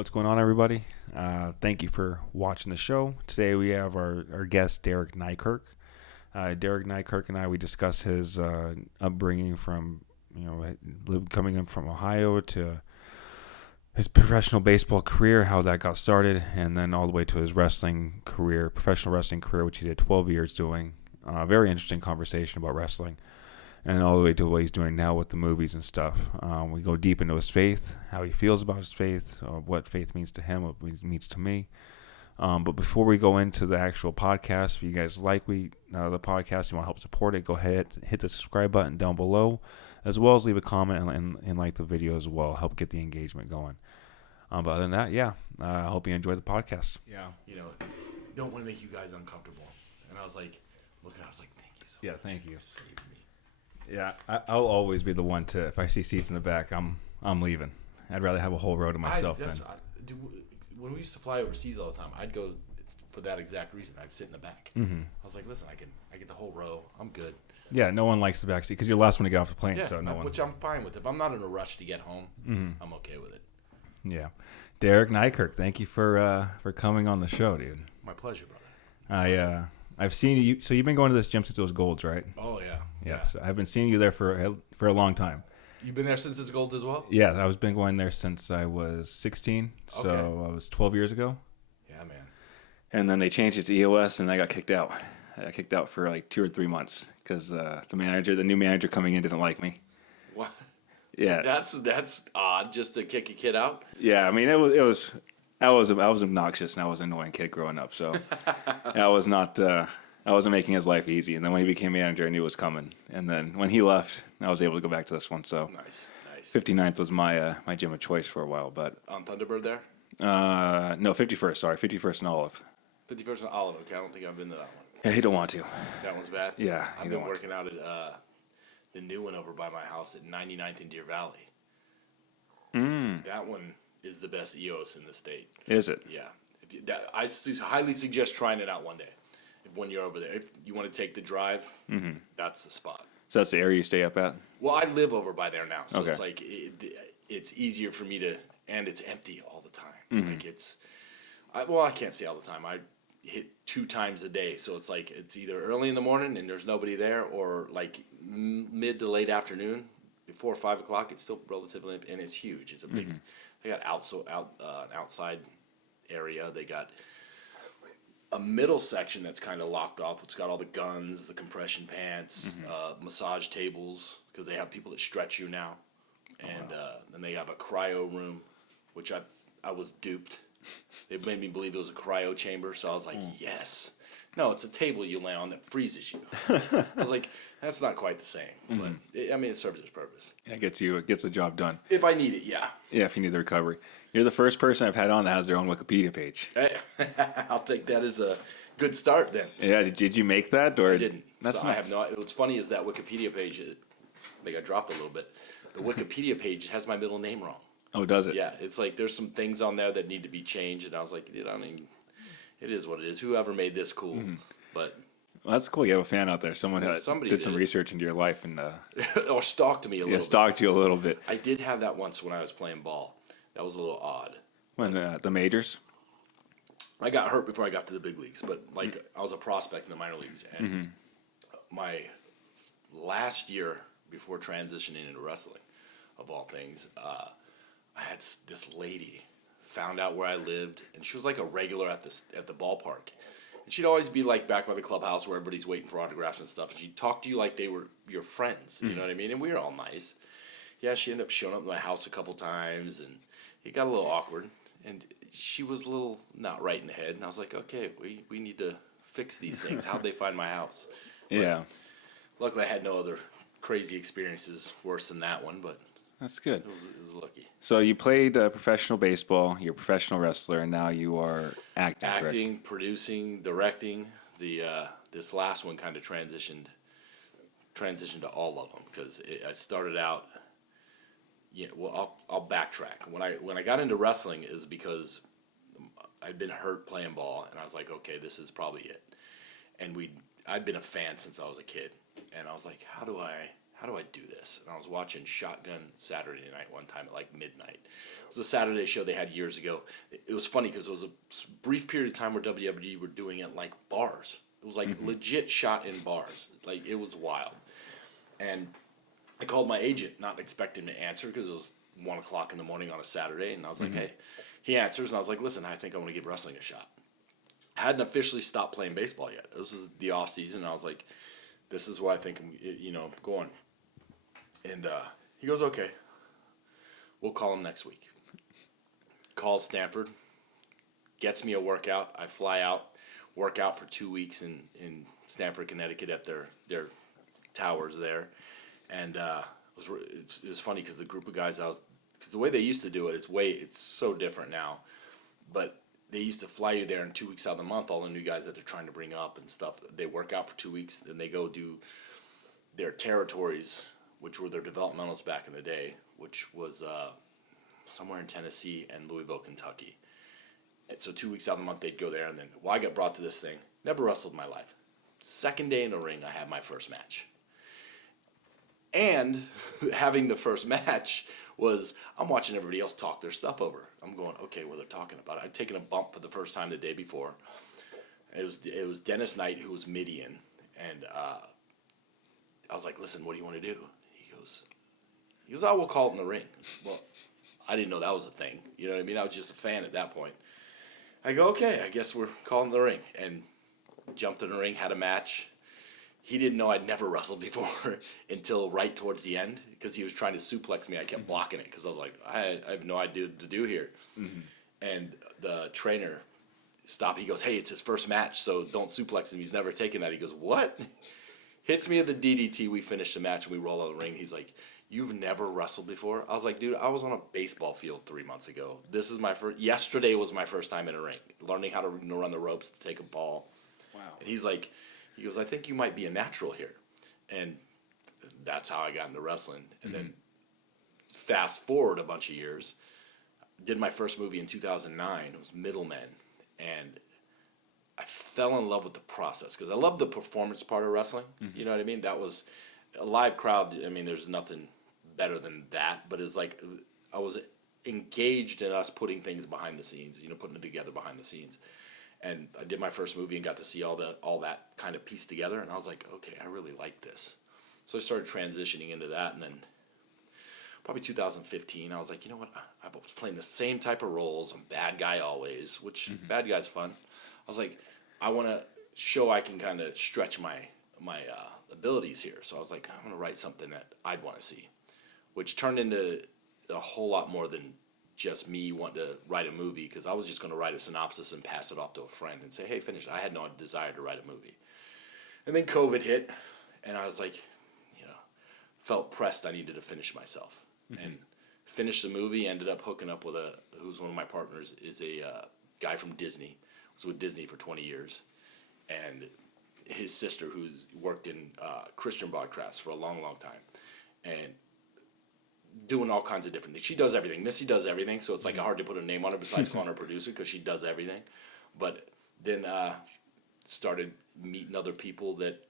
What's going on, everybody? Thank you for watching the show. Today we have our guest, Derick Neikirk. Derick Neikirk and we discuss his upbringing from, coming in from Ohio to his professional baseball career, how that got started, and then all the way to his wrestling career, professional wrestling career, which he did 12 years doing. Very interesting conversation about wrestling. And all the way to what he's doing now with the movies and stuff. We go deep into his faith, how he feels about his faith, what faith means to him, what it means to me. But before we go into the actual podcast, if you guys like the podcast, you want to help support it, go ahead, hit the subscribe button down below, as well as leave a comment and like the video as well. Help get the engagement going. But other than that, I hope you enjoy the podcast. Yeah, don't want to make you guys uncomfortable. And I was like, looking, I was like, thank you so much. Yeah, thank you. Save me. Yeah, I'll always be the one to, if I see seats in the back, I'm leaving. I'd rather have a whole row to myself when we used to fly overseas all the time, I'd go for that exact reason. I'd sit in the back. Mm-hmm. I was like, listen, I get the whole row. I'm good. Yeah, no one likes the back seat because you're the last one to get off the plane. Yeah, so no one. Which I'm fine with. If I'm not in a rush to get home, I'm okay with it. Yeah, Derick Neikirk, thank you for coming on the show, dude. My pleasure, brother. I've seen you. So you've been going to this gym since it was Gold's, right? Oh yeah. Yeah. So I've been seeing you there for a long time. You've been there since it's Gold as well? Yeah, I've been going there since I was 16. So Okay. I was 12 years ago. Yeah, man. And then they changed it to EOS, and I got kicked out. I got kicked out for like 2 or 3 months because the new manager coming in didn't like me. What? Yeah. That's odd, just to kick a kid out. Yeah, I mean I was obnoxious and I was an annoying kid growing up, so I wasn't making his life easy. And then when he became manager, I knew it was coming. And then when he left, I was able to go back to this one. So Nice. 59th was my gym of choice for a while, but On Thunderbird there? no, 51st. Sorry, 51st and Olive. 51st and Olive. Okay, I don't think I've been to that one. Yeah, he don't want to. That one's bad? Yeah, I've been working out at the new one over by my house at 99th in Deer Valley. That one is the best EOS in the state. Is it? Yeah. I highly suggest trying it out one day. When you're over there, if you want to take the drive, that's the spot. So that's the area you stay up at? Well, I live over by there now, so Okay. it's like it's easier for me to, and it's empty all the time. Like I can't say all the time. I hit 2 times a day, so it's like it's either early in the morning and there's nobody there, or like mid to late afternoon, before 5 o'clock. It's still relatively, and it's huge. It's a big. They got an outside area. They got a middle section that's kind of locked off. It's got all the guns, the compression pants, massage tables, because they have people that stretch you now. And then they have a cryo room, which I was duped. They made me believe it was a cryo chamber, so I was like, yes. No, it's a table you lay on that freezes you. I was like, that's not quite the same. But, it serves its purpose. Yeah, it gets the job done. If I need it, yeah. Yeah, if you need the recovery. You're the first person I've had on that has their own Wikipedia page. Hey, I'll take that as a good start then. Yeah, did you make that? Or I didn't. That's so nice. I have no. What's funny is that Wikipedia page, they got dropped a little bit. The Wikipedia page has my middle name wrong. Oh, does it? Yeah, it's like there's some things on there that need to be changed, and I was like, I mean, it is what it is. Whoever made this, cool. But Well, that's cool. You have a fan out there. Someone Somebody did some did. research into your life and or stalked me a little. stalked you a little bit. I did have that once when I was playing ball. That was a little odd. When the majors? I got hurt before I got to the big leagues, but I was a prospect in the minor leagues, and my last year before transitioning into wrestling, of all things, I had this lady found out where I lived, and she was like a regular at the ballpark, and she'd always be like back by the clubhouse where everybody's waiting for autographs and stuff, and she'd talk to you like they were your friends, you know what I mean? And we were all nice. Yeah, she ended up showing up at my house a couple times, and it got a little awkward. And she was a little not right in the head. And I was like, okay, we need to fix these things. How'd they find my house? Yeah. Luckily, I had no other crazy experiences worse than that one, but That's good. it was lucky. So you played professional baseball, you're a professional wrestler, and now you are acting, correct? Acting, producing, directing. This last one kind of transitioned to all of them, because I started out. Yeah, well, I'll backtrack. When I got into wrestling is because I'd been hurt playing ball, and I was like, okay, this is probably it. And I'd been a fan since I was a kid, and I was like, how do how do I do this? And I was watching Shotgun Saturday Night one time at like midnight. It was a Saturday show they had years ago. It was funny because it was a brief period of time where WWE were doing it like bars. It was like legit shot in bars. Like, it was wild. And I called my agent, not expecting him to answer because it was 1 o'clock in the morning on a Saturday. And I was like, hey, he answers. And I was like, listen, I think I want to give wrestling a shot. I hadn't officially stopped playing baseball yet. This was the off season. And I was like, this is where I think I'm, going. And he goes, okay, we'll call him next week. Calls Stanford, gets me a workout. I fly out, work out for 2 weeks in Stamford, Connecticut at their towers there. And it was funny because the group of guys because the way they used to do it, it's so different now. But they used to fly you there, and 2 weeks out of the month, all the new guys that they're trying to bring up and stuff, they work out for 2 weeks, then they go do their territories, which were their developmentals back in the day, which was somewhere in Tennessee and Louisville, Kentucky. And so 2 weeks out of the month, they'd go there, and then, I got brought to this thing. Never wrestled in my life. Second day in the ring, I had my first match. And having the first match was, I'm watching everybody else talk their stuff over. I'm going, okay, what they're talking about. I'd taken a bump for the first time the day before. It was Dennis Knight, who was Midian, and I was like, listen, what do you want to do? He goes, oh, we'll call it in the ring. Well, I didn't know that was a thing. You know what I mean? I was just a fan at that point. I go, okay, I guess we're calling the ring. And jumped in the ring, had a match. He didn't know I'd never wrestled before until right towards the end because he was trying to suplex me. I kept blocking it because I was like, I have no idea what to do here. Mm-hmm. And the trainer stopped. He goes, hey, it's his first match, so don't suplex him. He's never taken that. He goes, what? Hits me with the DDT. We finish the match and we roll out of the ring. He's like, you've never wrestled before? I was like, dude, I was on a baseball field 3 months ago. This is yesterday was my first time in a ring, learning how to run the ropes, to take a ball. Wow. And he goes, I think you might be a natural here. And that's how I got into wrestling. And then fast forward a bunch of years, did my first movie in 2009. It was Middlemen. And I fell in love with the process because I love the performance part of wrestling. Mm-hmm. You know what I mean? That was a live crowd. I mean, there's nothing better than that. But it's like I was engaged in us putting things behind the scenes, putting it together behind the scenes. And I did my first movie and got to see all that kind of pieced together. And I was like, okay, I really like this. So I started transitioning into that. And then probably 2015, I was like, you know what? I was playing the same type of roles. I'm bad guy always, which bad guy's fun. I was like, I want to show I can kind of stretch my abilities here. So I was like, I'm going to write something that I'd want to see, which turned into a whole lot more than just me wanting to write a movie, because I was just going to write a synopsis and pass it off to a friend and say, hey, finish it. I had no desire to write a movie. And then COVID hit, and I was like, felt pressed I needed to finish myself. Mm-hmm. And finished the movie, ended up hooking up with who's one of my partners, is a guy from Disney. Was with Disney for 20 years. And his sister, who's worked in Christian broadcasts for a long, long time. And doing all kinds of different things. She does everything. Missy does everything, so it's like hard to put a name on her besides calling her producer because she does everything. But then started meeting other people that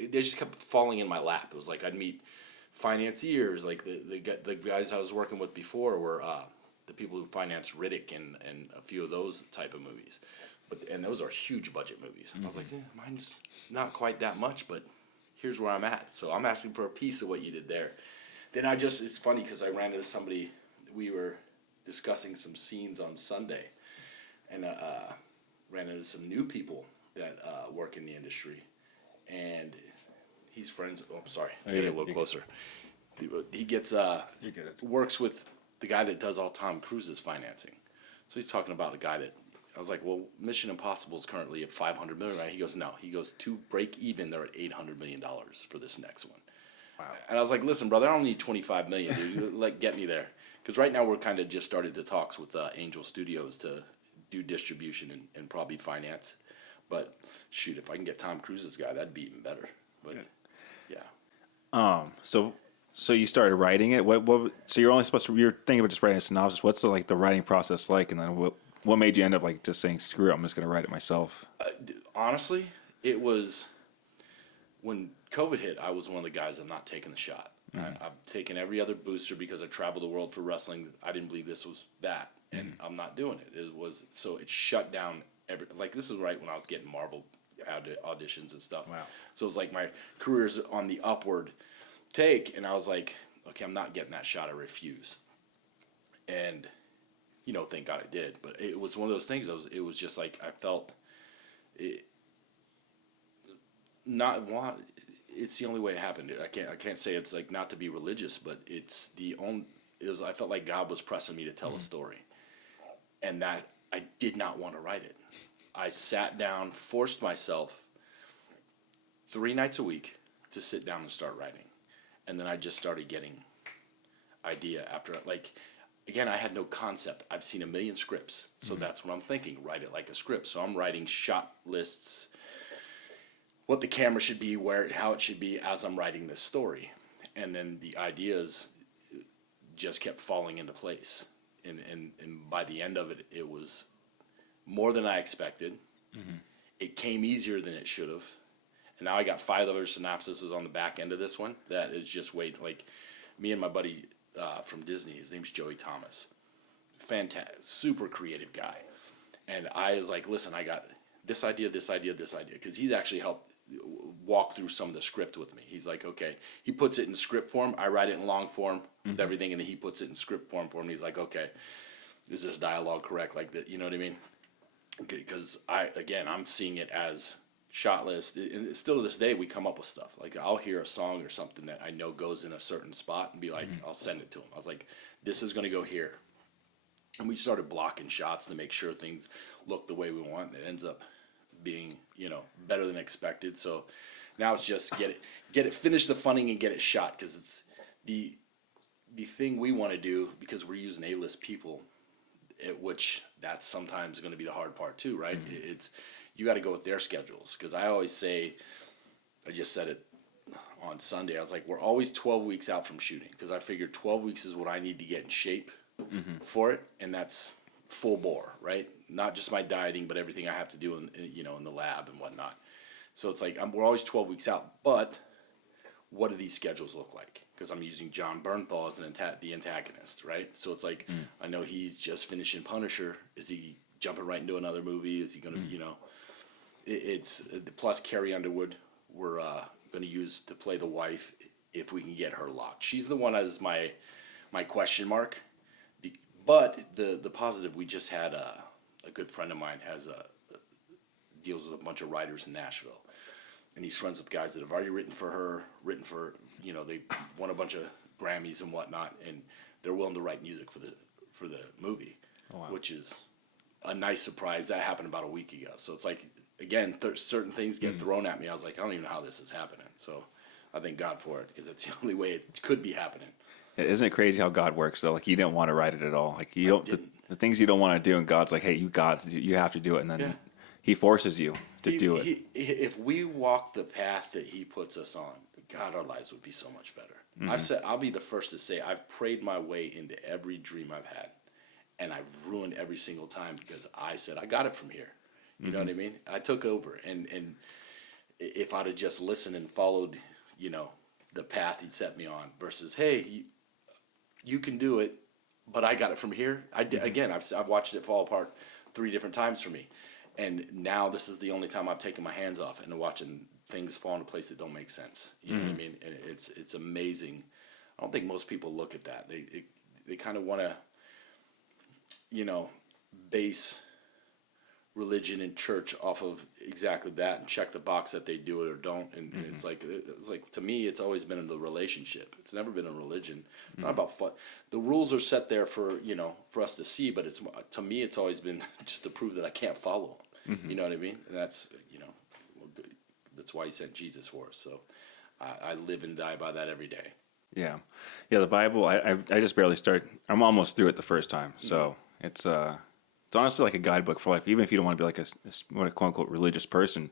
they just kept falling in my lap. It was like I'd meet financiers, like the guys I was working with before were the people who financed Riddick and a few of those type of movies. And those are huge budget movies. Mm-hmm. I was like, mine's not quite that much, but here's where I'm at. So I'm asking for a piece of what you did there. Then it's funny because I ran into somebody, we were discussing some scenes on Sunday, and ran into some new people that work in the industry, and he's friends, I'm sorry, get a little closer. He gets, works with the guy that does all Tom Cruise's financing. So he's talking about a guy that, I was like, well, Mission Impossible is currently at $500 million, right? He goes, no. He goes, to break even, they're at $800 million for this next one. Wow. And I was like, listen, brother, I don't need $25 million, dude. Get me there. Because right now we're kind of just started to talks with Angel Studios to do distribution and probably finance. But shoot, if I can get Tom Cruise's guy, that'd be even better. But yeah. So you started writing it. So you're thinking about just writing a synopsis. What's the writing process like? And then what made you end up just saying, screw it, I'm just going to write it myself? Honestly, it was when COVID hit, I was one of the guys I'm not taking the shot. I've taken every other booster because I traveled the world for wrestling. I didn't believe this was that, and I'm not doing it. It shut down this is right when I was getting Marvel auditions and stuff. Wow. So it was like my career's on the upward take, and I was like, okay, I'm not getting that shot. I refuse. And thank God I did. But it was one of those things. It was just like I felt it. It's the only way it happened. I can't say it's like not to be religious, but I felt like God was pressing me to tell a story, and that I did not want to write it. I sat down, forced myself 3 nights a week to sit down and start writing, and then I just started getting idea after again, I had no concept. I've seen a million scripts, so that's what I'm thinking. Write it like a script. So I'm writing shot lists, what the camera should be, how it should be as I'm writing this story. And then the ideas just kept falling into place. And by the end of it, it was more than I expected. It came easier than it should have. And now I got 5 other synopsises on the back end of this one that is just me and my buddy from Disney, his name's Joey Thomas. Fantastic, super creative guy. And I was like, listen, I got this idea, because he's actually helped walk through some of the script with me. He's like, okay, he puts it in script form, I write it in long form with everything, and then he puts it in script form for me. He's like, okay, is this dialogue correct? Like that, you know what I mean? Because I'm seeing it as shot list, and still to this day we come up with stuff. Like I'll hear a song or something that I know goes in a certain spot and be like, I'll send it to him. I was like, this is going to go here. And we started blocking shots to make sure things look the way we want. It ends up being, better than expected. So now it's just get it, finish the funding and get it shot, because it's the thing we want to do, because we're using A-list people, which that's sometimes going to be the hard part too, right? It's you got to go with their schedules, because I always say, I just said it on Sunday, I was like, we're always 12 weeks out from shooting, because I figured 12 weeks is what I need to get in shape for it, and that's full bore, right? Not just my dieting, but everything I have to do in the lab and whatnot. So it's like we're always 12 weeks out, but what do these schedules look like? Because I'm using John Bernthal as the antagonist, right? So it's like, I know he's just finishing Punisher. Is he jumping right into another movie? Is he going to, it's plus Carrie Underwood we're going to use to play the wife if we can get her locked. She's the one as my question mark. But the positive, we just had a good friend of mine deals with a bunch of writers in Nashville, and he's friends with guys that have already written for they won a bunch of Grammys and whatnot, and they're willing to write music for the movie, which is a nice surprise. That happened about a week ago. So it's like, again, certain things get thrown at me. I was like, I don't even know how this is happening. So I thank God for it, because that's the only way it could be happening. Isn't it crazy how God works though? Like you didn't want to write it at all. Like you don't the things you don't want to do, and God's like, hey, you have to do it, and then He forces you to do it. If we walk the path that He puts us on, God, our lives would be so much better. I'll be the first to say, I've prayed my way into every dream I've had, and I've ruined every single time because I said I got it from here. You know what I mean? I took over, and if I'd have just listened and followed, the path He'd set me on, versus, hey, you can do it, but I got it from here. Again, I've watched it fall apart 3 different times for me, and now this is the only time I've taken my hands off and watching things fall into place that don't make sense. You know what I mean? And it's amazing. I don't think most people look at that. They kind of want to, base religion and church off of exactly that and check the box that they do it or don't. And it's like to me, it's always been in the relationship. It's never been a religion. It's not about fun. The rules are set there for for us to see, but to me, it's always been just to prove that I can't follow them. You know what I mean? And that's that's why He sent Jesus for us. So I live and die by that every day. Yeah. The Bible. I just barely start. I'm almost through it the first time. So it's honestly like a guidebook for life. Even if you don't want to be like a quote unquote religious person,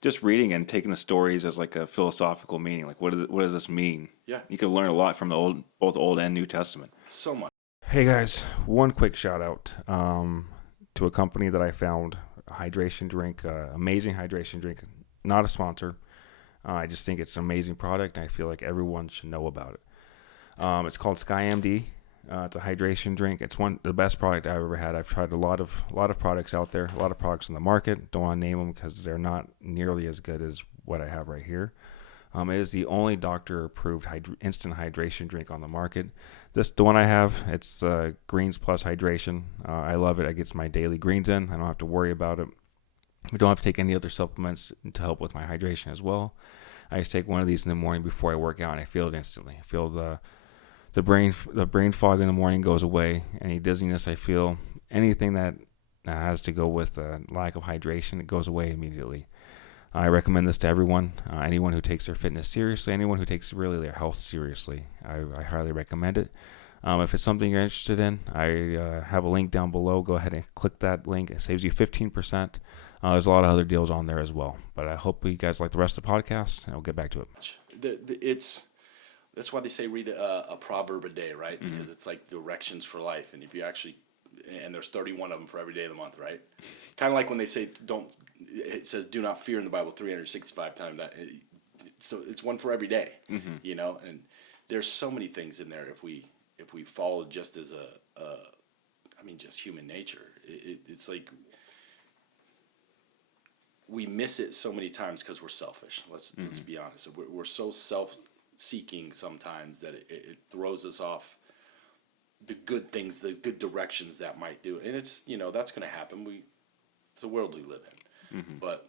just reading and taking the stories as like a philosophical meaning. Like what does this mean? Yeah, you can learn a lot from both Old and New Testament. So much. Hey guys, one quick shout out to a company that I found, a hydration drink, amazing hydration drink. Not a sponsor. I just think it's an amazing product, and I feel like everyone should know about it. It's called SkyMD. It's a hydration drink. It's the best product I've ever had. I've tried a lot of products out there, a lot of products on the market. Don't want to name them because they're not nearly as good as what I have right here. It is the only doctor-approved instant hydration drink on the market. The one I have, it's Greens Plus Hydration. I love it. I get my daily greens in. I don't have to worry about it. I don't have to take any other supplements to help with my hydration as well. I just take one of these in the morning before I work out, and I feel it instantly. I feel the brain fog in the morning goes away. Any dizziness I feel, anything that has to go with lack of hydration, it goes away immediately. I recommend this to everyone, anyone who takes their fitness seriously, anyone who takes really their health seriously. I highly recommend it. If it's something you're interested in, I have a link down below. Go ahead and click that link. It saves you 15%. There's a lot of other deals on there as well. But I hope you guys like the rest of the podcast, and I'll get back to it. That's why they say read a proverb a day, right? Because it's like directions for life. And if you actually, and there's 31 of them for every day of the month, right? Kind of like when they say it says do not fear in the Bible 365 times. So it's one for every day, you know. And there's so many things in there if we follow just as just human nature. It's like we miss it so many times because we're selfish. Let's be honest. We're so self-seeking sometimes that it throws us off the good things, the good directions that might do. And it's, that's going to happen. It's the world we live in. But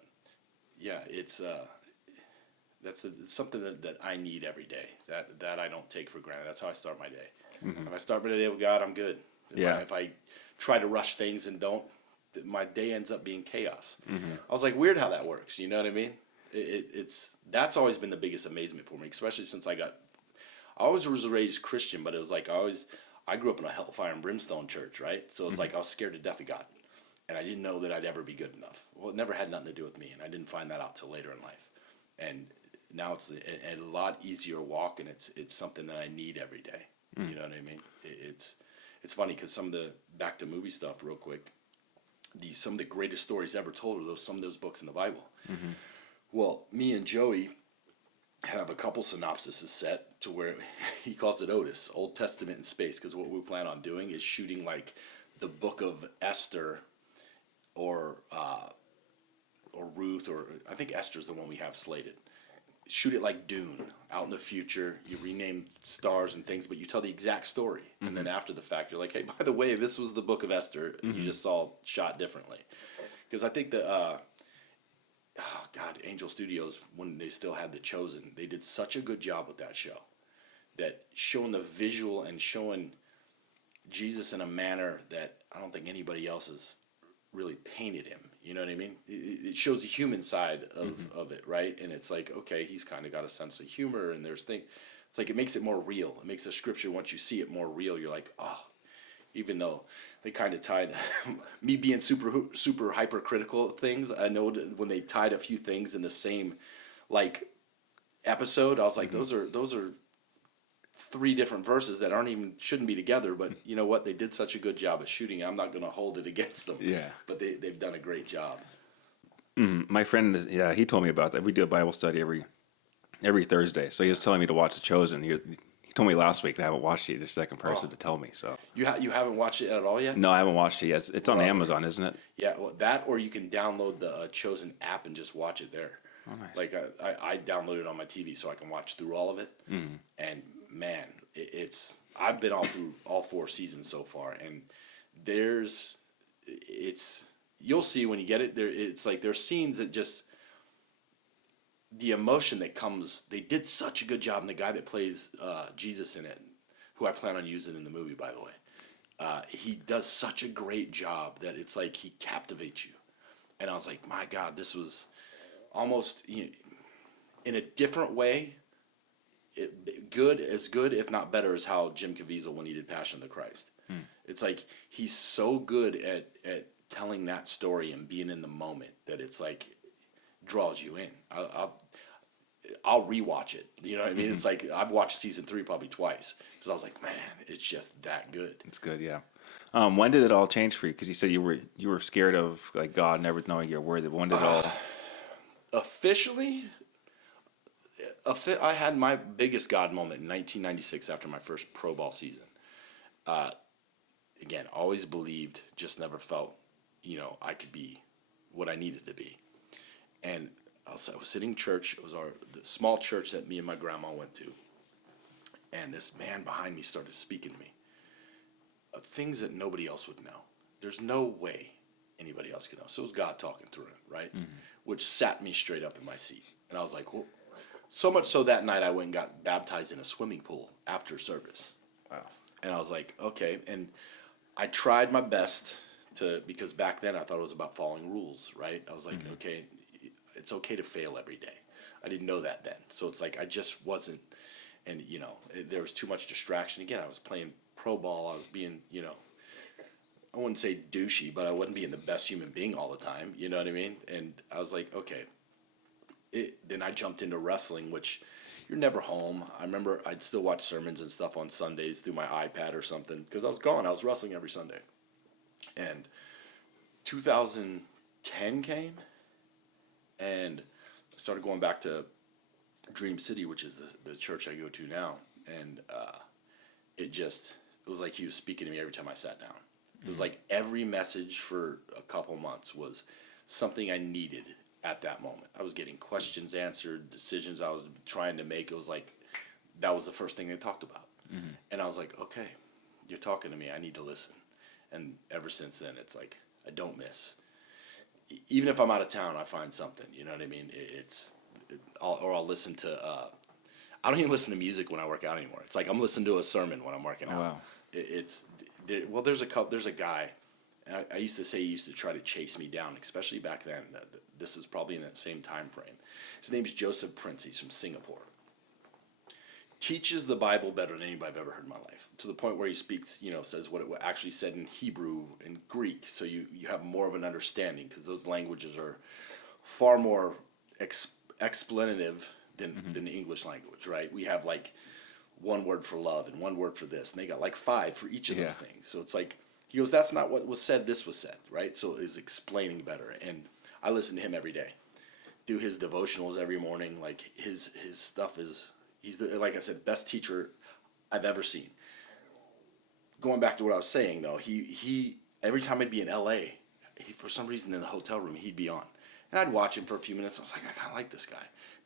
yeah, it's something that I need every day. That I don't take for granted. That's how I start my day. If I start my day with God, I'm good. If I try to rush things and don't, my day ends up being chaos. I was like, weird how that works. You know what I mean? That's always been the biggest amazement for me, especially since I always was raised Christian, but it was like I grew up in a hellfire and brimstone church, right? So it's like I was scared to death of God, and I didn't know that I'd ever be good enough. Well, it never had nothing to do with me, and I didn't find that out till later in life. And now it's a lot easier walk, and it's something that I need every day. You know what I mean? It's funny because some of the back to movie stuff, real quick. Some of the greatest stories ever told are some of those books in the Bible. Well, me and Joey have a couple synopsises set to where he calls it Otis, Old Testament in space, because what we plan on doing is shooting like the book of Esther or Ruth, or I think Esther's the one we have slated. Shoot it like Dune, out in the future. You rename stars and things, but you tell the exact story. And then after the fact, you're like, hey, by the way, this was the book of Esther. You just saw shot differently. Because I think Angel Studios, when they still had The Chosen, they did such a good job with that show. That showing the visual and showing Jesus in a manner that I don't think anybody else has really painted him. You know what I mean? It shows the human side of it, right? And it's like, okay, he's kind of got a sense of humor, and there's things. It's like it makes it more real. It makes the scripture, once you see it more real, you're like, oh. Even though they kind of tied me being super hypercritical of things, I know when they tied a few things in the same like episode, I was like, those are three different verses that shouldn't be together, but you know what? They did such a good job of shooting. I'm not going to hold it against them. Yeah. But they've done a great job. My friend, he told me about that. We do a Bible study every Thursday. So he was telling me to watch The Chosen. He told me last week, and I haven't watched it. You're the second person to tell me. So you haven't watched it at all yet? No, I haven't watched it yet. It's on Amazon, isn't it? Yeah, well, that, or you can download the Chosen app and just watch it there. Oh, nice. Like I downloaded it on my TV so I can watch through all of it. And man, I've been through all 4 seasons so far, and you'll see when you get it. It's like there's scenes that just the emotion that comes. They did such a good job, and the guy that plays Jesus in it, who I plan on using in the movie, by the way, he does such a great job that it's like he captivates you. And I was like, my God, this was almost in a different way. Good, if not better, as how Jim Caviezel when he did Passion of the Christ. It's like he's so good at telling that story and being in the moment that it's like draws you in. I'll rewatch it. You know what I mean? It's like I've watched season 3 probably twice because I was like, man, it's just that good. It's good, yeah. When did it all change for you? Because you said you were scared of like God never knowing you're worthy. When did it all? Officially, I had my biggest God moment in 1996 after my first pro ball season. Uh, Again, always believed, just never felt, I could be what I needed to be. And I was sitting in church. It was the small church that me and my grandma went to. And this man behind me started speaking to me of things that nobody else would know. There's no way anybody else could know. So it was God talking through him, right? Mm-hmm. Which sat me straight up in my seat. And I was like, well, so much so that night I went and got baptized in a swimming pool after service. Wow. And I was like, okay. And I tried my best because back then I thought it was about following rules, right? I was like, mm-hmm. Okay, it's okay to fail every day. I didn't know that then. So it's like I just wasn't, and there was too much distraction. Again, I was playing pro ball. I was being, I wouldn't say douchey, but I wasn't being the best human being all the time. You know what I mean? And I was like, okay. Then I jumped into wrestling, which you're never home. I remember I'd still watch sermons and stuff on Sundays through my iPad or something because I was gone. I was wrestling every Sunday. And 2010 came, and I started going back to Dream City, which is the church I go to now. And it was like he was speaking to me every time I sat down. It was like every message for a couple months was something I needed at that moment. I was getting questions answered, decisions I was trying to make. It was like, that was the first thing they talked about. Mm-hmm. And I was like, okay, you're talking to me. I need to listen. And ever since then, it's like, I don't miss. Even if I'm out of town, I find something, you know what I mean? I'll listen to, I don't even listen to music when I work out anymore. It's like I'm listening to a sermon when I'm working out. Wow. There's a guy, and I used to say he used to try to chase me down, especially back then. This is probably in that same time frame. His name's Joseph Prince. He's from Singapore. Teaches the Bible better than anybody I've ever heard in my life, to the point where he speaks, says what it actually said in Hebrew and Greek, so you have more of an understanding, because those languages are far more explanative than the English language, right? We have like one word for love and one word for this, and they got like 5 for each of those things. So it's like, he goes, that's not what was said, this was said, right? So it's explaining better. And I listen to him every day, do his devotionals every morning. Like his stuff is, like I said, best teacher I've ever seen. Going back to what I was saying though, he every time I'd be in LA, for some reason in the hotel room, he'd be on. And I'd watch him for a few minutes. I was like, I kind of like this guy.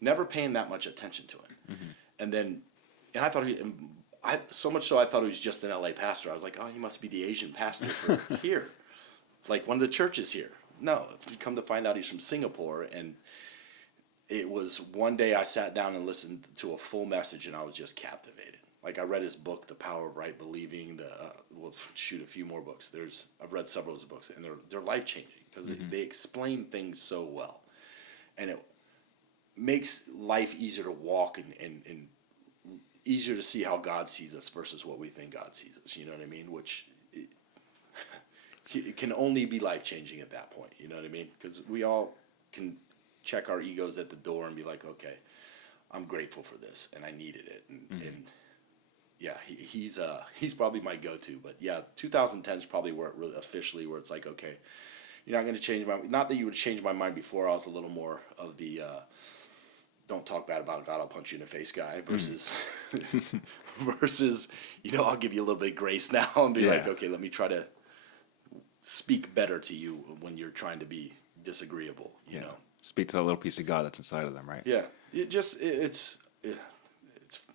Never paying that much attention to him. Mm-hmm. And I thought so much so I thought he was just an LA pastor. I was like, oh, he must be the Asian pastor for here. It's like one of the churches here. No, you come to find out he's from Singapore. And it was one day I sat down and listened to a full message, and I was just captivated. Like I read his book, The Power of Right Believing. A few more books. I've read several of his books, and they're life changing because they explain things so well, and it makes life easier to walk and easier to see how God sees us versus what we think God sees us. You know what I mean? Which it can only be life changing at that point. You know what I mean? Because we all can check our egos at the door and be like, okay, I'm grateful for this and I needed it. And yeah, he's probably my go-to. But yeah, 2010 is probably where it really officially, where it's like, okay, you're not going to change my, not that you would change my mind before. I was a little more of the, don't talk bad about God, I'll punch you in the face guy versus, I'll give you a little bit of grace now and be like, okay, let me try to speak better to you when you're trying to be disagreeable, you know. Speak to that little piece of God that's inside of them, right? Yeah. It's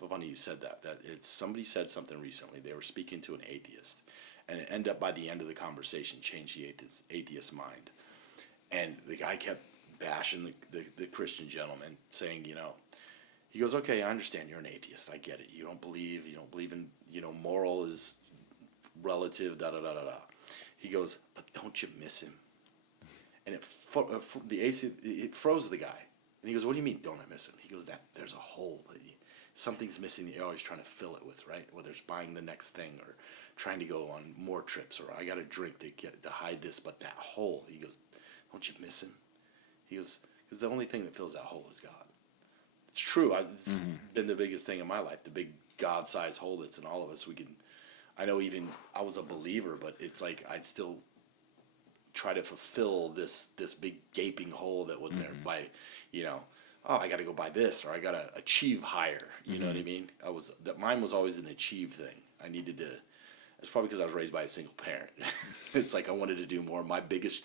funny you said that. Somebody said something recently. They were speaking to an atheist, and it ended up by the end of the conversation changed the atheist mind. And the guy kept bashing the Christian gentleman, saying, he goes, okay, I understand you're an atheist. I get it. You don't believe in, moral is relative, da-da-da-da-da. He goes, but don't you miss him? And it froze the guy. And he goes, what do you mean, don't I miss him? He goes, there's a hole. Something's missing that you're always trying to fill it with, right? Whether it's buying the next thing or trying to go on more trips, or I got a drink to hide this, but that hole. He goes, don't you miss him? He goes, because the only thing that fills that hole is God. It's true. It's been the biggest thing in my life, the big God-sized hole that's in all of us. I know even I was a believer, but it's like I'd still try to fulfill this big gaping hole that was there by, oh, I got to go buy this, or I got to achieve higher. You know what I mean? Mine was always an achieve thing. I needed to. It's probably because I was raised by a single parent. It's like I wanted to do more. My biggest,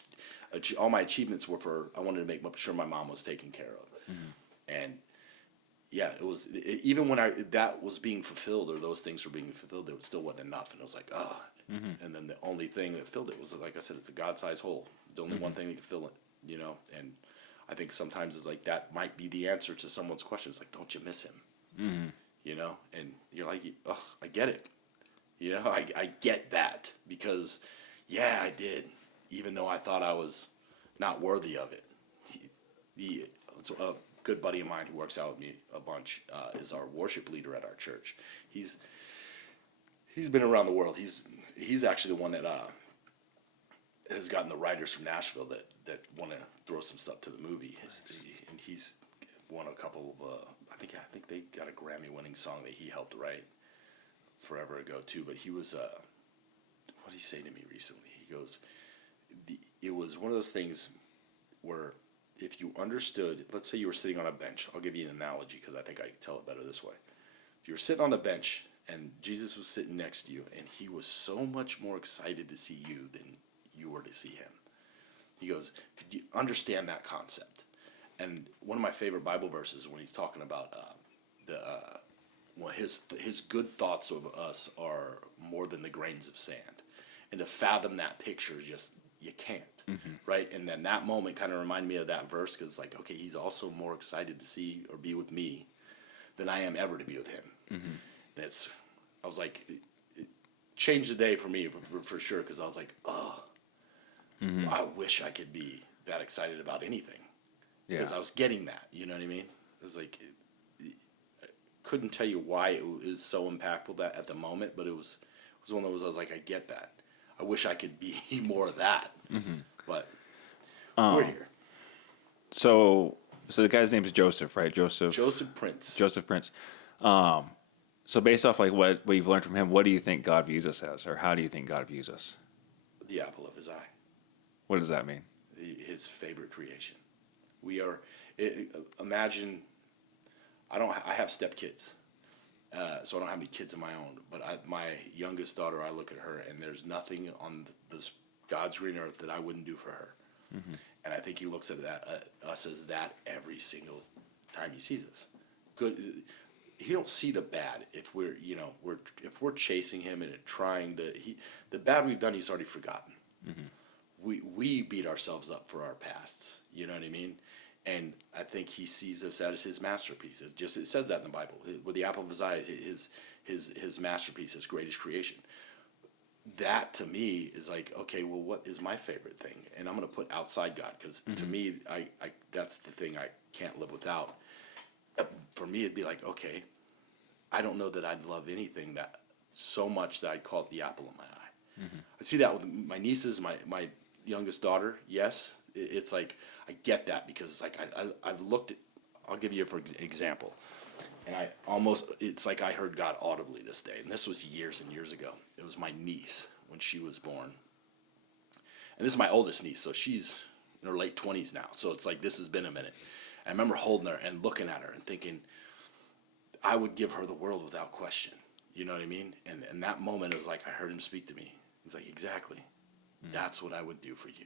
all my achievements were for I wanted to make sure my mom was taken care of, and yeah, even when that was being fulfilled or those things were being fulfilled, it still wasn't enough, and it was like, oh. And then the only thing that filled it was, like I said, it's a God-sized hole. It's only one thing that can fill it, And I think sometimes it's like that might be the answer to someone's question. It's like, don't you miss him? And you're like, ugh, I get it. I get that because, yeah, I did, even though I thought I was not worthy of it. A good buddy of mine who works out with me a bunch is our worship leader at our church. He's been around the world. He's actually the one that has gotten the writers from Nashville that want to throw some stuff to the movie. And he's won a couple of I think they got a Grammy-winning song that he helped write forever ago too. But he was what did he say to me recently? He goes, it was one of those things where if you understood, let's say you were sitting on a bench. I'll give you an analogy because I think I can tell it better this way. If you were sitting on the bench and Jesus was sitting next to you, and he was so much more excited to see you than you were to see him. He goes, could you understand that concept? And one of my favorite Bible verses when he's talking about his good thoughts of us are more than the grains of sand. And to fathom that picture, you can't, right? And then that moment kind of reminded me of that verse because, like, okay, he's also more excited to see or be with me than I am ever to be with him. And I was like, it changed the day for me for sure because I was like, oh, I wish I could be that excited about anything because I was getting that. You know what I mean? It was like, I couldn't tell you why it was so impactful that at the moment, but it was one of those I was like, I get that. I wish I could be more of that, but we're here. So the guy's name is Joseph, right? Joseph Prince. Joseph Prince. So based off like what you've learned from him, what do you think God views us as, or how do you think God views us? The apple of his eye. What does that mean? His favorite creation. We are. Imagine. I have stepkids, so I don't have any kids of my own. But my youngest daughter, I look at her, and there's nothing on this God's green earth that I wouldn't do for her. And I think he looks at us as that every single time he sees us. Good. He don't see the bad if we're chasing him and trying the bad we've done. He's already forgotten. We beat ourselves up for our pasts. You know what I mean? And I think he sees us as his masterpiece. It says that in the Bible. With the apple of his eye, his masterpiece, his greatest creation. That to me is like, okay, well, what is my favorite thing? And I'm going to put outside God because to me, I that's the thing I can't live without. For me, it'd be like, okay, I don't know that I'd love anything that so much that I'd call it the apple of my eye. I see that with my nieces, my youngest daughter. Yes, it's like I get that because it's like I've looked at. I'll give you for example, and it's like I heard God audibly this day, and this was years and years ago. It was my niece when she was born, and this is my oldest niece, so she's in her late 20s now. So it's like this has been a minute. I remember holding her and looking at her and thinking, I would give her the world without question. You know what I mean? And that moment is like I heard him speak to me. He's like, exactly. That's what I would do for you.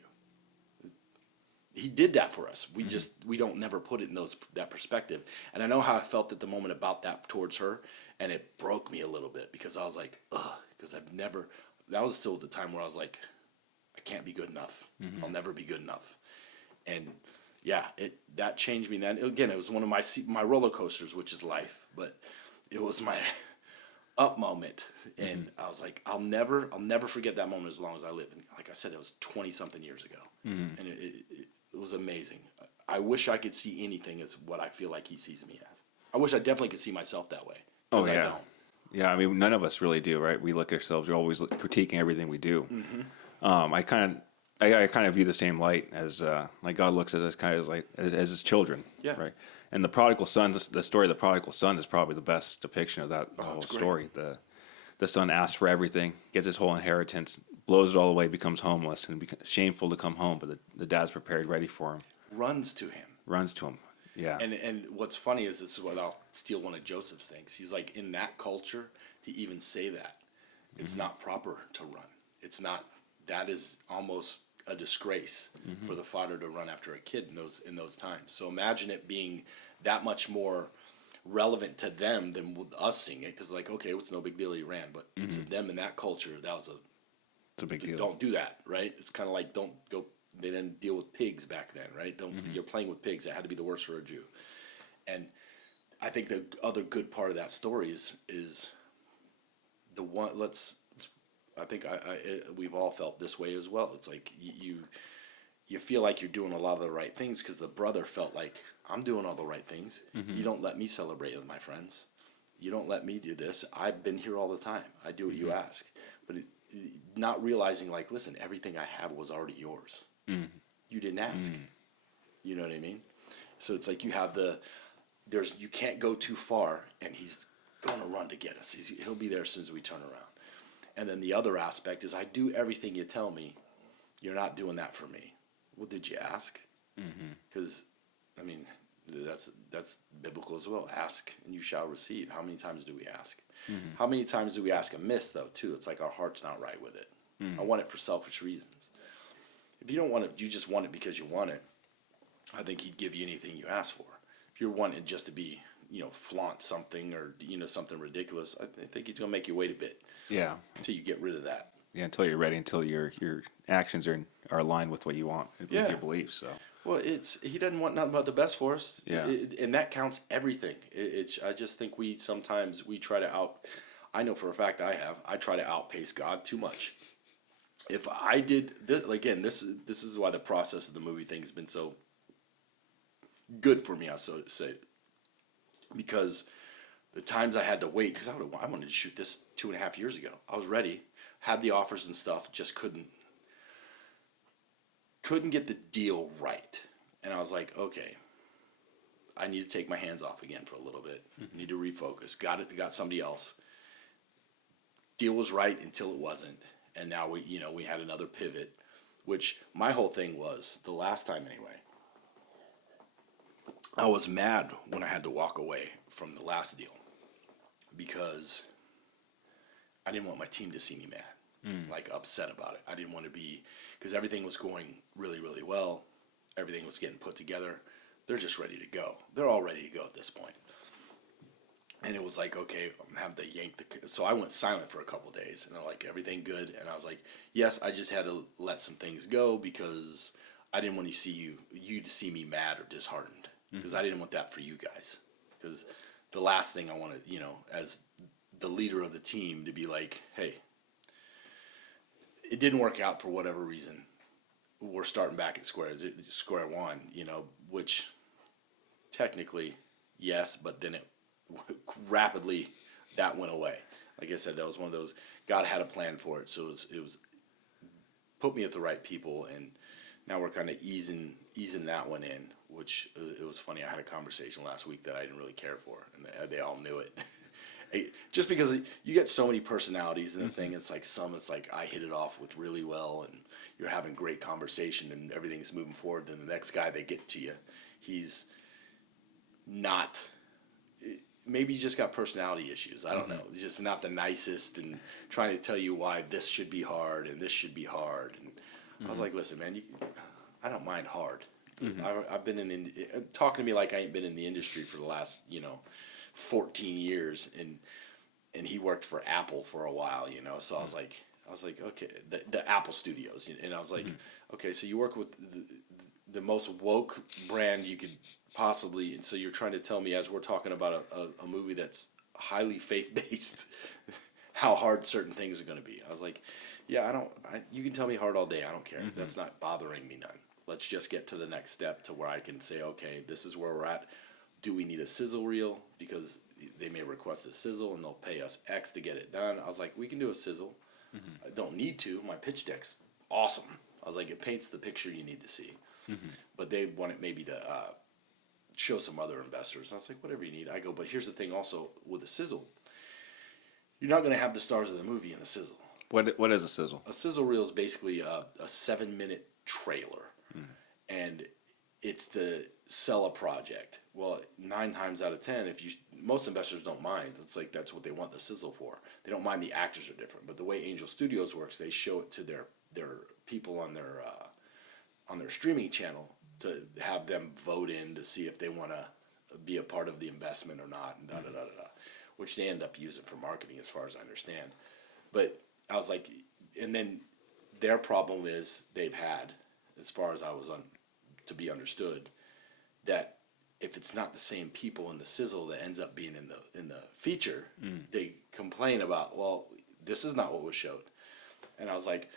He did that for us. We don't never put it in that perspective. And I know how I felt at the moment about that towards her, and it broke me a little bit because I was like, ugh, because that was still the time where I was like, I can't be good enough. I'll never be good enough. And yeah, that changed me then. Again, it was one of my roller coasters, which is life, but it was my up moment, and I was like, I'll never forget that moment as long as I live. And like I said, it was 20-something years ago, and it was amazing. I wish I could see anything as what I feel like he sees me as. I wish I definitely could see myself that way. Oh yeah, I don't. Yeah. I mean, none of us really do, right? We look at ourselves. We're always critiquing everything we do. I kind of view the same light as like God looks at us kind of as his children, right? And the prodigal son, the story of the prodigal son is probably the best depiction of that whole story. The son asks for everything, gets his whole inheritance, blows it all away, becomes homeless, and shameful to come home. But the dad's prepared, ready for him. Runs to him. Yeah. And what's funny is this is what I'll steal one of Joseph's things. He's like, in that culture, to even say that, it's not proper to run. It's not. That is almost a disgrace for the father to run after a kid in those times. So imagine it being that much more relevant to them than with us seeing it, because like, okay, it's no big deal he ran, but to them in that culture, that was It's a big deal. don't do that, right? It's kind of like, don't go. They didn't deal with pigs back then, right? Don't You're playing with pigs. That had to be the worst for a Jew. And I think the other good part of that story is the one. I think we've all felt this way as well. It's like you feel like you're doing a lot of the right things because the brother felt like, I'm doing all the right things. You don't let me celebrate with my friends. You don't let me do this. I've been here all the time. I do what you ask. But not realizing, like, listen, everything I have was already yours. You didn't ask. You know what I mean? So it's like you have you can't go too far, and he's going to run to get us. He'll be there as soon as we turn around. And then the other aspect is, I do everything you tell me. You're not doing that for me. Well, did you ask? Because, I mean, that's biblical as well. Ask and you shall receive. How many times do we ask? How many times do we ask amiss, though, too? It's like our heart's not right with it. I want it for selfish reasons. If you don't want it, you just want it because you want it, I think he'd give you anything you ask for. If you're wanting just to be, flaunt something or, something ridiculous, I think he's going to make you wait a bit. Yeah. Until you get rid of that. Yeah, until you're ready, until your actions are aligned with what you want, with your beliefs. So. Well, he doesn't want nothing but the best for us. Yeah. And that counts everything. I just think we sometimes try to I know for a fact I try to outpace God too much. If I did this, again, this is why the process of the movie thing has been so good for me, so to say. Because the times I had to wait, because I wanted to shoot this 2.5 years ago. I was ready, had the offers and stuff, just couldn't get the deal right. And I was like, okay, I need to take my hands off again for a little bit. Need to refocus. Got somebody else. Deal was right until it wasn't. And now we had another pivot, which my whole thing was, the last time anyway, I was mad when I had to walk away from the last deal because I didn't want my team to see me mad, like upset about it. I didn't want to be, because everything was going really, really well. Everything was getting put together. They're just ready to go. They're all ready to go at this point. And it was like, okay, I'm having to yank so I went silent for a couple of days, and they're like, everything good? And I was like, yes, I just had to let some things go because I didn't want to see you to see me mad or disheartened, because I didn't want that for you guys. Because the last thing I wanted, as the leader of the team, to be like, hey, it didn't work out for whatever reason. We're starting back at square one, which technically, yes, but then it rapidly that went away. Like I said, that was one of those, God had a plan for it, so it was put me with the right people, and now we're kind of easing that one in, which it was funny. I had a conversation last week that I didn't really care for, and they all knew it. Just because you get so many personalities in the thing, it's like it's like I hit it off with really well, and you're having great conversation, and everything's moving forward. Then the next guy they get to you, he's not. Maybe he's just got personality issues. I don't know. He's just not the nicest, and trying to tell you why this should be hard and this should be hard. And I was like, listen, man, I don't mind hard. I've been talking to me like I ain't been in the industry for the last 14 years, and he worked for Apple for a while, So I was like, okay, the Apple Studios, and I was like, okay, so you work with the most woke brand you could possibly, and so you're trying to tell me, as we're talking about a movie that's highly faith-based, how hard certain things are going to be. I was like, yeah, you can tell me hard all day, I don't care. That's not bothering me none. Let's just get to the next step to where I can say, okay, this is where we're at. Do we need a sizzle reel? Because they may request a sizzle and they'll pay us X to get it done. I was like, we can do a sizzle. I don't need to. My pitch deck's awesome. I was like, it paints the picture you need to see. But they wanted maybe to show some other investors. And I was like, whatever you need. I go, but here's the thing also with a sizzle. You're not going to have the stars of the movie in the sizzle. What is a sizzle? A sizzle reel is basically a 7-minute trailer. And it's to sell a project, Well, 9 times out of 10, most investors don't mind. It's like that's what they want the sizzle for. They don't mind the actors are different. But the way Angel Studios works, they show it to their people on their streaming channel to have them vote in to see if they want to be a part of the investment or not, and da da da da da, which they end up using for marketing, as far as I understand. But I was like, and then their problem is they've had, as far as I was to be understood, that if it's not the same people in the sizzle that ends up being in the feature, they complain about, well, this is not what was showed. And I was like,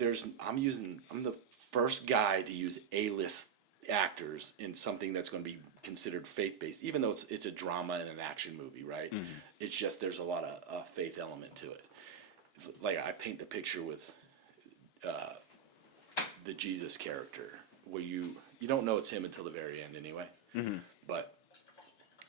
I'm the first guy to use A-list actors in something that's going to be considered faith-based, even though it's a drama and an action movie, right? It's just there's a lot of faith element to it. Like I paint the picture with the Jesus character, where you don't know it's him until the very end anyway. But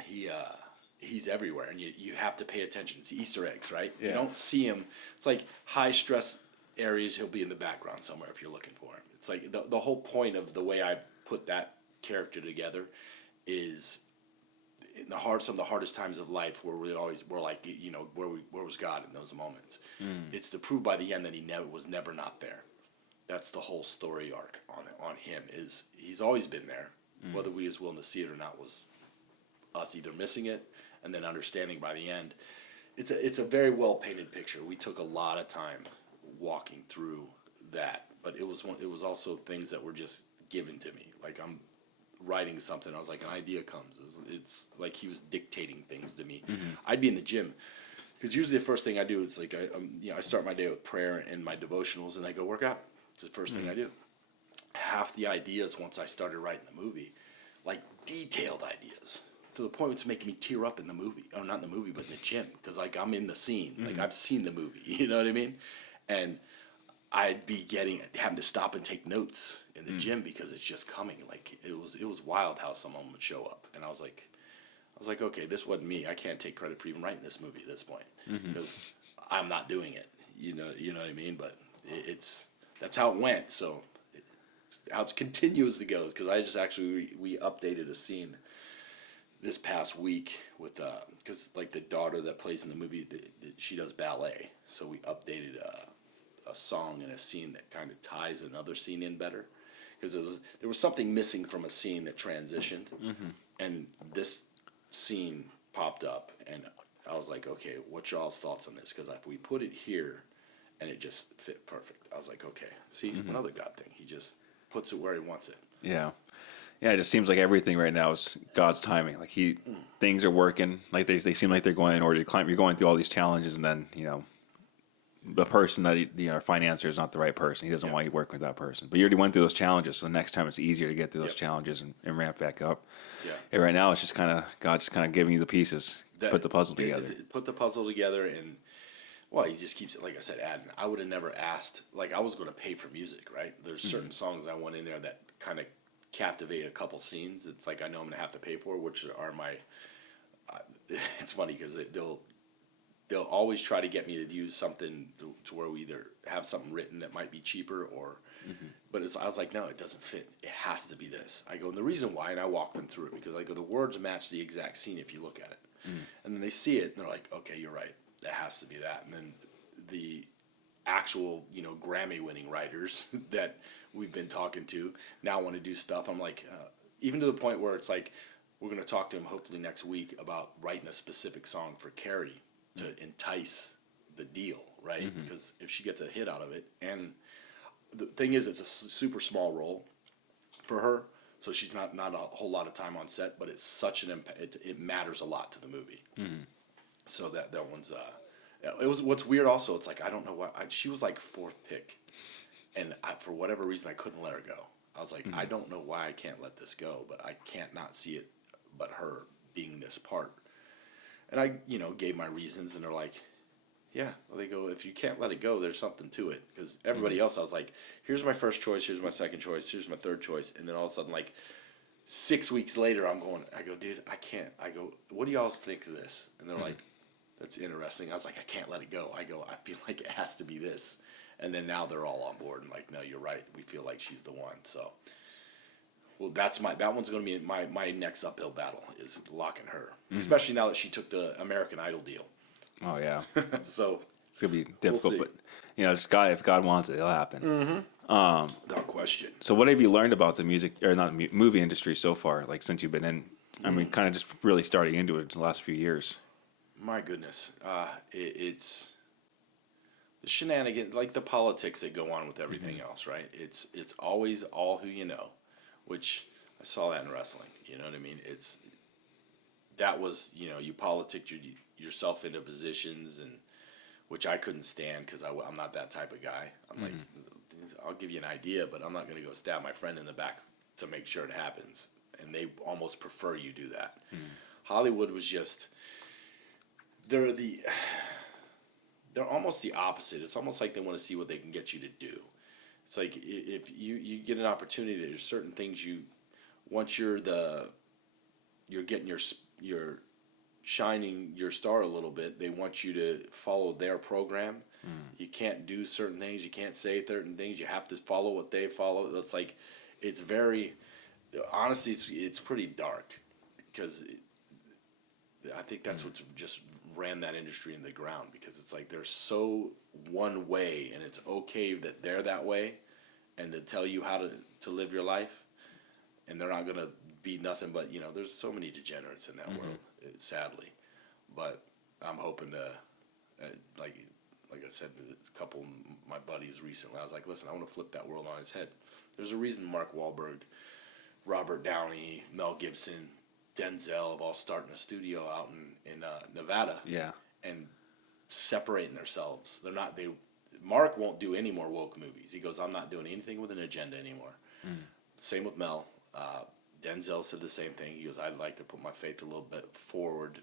he's everywhere, and you have to pay attention. It's Easter eggs, right? Yeah. You don't see him. It's like high stress areas. He'll be in the background somewhere if you're looking for him. It's like the whole point of the way I put that character together is in some of the hardest times of life where we're like, where was God in those moments? It's to prove by the end that he was never not there. That's the whole story arc on him. Is he's always been there. Whether we was willing to see it or not was us either missing it and then understanding by the end. It's a very well painted picture. We took a lot of time walking through that, but it was also things that were just given to me. Like I'm writing something, I was like, an idea comes. It's like he was dictating things to me. I'd be in the gym because usually the first thing I do is like I start my day with prayer and my devotionals, and I go work out. It's the first thing I do. Half the ideas once I started writing the movie, like detailed ideas, to the point it's making me tear up in the movie. Oh, not in the movie, but in the gym, because like I'm in the scene. Like I've seen the movie, you know what I mean? And I'd be having to stop and take notes in the gym because it's just coming. Like it was wild how someone would show up, and I was like, okay, this wasn't me. I can't take credit for even writing this movie at this point because I'm not doing it. You know what I mean? But that's how it went. So how it's continuous it goes, because I just actually we updated a scene this past week with because like the daughter that plays in the movie, she does ballet, so we updated a song and a scene that kind of ties another scene in better, because there was something missing from a scene that transitioned, and this scene popped up, and I was like, okay, what's y'all's thoughts on this? Because if we put it here and it just fit perfect, I was like, okay, see, another God thing. He just puts it where he wants it. Yeah. Yeah, it just seems like everything right now is God's timing. Like things are working. Like they seem like they're going in order to climb. You're going through all these challenges, and then the person that our financier is not the right person. He doesn't want you working with that person. But you already went through those challenges, so the next time it's easier to get through those challenges and ramp back up. Yeah. And right now it's just kind of God's kind of giving you the pieces, put the puzzle together. Put the puzzle together, and well, he just keeps it, like I said, adding. I would have never asked. Like I was going to pay for music, right? There's certain songs I want in there that kind of captivate a couple scenes. It's like I know I'm gonna have to pay for, which are my. It's funny because they'll always try to get me to use something to where we either have something written that might be cheaper or, but I was like, no, it doesn't fit. It has to be this. I go, and the reason why, and I walk them through it because I go, the words match the exact scene if you look at it, and then they see it and they're like, okay, you're right. That has to be that. And then the actual Grammy-winning writers that we've been talking to now want to do stuff. I'm like, even to the point where it's like, we're going to talk to him hopefully next week about writing a specific song for Carrie to entice the deal, right? Because if she gets a hit out of it, and the thing is, it's a super small role for her, so she's not a whole lot of time on set, but it's such an impact. It matters a lot to the movie. So that one's it was what's weird also. It's like I don't know why she was like fourth pick. And for whatever reason, I couldn't let her go. I was like, I don't know why I can't let this go, but I can't not see it, but her being this part. And I, gave my reasons, and they're like, yeah. Well, they go, if you can't let it go, there's something to it. Because everybody else, I was like, here's my first choice, here's my second choice, here's my third choice. And then all of a sudden, like 6 weeks later, I go, dude, I can't. I go, what do y'all think of this? And they're like, that's interesting. I was like, I can't let it go. I go, I feel like it has to be this. And then now they're all on board and like, no, you're right. We feel like she's the one. So Well, that one's going to be my next uphill battle is locking her, especially now that she took the American Idol deal. Oh yeah, So it's gonna be difficult, see. but just God, if God wants it, it'll happen. Without question. So what have you learned about the music or not movie industry so far? Like since you've been in, I mean, kind of just really starting into it in the last few years. My goodness, it's the shenanigans, like the politics that go on with everything else, right? It's always all who you know, which I saw that in wrestling. You know what I mean? That was you politicked yourself into positions and which I couldn't stand because I'm not that type of guy. I'm like, I'll give you an idea, but I'm not going to go stab my friend in the back to make sure it happens. And they almost prefer you do that. Hollywood was just they're almost the opposite. It's almost like they want to see what they can get you to do. It's like if you get an opportunity, there's certain things once you're getting your shining your star a little bit, they want you to follow their program. You can't do certain things. You can't say certain things. You have to follow what they follow. It's like, it's very, honestly, it's pretty dark because I think that's what just ran that industry in the ground because it's like they're so one way and it's okay that they're that way and to tell you how to live your life and they're not going to be nothing but, there's so many degenerates in that world, sadly. But I'm hoping to, like I said to a couple of my buddies recently, I was like, listen, I want to flip that world on its head. There's a reason Mark Wahlberg, Robert Downey, Mel Gibson, Denzel have all starting a studio out in Nevada. Yeah. And separating themselves. Mark won't do any more woke movies. He goes, I'm not doing anything with an agenda anymore. Same with Mel. Denzel said the same thing. He goes, I'd like to put my faith a little bit forward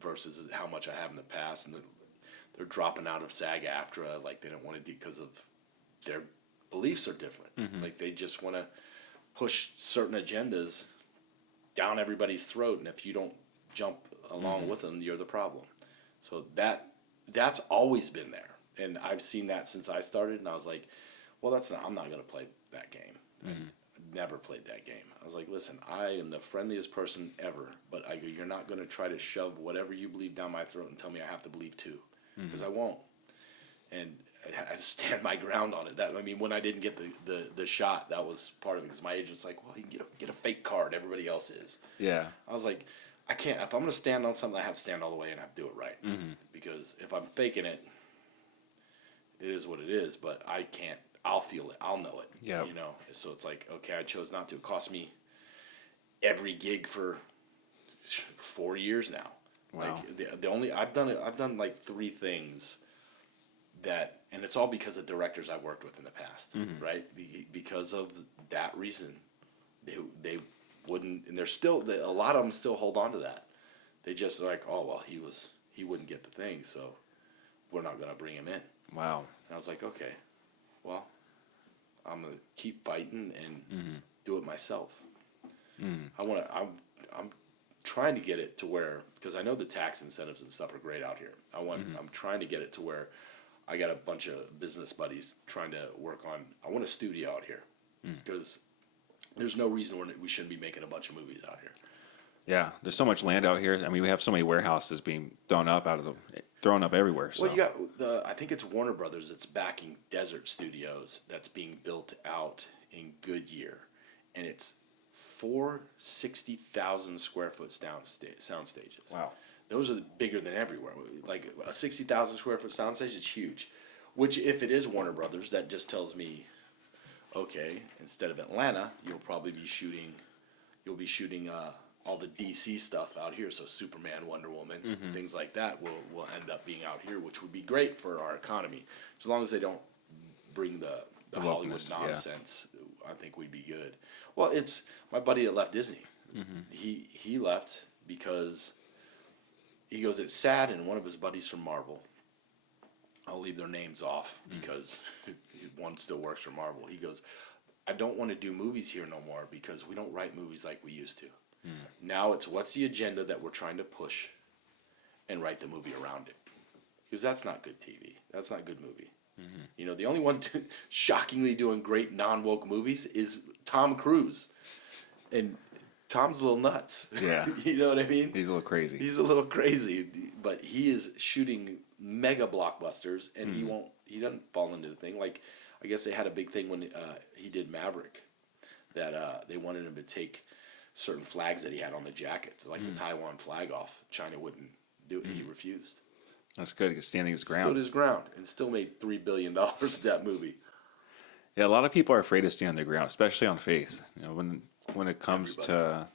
versus how much I have in the past. And they're dropping out of SAG-AFTRA like they don't want to do because of their beliefs are different. It's like they just want to push certain agendas down everybody's throat, and if you don't jump along with them, you're the problem. So that's always been there, and I've seen that since I started. And I was like, well, I'm not going to play that game. I never played that game. I was like, listen, I am the friendliest person ever, but I go, you're not going to try to shove whatever you believe down my throat and tell me I have to believe too, because I won't. And I stand my ground on it. When I didn't get the shot, that was part of it. Because my agent's like, well, you can get a fake card. Everybody else is. Yeah. I was like, I can't. If I'm going to stand on something, I have to stand all the way and have to do it right. Because if I'm faking it, it is what it is. But I can't. I'll feel it. I'll know it. Yeah. So it's like, okay, I chose not to. It cost me every gig for 4 years now. Wow. Like I've done like 3 things. And it's all because of directors I've worked with in the past, right? Because of that reason, they wouldn't, and they're still, a lot of them still hold on to that. They just are like, oh, well, he wouldn't get the thing, so we're not going to bring him in. Wow. And I was like, okay, well, I'm going to keep fighting and do it myself. I'm trying to get it to where, because I know the tax incentives and stuff are great out here. I'm trying to get it to where I got a bunch of business buddies trying to work on. I want a studio out here because there's no reason we shouldn't be making a bunch of movies out here. Yeah, there's so much land out here. I mean, we have so many warehouses being thrown up everywhere. So. Well, you got I think it's Warner Brothers that's backing Desert Studios that's being built out in Goodyear, and it's 4 60,000 square foot sound stages. Wow. Those are bigger than everywhere. Like a 60,000 square foot soundstage is huge. Which, if it is Warner Brothers, that just tells me, okay, instead of Atlanta, you'll be shooting all the DC stuff out here. So Superman, Wonder Woman, things like that will end up being out here, which would be great for our economy. As long as they don't bring the Hollywood nonsense, I think we'd be good. Well, it's my buddy that left Disney. He left because. He goes, it's sad, and one of his buddies from Marvel, I'll leave their names off because one still works for Marvel. He goes, I don't want to do movies here no more because we don't write movies like we used to. Now it's what's the agenda that we're trying to push and write the movie around it. Because that's not good TV. That's not good movie. The only one shockingly doing great non-woke movies is Tom Cruise, and Tom's a little nuts. Yeah. You know what I mean? He's a little crazy. He's a little crazy, but he is shooting mega blockbusters, and he doesn't fall into the thing. Like, I guess they had a big thing when he did Maverick, that they wanted him to take certain flags that he had on the jacket, like the Taiwan flag off. China wouldn't do it. He refused. That's good. He's standing his ground. Stood his ground and still made $3 billion with that movie. Yeah, a lot of people are afraid to stand their ground, especially on faith. You know, when it comes to,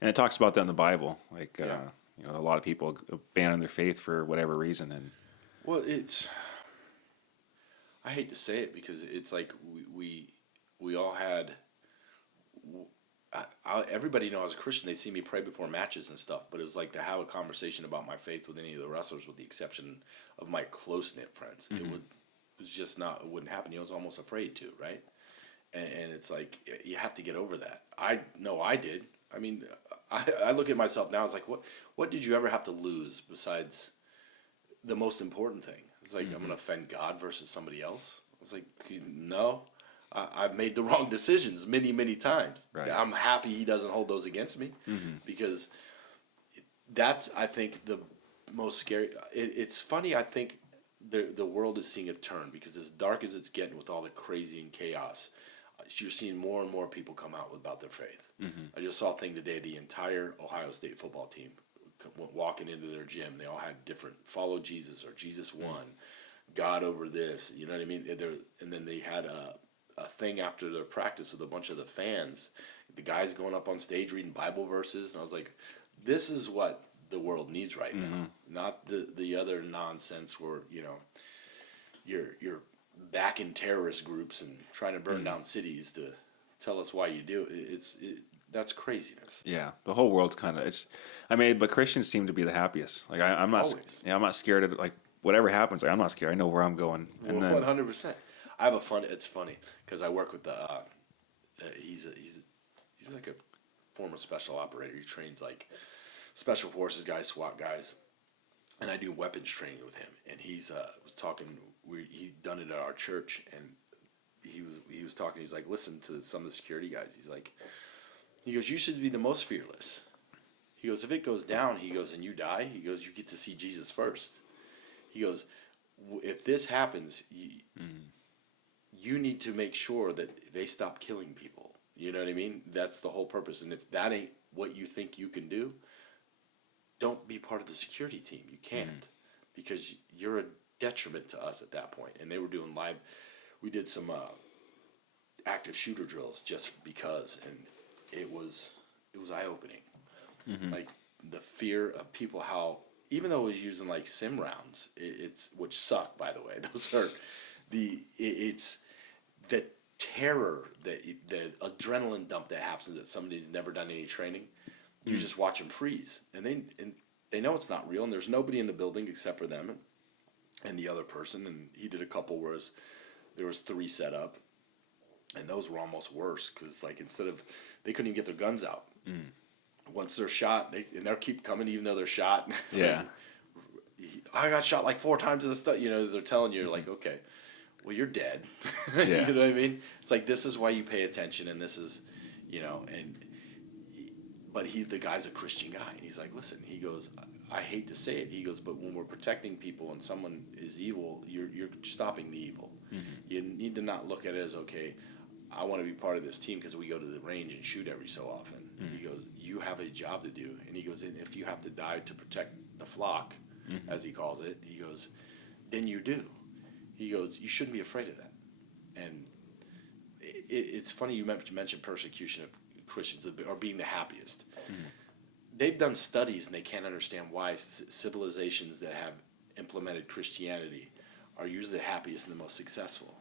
and it talks about that in the Bible. Like, you know, a lot of people abandon their faith for whatever reason, and well, I hate to say it because it's like we all had. Everybody knows as a Christian, they see me pray before matches and stuff, but it was like to have a conversation about my faith with any of the wrestlers, with the exception of my close knit friends. It was just not. It wouldn't happen. He was almost afraid to, right? And it's like you have to get over that. I know I did. I mean, I look at myself now. It's like, what did you ever have to lose besides the most important thing? It's like I'm going to offend God versus somebody else. It's like, no. I've made the wrong decisions many, many times. Right. I'm happy he doesn't hold those against me, because that's, I think, the most scary. It's funny. I think the world is seeing a turn, because as dark as it's getting with all the crazy and chaos, you're seeing more and more people come out about their faith. I just saw a thing today. The entire Ohio State football team went walking into their gym. They all had different follow Jesus or Jesus won, God over this. You know what I mean? And then they had a thing after their practice with a bunch of the fans, the guys going up on stage reading Bible verses, and I was like, this is what the world needs right now, not the other nonsense where, you know, you're backing terrorist groups and trying to burn down cities to tell us why you do it. That's craziness. yeah, the whole world's kind of but Christians seem to be the happiest. Like I'm not, Always. I'm not scared of, like, whatever happens. Like, I'm not scared. I know where I'm going. And then 100%. I have it's funny because I work with he's like a former special operator. He trains like special forces guys, SWAT guys, and I do weapons training with him. And he's was talking. He done it at our church, and he was talking. He's like, listen to some of the security guys. He goes, you should be the most fearless. He goes, if it goes down, he goes, and you die, he goes, you get to see Jesus first. He goes, if this happens, you need to make sure that they stop killing people. You know what I mean? That's the whole purpose. And if that ain't what you think you can do, don't be part of the security team. You can't, because you're a detriment to us at that point. And they were doing we did some active shooter drills just because, and it was eye-opening. Like the fear of people, how, even though it was using like sim rounds, which suck, by the way. Those are it's the terror, the adrenaline dump that happens that somebody's never done any training. You just watch them freeze, and they know it's not real, and there's nobody in the building except for them and the other person. And he did a couple where there was 3 set up, and those were almost worse because, like, they couldn't even get their guns out. Once they're shot, they'll keep coming even though they're shot. yeah, I got shot like 4 times in the stuff. You know, they're telling you, like, okay, well, you're dead. Yeah. You know what I mean? It's like, this is why you pay attention, and this is, you know, but the guy's a Christian guy, and he's like, listen, he goes, I hate to say it, he goes, but when we're protecting people and someone is evil, you're stopping the evil. You need to not look at it as, okay, I want to be part of this team because we go to the range and shoot every so often. He goes, you have a job to do, and he goes, and if you have to die to protect the flock, as he calls it, he goes, then you do. He goes, you shouldn't be afraid of that. And it's funny you mentioned persecution of Christians or being the happiest. They've done studies, and they can't understand why civilizations that have implemented Christianity are usually the happiest and the most successful.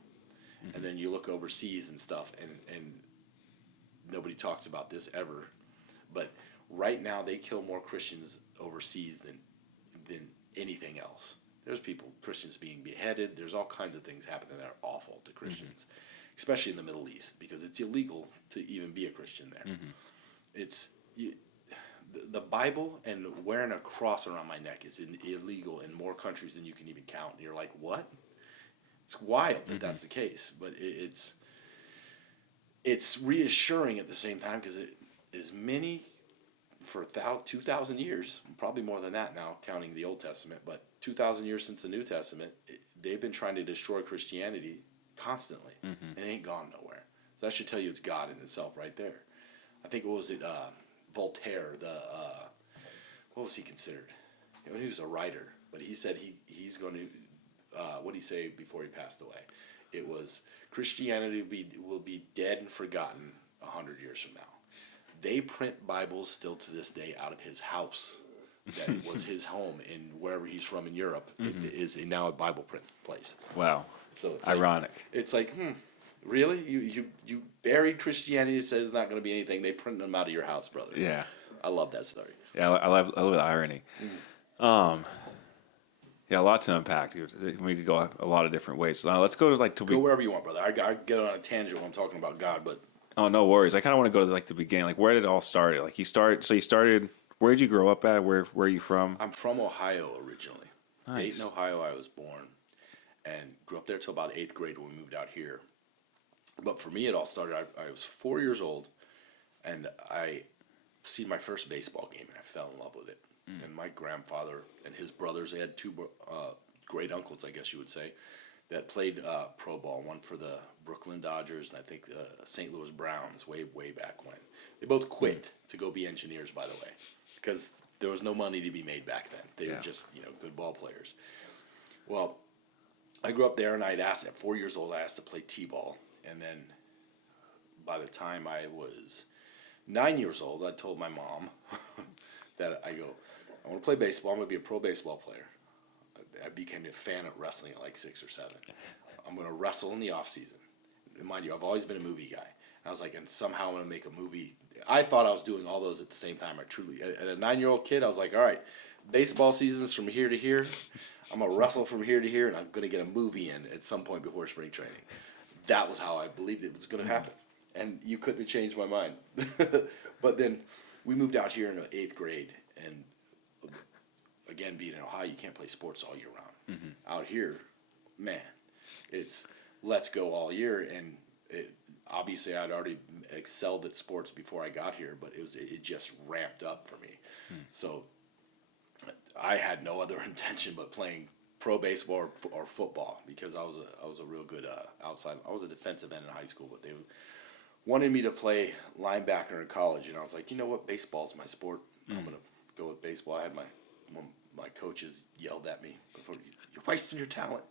And then you look overseas and stuff, and nobody talks about this ever, but right now they kill more Christians overseas than anything else. There's Christians being beheaded. There's all kinds of things happening that are awful to Christians, especially in the Middle East, because it's illegal to even be a Christian there. The Bible and wearing a cross around my neck is illegal in more countries than you can even count. And you're like, what? It's wild that that's the case, but it's reassuring at the same time because it is many for 2,000 years, probably more than that now, counting the Old Testament, but 2,000 years since the New Testament, they've been trying to destroy Christianity constantly, and it ain't gone nowhere. So that should tell you it's God in itself right there. I think, what was it, Voltaire, what was he considered? He was a writer, but he said he's going to, what did he say before he passed away? It was, Christianity will be dead and forgotten 100 years from now. They print Bibles still to this day out of his house. That was his home in wherever he's from in Europe. It is now a Bible print place. Wow. So it's ironic. It's like, really? You buried Christianity. It says it's not going to be anything. They print them out of your house, brother. Yeah. I love that story. Yeah, I love the irony. Yeah, a lot to unpack. We could go a lot of different ways. So let's go to go wherever you want, brother. I get on a tangent when I'm talking about God, but oh, no worries. I kind of want to go to the beginning. Like, where did it all start? Like, you started. Where did you grow up at? Where are you from? I'm from Ohio originally. Nice. Dayton, Ohio. I was born, and grew up there till about 8th grade when we moved out here. But for me, it all started. I was 4 years old, and I seen my first baseball game, and I fell in love with it. And my grandfather and his brothers, they had two great uncles, I guess you would say, that played pro ball. One for the Brooklyn Dodgers, and I think the St. Louis Browns way back when. They both quit to go be engineers, by the way, because there was no money to be made back then. They were just good ball players. Well, I grew up there, and at 4 years old, I asked to play t-ball, and then by the time I was 9 years old, I told my mom that I want to play baseball. I'm going to be a pro baseball player. I became a fan of wrestling at like 6 or 7. I'm going to wrestle in the off season. And mind you, I've always been a movie guy. I was like, and somehow I'm going to make a movie. I thought I was doing all those at the same time. At a 9-year-old kid, I was like, all right, baseball season's from here to here. I'm going to wrestle from here to here, and I'm going to get a movie in at some point before spring training. That was how I believed it was going to happen. And you couldn't have changed my mind. But then we moved out here in the 8th grade, and again, being in Ohio, you can't play sports all year round. Out here, man, it's let's go all year. And obviously, I'd already excelled at sports before I got here, but it just ramped up for me. So I had no other intention but playing pro baseball or football, because I was a real good outside. I was a defensive end in high school, but they wanted me to play linebacker in college, and I was like, you know what, baseball's my sport. I'm gonna go with baseball. I had my coaches yelled at me before, you're wasting your talent.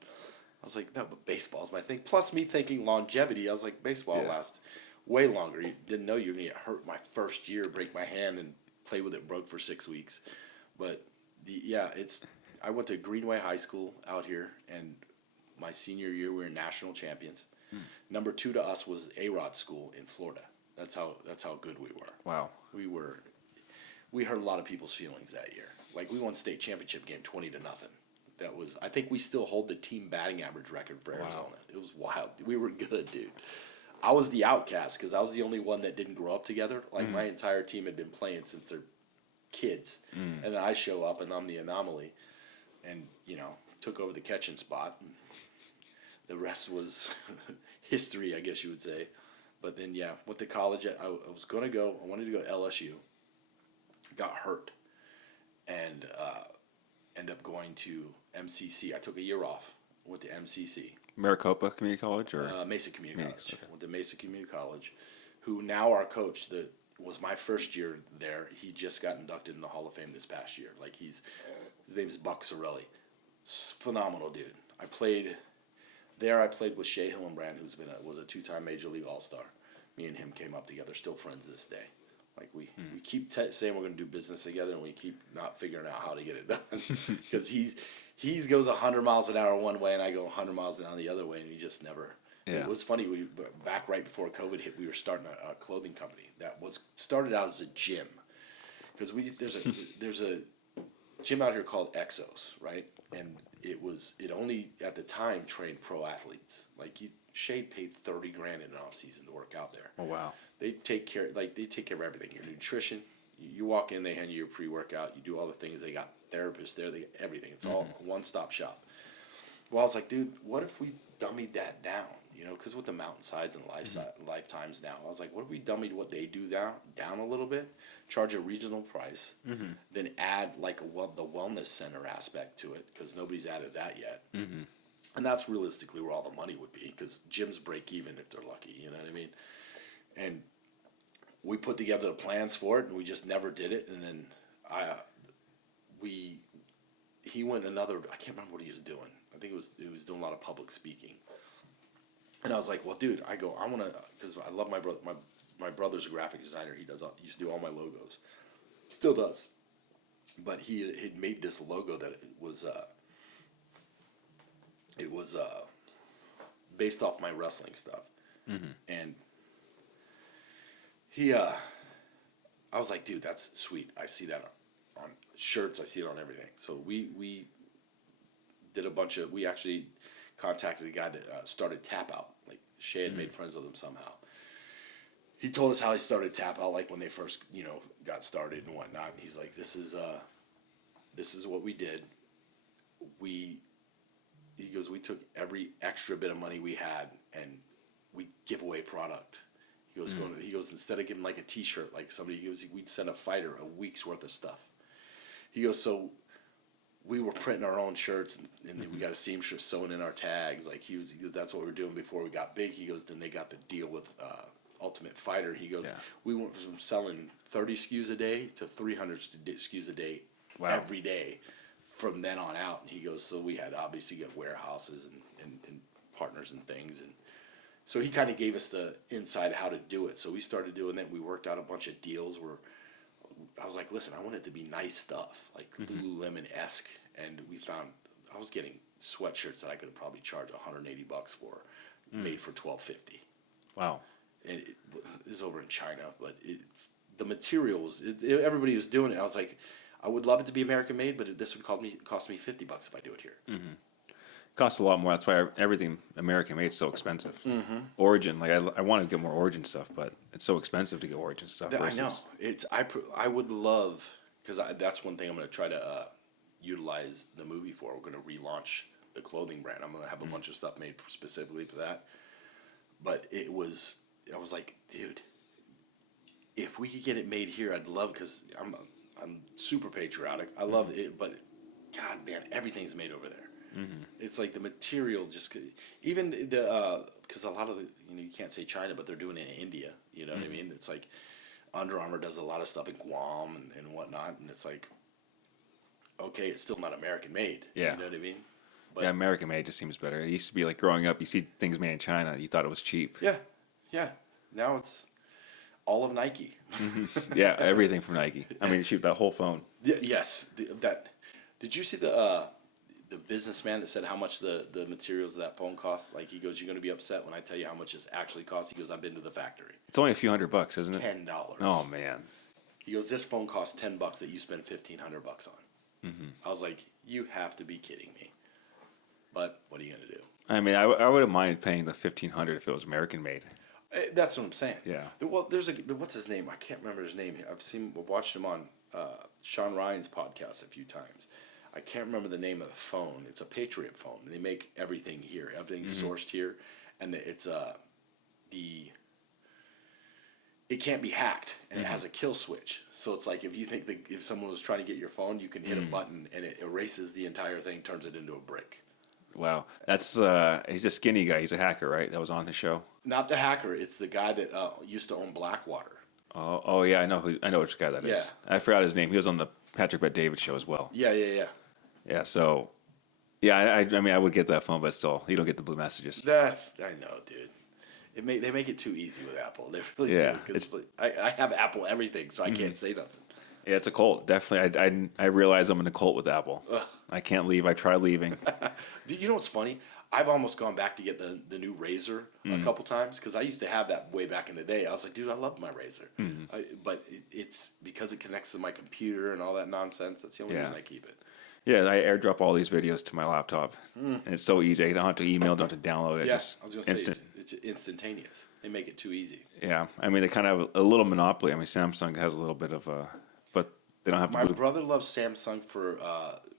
I was like, no, but baseball's my thing. Plus me thinking longevity, I was like, baseball lasts way longer. You didn't know you were gonna get hurt my first year, break my hand, and play with it broke for 6 weeks. But I went to Greenway High School out here, and my senior year we were national champions. Number 2 to us was A-Rod School in Florida. That's how good we were. Wow. We hurt a lot of people's feelings that year. Like, we won state championship game 20-0. That was, I think we still hold the team batting average record for Arizona. It was wild. We were good, dude. I was the outcast because I was the only one that didn't grow up together. Like, my entire team had been playing since they're kids. And then I show up, and I'm the anomaly. And, took over the catching spot. And the rest was history, I guess you would say. But then, went to college. I wanted to go to LSU. Got hurt. And ended up going to MCC. I took a year off. Went to MCC. Maricopa Community College or Mesa Community College. Okay. Went to Mesa Community College, who now our coach that was my first year there. He just got inducted in the Hall of Fame this past year. Like, his name is Buck Sorelli. Phenomenal dude. I played with Shea Hillenbrand, was a 2-time Major League All-Star. Me and him came up together. Still friends to this day. Like, we keep saying we're going to do business together, and we keep not figuring out how to get it done. Because he goes 100 miles an hour one way, and I go 100 miles an hour the other way, and we just never. Yeah. It was funny. Back right before COVID hit, we were starting a clothing company that started out as a gym. Because there's a gym out here called Exos, right? And it only at the time trained pro athletes. Like, Shea paid $30,000 in an off season to work out there. Oh wow. They take care of everything. Your nutrition. You walk in, they hand you your pre-workout. You do all the things. They got therapists there. They got everything. It's all a one-stop shop. Well, I was like, dude, what if we dummied that down? you know, because with the mountainsides and lifetimes now, I was like, what if we dummied what they do down a little bit, charge a regional price, then add like the wellness center aspect to it, because nobody's added that yet. And that's realistically where all the money would be, because gyms break even if they're lucky, you know what I mean? And we put together the plans for it, and we just never did it. And then he went another. I can't remember what he was doing. I think he was doing a lot of public speaking. And I was like, well, dude, I want to, because I love my brother. My brother's a graphic designer. He used to do all my logos, still does. But he had made this logo that it was based off my wrestling stuff, and I was like, dude, that's sweet. I see that on shirts. I see it on everything. So we did we actually contacted a guy that started Tap Out. Like, Shay had made friends with him somehow. He told us how he started Tap Out, like when they first, got started and whatnot. And he's like, this is what we did. He goes, we took every extra bit of money we had and we give away product. He goes, instead of giving like a T-shirt, like somebody goes, we'd send a fighter a week's worth of stuff. He goes, so we were printing our own shirts, and then we got a seamstress sewing in our tags. Like he goes, that's what we were doing before we got big. He goes, then they got the deal with Ultimate Fighter. He goes, we went from selling 30 SKUs a day to 300 SKUs a day every day from then on out. And he goes, so we had obviously get warehouses and partners and things, and so he kind of gave us the inside how to do it. So we started doing that. We worked out a bunch of deals where I was like, listen, I want it to be nice stuff, like Lululemon-esque. And we found I was getting sweatshirts that I could have probably charged $180 for, made for $12.50. Wow. And it is over in China, but it's the materials. Everybody was doing it. I was like, I would love it to be American made, but this would cost me $50 if I do it here. Costs a lot more. That's why everything American made is so expensive. Origin, like I want to get more Origin stuff, but it's so expensive to get Origin stuff. I know. I would love, because that's one thing I'm going to try to utilize the movie for. We're going to relaunch the clothing brand. I'm going to have a bunch of stuff made specifically for that. But I was like, dude, if we could get it made here, I'd love, because I'm super patriotic. I love it, but God, man, everything's made over there. It's like the material even because a lot of you can't say China, but they're doing it in India. You know what I mean? It's like Under Armour does a lot of stuff in Guam and whatnot, and it's like, okay, it's still not American made. Yeah. You know what I mean? But, yeah, American made just seems better. It used to be like growing up, you see things made in China, you thought it was cheap. Yeah. Now it's all of Nike. Yeah, everything from Nike. I mean, shoot, that whole phone. Yes. Did you see the businessman that said how much the materials of that phone cost? Like, he goes, you're going to be upset when I tell you how much this actually costs. He goes, I've been to the factory. It's only a few $100, isn't it? $10. Oh, man. He goes, this phone costs $10 that you spend $1,500 on. I was like, you have to be kidding me. But what are you going to do? I mean, I wouldn't mind paying the $1,500 if it was American made. That's what I'm saying. Yeah. Well, there's what's his name? I can't remember his name. I've watched him on Sean Ryan's podcast a few times. I can't remember the name of the phone. It's a Patriot phone. They make everything here. Everything's sourced here, and it can't be hacked, and it has a kill switch. So it's like, if you think that if someone was trying to get your phone, you can hit a button and it erases the entire thing, turns it into a brick. Wow, that's he's a skinny guy. He's a hacker, right? That was on the show. Not the hacker. It's the guy that used to own Blackwater. Oh yeah, I know which guy that is. I forgot his name. He was on the Patrick Bet David show as well. Yeah. So, yeah, I mean, I would get that phone, but still, you don't get the blue messages. I know, dude. They make it too easy with Apple. They really do. Because I have Apple everything, so I can't say nothing. Yeah, it's a cult. Definitely, I realize I'm in a cult with Apple. Ugh. I can't leave. I try leaving. You know what's funny? I've almost gone back to get the new Razor a couple times, because I used to have that way back in the day. I was like, dude, I love my Razor. But it's because it connects to my computer and all that nonsense. That's the only reason I keep it. Yeah, I airdrop all these videos to my laptop. And it's so easy. I don't have to email, don't have to download it. Yeah, I was going to say, it's instantaneous. They make it too easy. Yeah, I mean, they kind of have a little monopoly. I mean, Samsung has a little bit of but they don't have to. My brother loves Samsung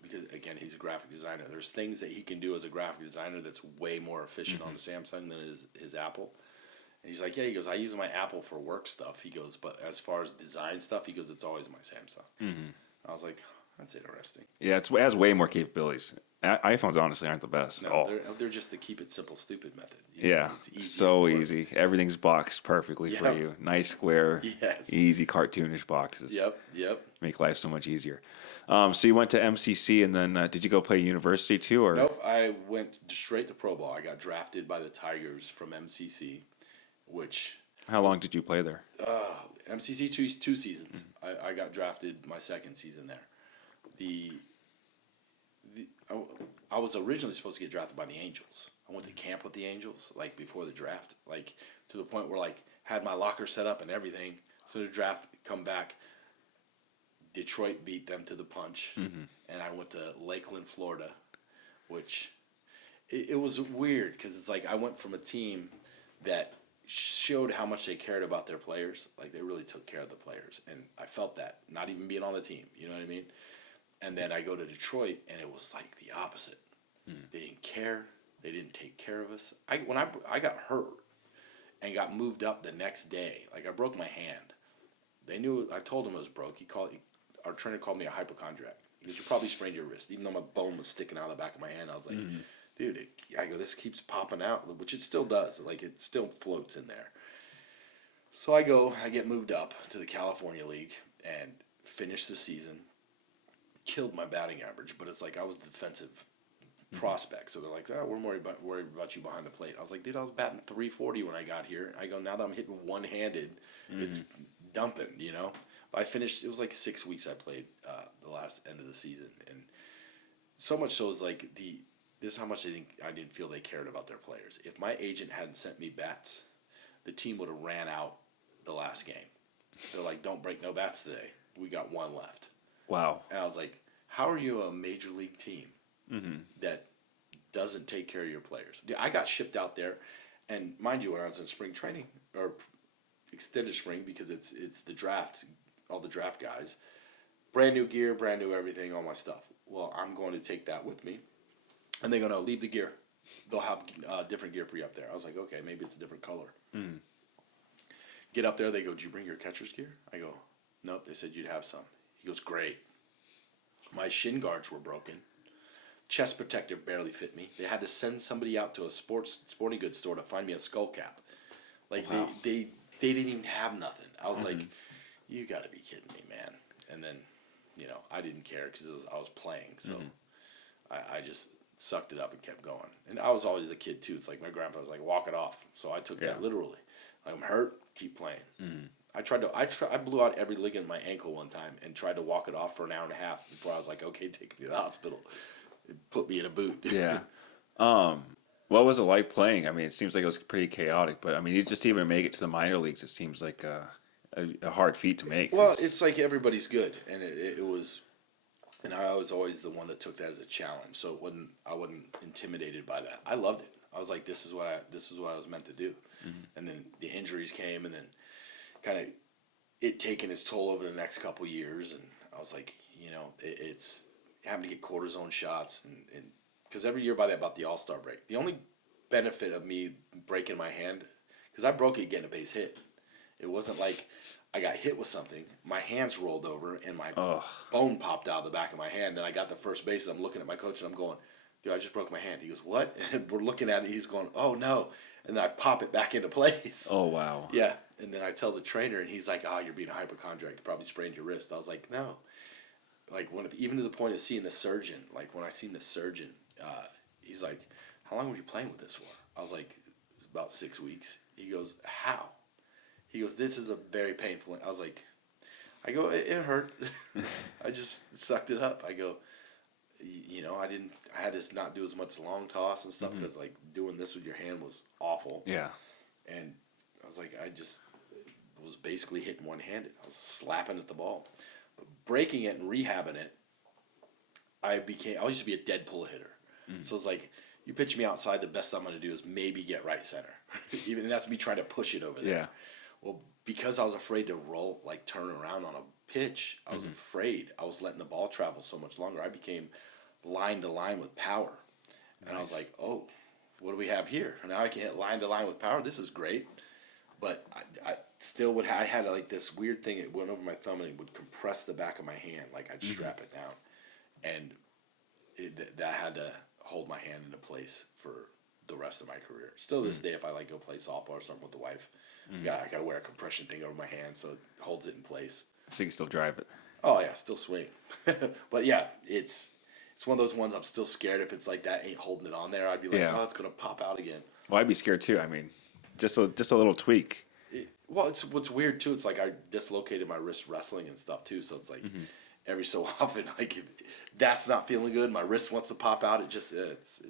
because again, he's a graphic designer. There's things that he can do as a graphic designer that's way more efficient on the Samsung than his Apple. And he's like, yeah, he goes, I use my Apple for work stuff. He goes, but as far as design stuff, he goes, it's always my Samsung. I was like, that's interesting. Yeah, it has way more capabilities. iPhones honestly aren't the best at No, all. they're just the keep it simple, stupid method. Yeah, It's easy so easy. Everything's boxed perfectly for Yep. you. Nice, square, Yes. easy, cartoonish boxes. Yep. Make life so much easier. So you went to MCC, and then did you go play university too, or? Nope, I went straight to pro ball. I got drafted by the Tigers from MCC, which How long did you play there? MCC two seasons. I got drafted my second season there. I was originally supposed to get drafted by the Angels. I went to camp with the Angels like before the draft, like to the point where like had my locker set up and everything. So the draft come back. Detroit beat them to the punch, and I went to Lakeland, Florida, which it was weird because it's like I went from a team that showed how much they cared about their players, like they really took care of the players, and I felt that not even being on the team, you know what I mean? And then I go to Detroit, and it was like the opposite. They didn't care. They didn't take care of us. When I got hurt and got moved up the next day, like I broke my hand. They knew. I told him it was broke. Our trainer called me a hypochondriac because you probably sprained your wrist, even though my bone was sticking out of the back of my hand. I was like, dude, I go, this keeps popping out, which it still does. Like it still floats in there. So I get moved up to the California League and finish the season. Killed my batting average, but it's like I was the defensive prospect. So they're like, oh, we're worried about you behind the plate. I was like, dude, I was batting 340 when I got here. I go, now that I'm hitting one-handed, it's dumping, you know? I finished, it was like 6 weeks I played the last end of the season. And so much so is like, this is how much I didn't feel they cared about their players. If my agent hadn't sent me bats, the team would have ran out the last game. They're like, don't break no bats today. We got one left. Wow. And I was like, how are you a major league team that doesn't take care of your players? I got shipped out there, and mind you, when I was in spring training, or extended spring, because it's the draft, all the draft guys, brand new gear, brand new everything, all my stuff. Well, I'm going to take that with me, and they're going to leave the gear. They'll have different gear for you up there. I was like, okay, maybe it's a different color. Get up there, they go, did you bring your catcher's gear? I go, nope, they said you'd have some. He goes, great. My shin guards were broken. Chest protector barely fit me. They had to send somebody out to a sporting goods store to find me a skull cap. Like wow. they didn't even have nothing. I was like, you got to be kidding me, man. And then, you know, I didn't care because I was playing. So I just sucked it up and kept going. And I was always a kid too. It's like my grandpa was like, walk it off. So I took that literally. Like, I'm hurt, keep playing. I blew out every ligament in my ankle one time and tried to walk it off for an hour and a half before I was like, okay, take me to the hospital. It put me in a boot. Yeah. What was it like playing? I mean, it seems like it was pretty chaotic, but I mean, you just even make it to the minor leagues. It seems like a hard feat to make. Well, it's like everybody's good, and it was, and I was always the one that took that as a challenge. So I wasn't intimidated by that. I loved it. I was like, this is what I was meant to do. And then the injuries came, and then kind of it taking its toll over the next couple years, and I was like, you know, it's having to get cortisone shots, and because every year by about the All-Star break, the only benefit of me breaking my hand, because I broke it getting a base hit. It wasn't like I got hit with something. My hands rolled over, and my bone popped out of the back of my hand, and I got the first base, and I'm looking at my coach, and I'm going, dude, I just broke my hand. He goes, what? And we're looking at it, he's going, oh, no. And then I pop it back into place. Oh, wow. Yeah. And then I tell the trainer, and he's like, oh, you're being a hypochondriac. You probably sprained your wrist. I was like, no. Like, even to the point of seeing the surgeon, like, when I seen the surgeon, he's like, how long were you playing with this for? I was like, it was about 6 weeks. He goes, how? He goes, this is a very painful. I was like, I go, it hurt. I just sucked it up. I go, you know, I had to not do as much long toss and stuff because like doing this with your hand was awful. Yeah. And I was like, I just was basically hitting one-handed. I was slapping at the ball. But breaking it and rehabbing it, I used to be a dead pull hitter. So it's like, you pitch me outside, the best I'm going to do is maybe get right center. And that's me trying to push it over there. Yeah. Well, because I was afraid to turn around on a pitch, I was afraid. I was letting the ball travel so much longer. I became line to line with power. And I was like, oh, what do we have here? Now I can hit line to line with power. This is great. But I still would I had like this weird thing. It went over my thumb and it would compress the back of my hand. Like I'd strap it down. And that had to hold my hand into place for the rest of my career. Still this day, if I like go play softball or something with the wife, I got to wear a compression thing over my hand so it holds it in place. So you can still drive it. Oh yeah, still swing. But yeah, it's one of those ones I'm still scared if it's like that ain't holding it on there. I'd be like, oh, it's gonna pop out again. Well, I'd be scared too. I mean, just a little tweak. Well, it's what's weird too. It's like I dislocated my wrist wrestling and stuff too. So it's like every so often, like if that's not feeling good, my wrist wants to pop out. It just it's.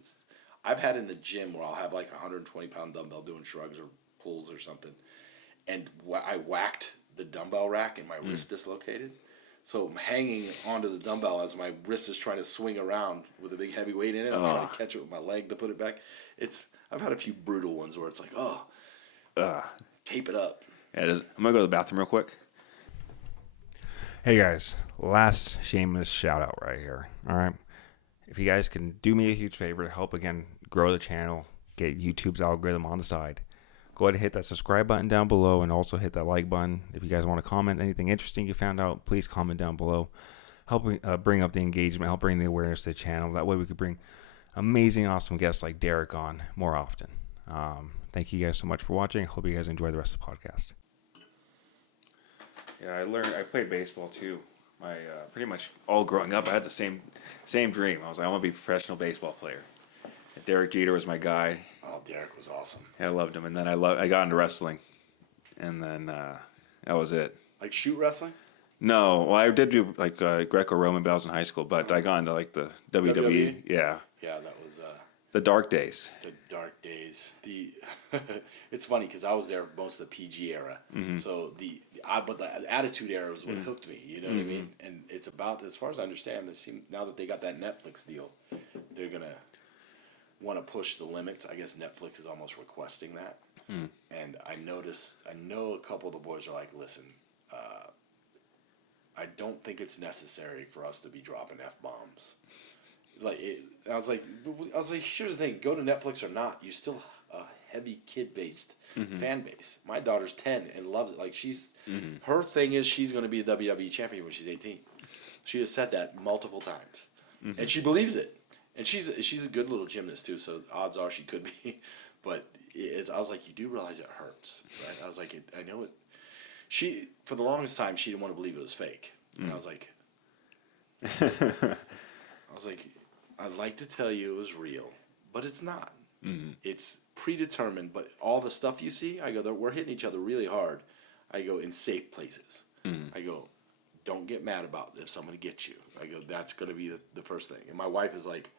I've had in the gym where I'll have like a 120-pound dumbbell doing shrugs or pulls or something, and I whacked the dumbbell rack and my wrist dislocated. So I'm hanging onto the dumbbell as my wrist is trying to swing around with a big heavy weight in it. I'm trying to catch it with my leg to put it back. I've had a few brutal ones where it's like, tape it up. Yeah, I'm gonna go to the bathroom real quick. Hey guys, last shameless shout out right here. All right, if you guys can do me a huge favor to help again grow the channel, get YouTube's algorithm on the side, go ahead and hit that subscribe button down below and also hit that like button. If you guys want to comment anything interesting you found out, please comment down below. Help bring up the engagement, help bring the awareness to the channel. That way we could bring amazing, awesome guests like Derick on more often. Thank you guys so much for watching. Hope you guys enjoy the rest of the podcast. Yeah, I played baseball too. My pretty much all growing up, I had the same dream. I want to be a professional baseball player. Derek Jeter was my guy. Oh, Derick was awesome. Yeah, I loved him, and then I got into wrestling, and then that was it. Like shoot wrestling? No, well, I did do like Greco-Roman battles in high school, but I got into like the WWE. Yeah. Yeah, that was the dark days. The dark days. It's funny because I was there most of the PG era. So but the Attitude Era was what hooked me. You know what I mean? And it's about, as far as I understand, now that they got that Netflix deal, they're gonna want to push the limits. I guess Netflix is almost requesting that. And I know a couple of the boys are like, listen, I don't think it's necessary for us to be dropping F-bombs. I was like, here's the thing: go to Netflix or not, you still a heavy kid-based fan base. My daughter's 10 and loves it. Like her thing is she's going to be a WWE champion when she's 18. She has said that multiple times, and she believes it. And she's a good little gymnast too, so odds are she could be. But I was like, you do realize it hurts, right? I was like, I know it. She, for the longest time, she didn't want to believe it was fake, and I was like, I'd like to tell you it was real, but it's not. It's predetermined. But all the stuff you see, I go, we're hitting each other really hard. I go, in safe places. I go, don't get mad about if somebody gets you. I go, that's going to be the first thing. And my wife is like,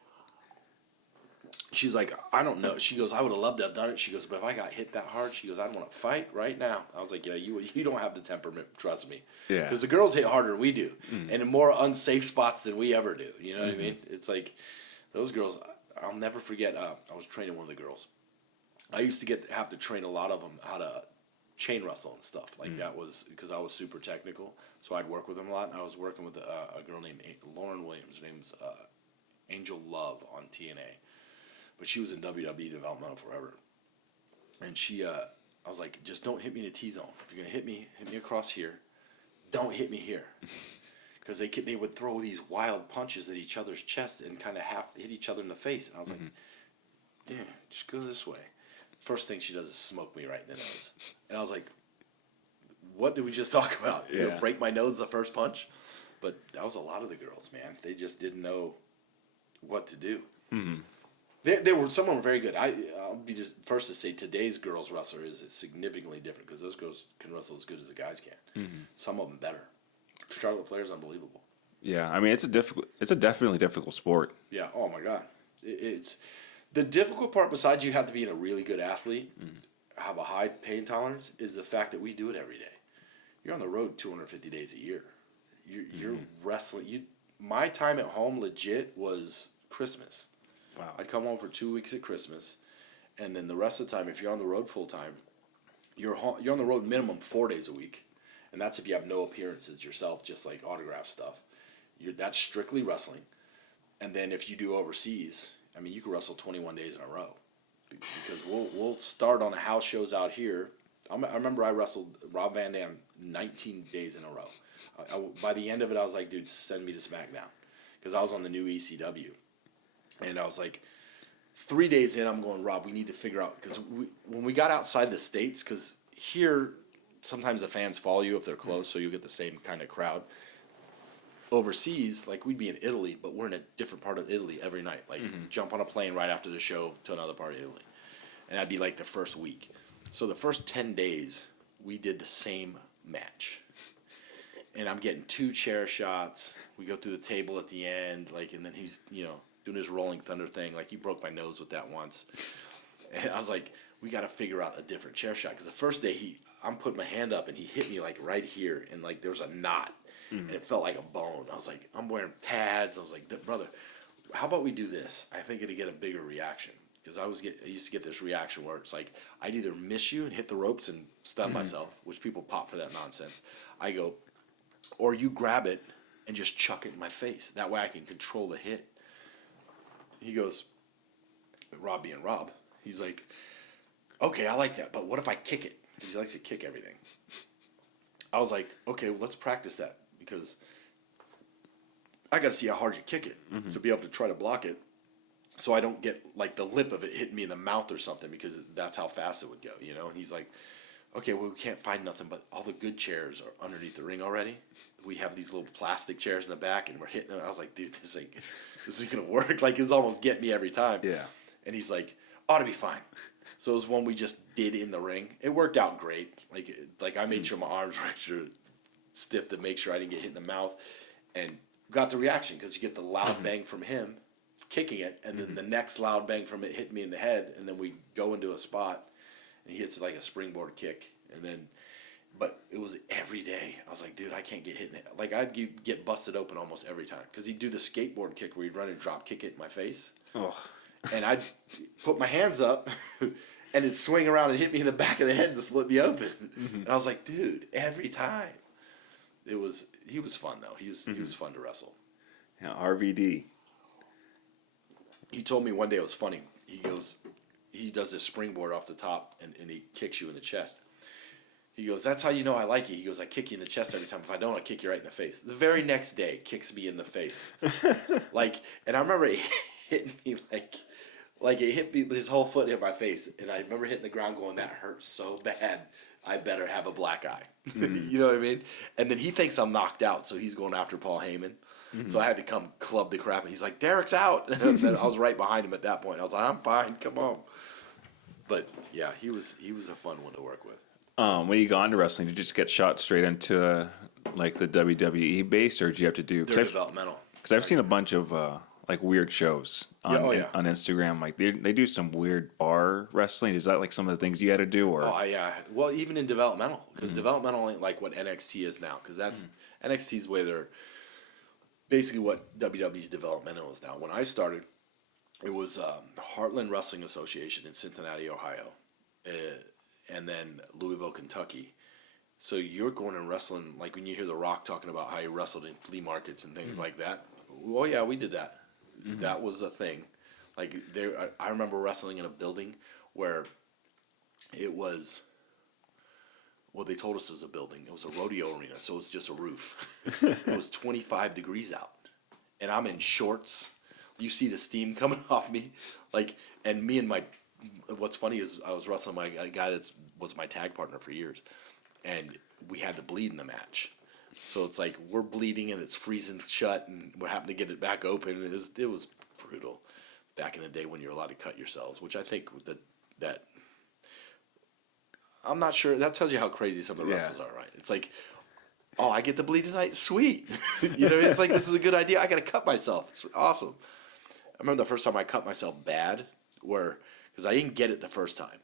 she's like, I don't know. She goes, I would have loved to have done it. She goes, but if I got hit that hard, she goes, I'd want to fight right now. I was like, yeah, you don't have the temperament, trust me. Yeah. Because the girls hit harder than we do, and in more unsafe spots than we ever do. You know what I mean? It's like those girls. I'll never forget. I was training one of the girls. I used to have to train a lot of them how to chain wrestle and stuff. Like that was because I was super technical, so I'd work with them a lot. And I was working with a girl named Lauren Williams. Her name's Angel Love on TNA. But she was in WWE developmental forever. And I was like, just don't hit me in a T-zone. If you're going to hit me across here. Don't hit me here. Because they would throw these wild punches at each other's chest and kind of half hit each other in the face. And I was like, yeah, just go this way. First thing she does is smoke me right in the nose. And I was like, what did we just talk about? Yeah. You know, break my nose the first punch? But that was a lot of the girls, man. They just didn't know what to do. Some of them were very good. I'll be just first to say today's girls wrestler is significantly different because those girls can wrestle as good as the guys can. Some of them better. Charlotte Flair is unbelievable. Yeah, I mean it's a definitely difficult sport. Yeah. Oh my God, it's the difficult part. Besides, you have to be a really good athlete, have a high pain tolerance. Is the fact that we do it every day. You're on the road 250 days a year. You're wrestling. My time at home legit was Christmas. Wow. I'd come home for 2 weeks at Christmas, and then the rest of the time, if you're on the road full time, you're on the road minimum 4 days a week, and that's if you have no appearances yourself, just like autograph stuff. That's strictly wrestling, And then if you do overseas, I mean, you can wrestle 21 days in a row, because we'll start on the house shows out here. I remember I wrestled Rob Van Dam 19 days in a row. By the end of it, I was like, dude, send me to SmackDown, because I was on the new ECW, and I was like, 3 days in, I'm going, Rob, we need to figure out, because when we got outside the States, because here sometimes the fans follow you if they're close, so you'll get the same kind of crowd. Overseas, like, we'd be in Italy, but we're in a different part of Italy every night. Like, jump on a plane right after the show to another part of Italy. And that'd be like the first week. So the first 10 days, we did the same match. And I'm getting 2 chair shots. We go through the table at the end, like, and then he's, doing his Rolling Thunder thing. Like, he broke my nose with that once. And I was like, we got to figure out a different chair shot. Because the first day, I'm putting my hand up, and he hit me, like, right here. And, like, there was a knot. And it felt like a bone. I was like, I'm wearing pads. I was like, brother, how about we do this? I think it'd get a bigger reaction. Because I used to get this reaction where it's like, I'd either miss you and hit the ropes and stun myself, which people pop for that nonsense. I go, or you grab it and just chuck it in my face. That way I can control the hit. He goes, Rob being Rob, he's like, okay, I like that, but what if I kick it? Because he likes to kick everything. I was like, okay, well, let's practice that, because I got to see how hard you kick it to be able to try to block it, so I don't get, like, the lip of it hitting me in the mouth or something, because that's how fast it would go, And he's like, okay, well, we can't find nothing, but all the good chairs are underneath the ring already. We have these little plastic chairs in the back, and we're hitting them. I was like, dude, this is going to work. Like, it's almost getting me every time. Yeah. And he's like, ought to be fine. So it was one we just did in the ring. It worked out great. Like I made sure my arms were extra stiff to make sure I didn't get hit in the mouth, and got the reaction, because you get the loud bang from him kicking it, and then the next loud bang from it hitting me in the head, and then we go into a spot, and he hits like a springboard kick, and then, but it was every day. I was like, dude, I can't get hit in the, like, I'd get busted open almost every time, because he'd do the skateboard kick where he'd run and drop kick it in my face. Oh. And I'd put my hands up, and it'd swing around and hit me in the back of the head to split me open. And I was like, dude, every time. He was fun, though. He was fun to wrestle. Yeah, RVD. He told me one day, it was funny. He does this springboard off the top, and he kicks you in the chest. He goes, that's how you know I like you. He goes, I kick you in the chest every time. If I don't, I kick you right in the face. The very next day, kicks me in the face. And I remember it hit me like it hit me, his whole foot hit my face. And I remember hitting the ground going, that hurt so bad. I better have a black eye. You know what I mean? And then he thinks I'm knocked out, so he's going after Paul Heyman. So I had to come club the crap. And he's like, Derick's out. And I was right behind him at that point. I was like, I'm fine. Come on. But, yeah, he was a fun one to work with. When you got into wrestling, did you just get shot straight into like the WWE base, or did you have to do? They're developmental. Because I've seen a bunch of like weird shows on Instagram. Like they do some weird bar wrestling. Is that like some of the things you had to do? Or yeah. Well, even in developmental, because developmental ain't like what NXT is now. Because that's NXT's way they're basically what WWE's developmental is now. When I started, it was Heartland Wrestling Association in Cincinnati, Ohio. And then Louisville, Kentucky. So you're going and wrestling, like when you hear The Rock talking about how he wrestled in flea markets and things like that. Well, yeah, we did that. That was a thing. Like I remember wrestling in a building where it was, well, they told us it was a building. It was a rodeo arena, so it was just a roof. It was 25 degrees out, and I'm in shorts. You see the steam coming off me, and me and my. What's funny is I was wrestling a guy that was my tag partner for years, and we had to bleed in the match. So it's like we're bleeding and it's freezing shut, and we're having to get it back open. It was brutal back in the day when you're allowed to cut yourselves, which I think that I'm not sure. That tells you how crazy some of the wrestlers are, right? It's like, oh, I get to bleed tonight, sweet. It's like this is a good idea. I got to cut myself. It's awesome. I remember the first time I cut myself bad, because I didn't get it the first time.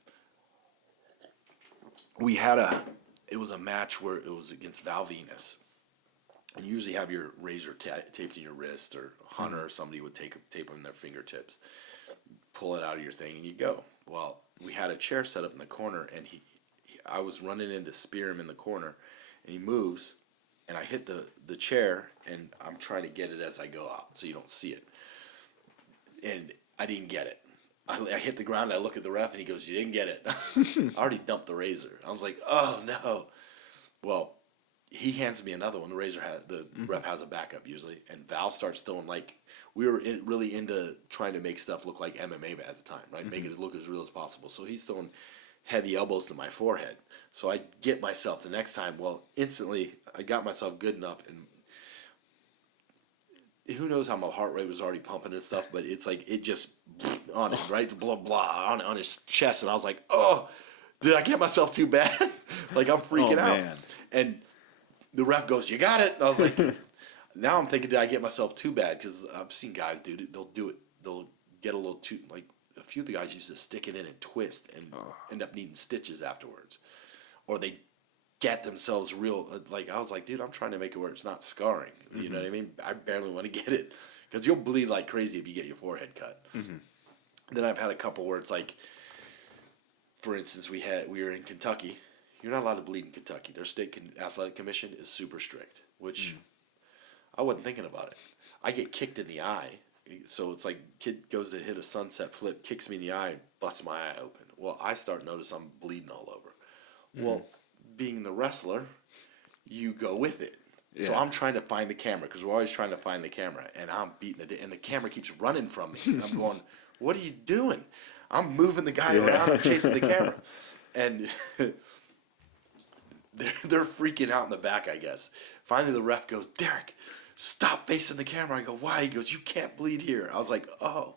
It was a match where it was against Val Venus. And you usually have your razor taped in your wrist, or Hunter or somebody would tape on their fingertips, pull it out of your thing, and you go. Well, we had a chair set up in the corner, and I was running in to spear him in the corner, and he moves, and I hit the chair, and I'm trying to get it as I go out so you don't see it. and I didn't get it. I hit the ground. I look at the ref, and he goes, "You didn't get it." I already dumped the razor. I was like, "Oh no!" Well, he hands me another one. The ref has a backup usually, and Val starts throwing like we were really into trying to make stuff look like MMA at the time, right? Make it look as real as possible. So he's throwing heavy elbows to my forehead. So I get myself the next time. Well, instantly I got myself good enough, and who knows how my heart rate was already pumping and stuff, but it's like it just on it, right? Blah blah on his chest, and I was like, "Oh, did I get myself too bad?" Like I'm freaking out. Man. And the ref goes, "You got it." And I was like, now I'm thinking, did I get myself too bad? Because I've seen guys do it. They'll do it. They'll get a little too like a few of the guys used to stick it in and twist and end up needing stitches afterwards, or they get themselves real. Like I was like, dude, I'm trying to make it where it's not scarring. You know what I mean? I barely want to get it because you'll bleed like crazy if you get your forehead cut. Then I've had a couple where it's like, for instance, we were in Kentucky. You're not allowed to bleed in Kentucky. Their state athletic commission is super strict, which I wasn't thinking about it. I get kicked in the eye. So it's like kid goes to hit a sunset flip, kicks me in the eye, busts my eye open. Well, I start notice I'm bleeding all over. Well, being the wrestler, you go with it. So I'm trying to find the camera because we're always trying to find the camera, and I'm beating and the camera keeps running from me. And I'm going, "What are you doing?" I'm moving the guy around, I'm chasing the camera, and they're freaking out in the back, I guess. Finally, the ref goes, "Derick, stop facing the camera." I go, "Why?" He goes, "You can't bleed here." I was like, "Oh."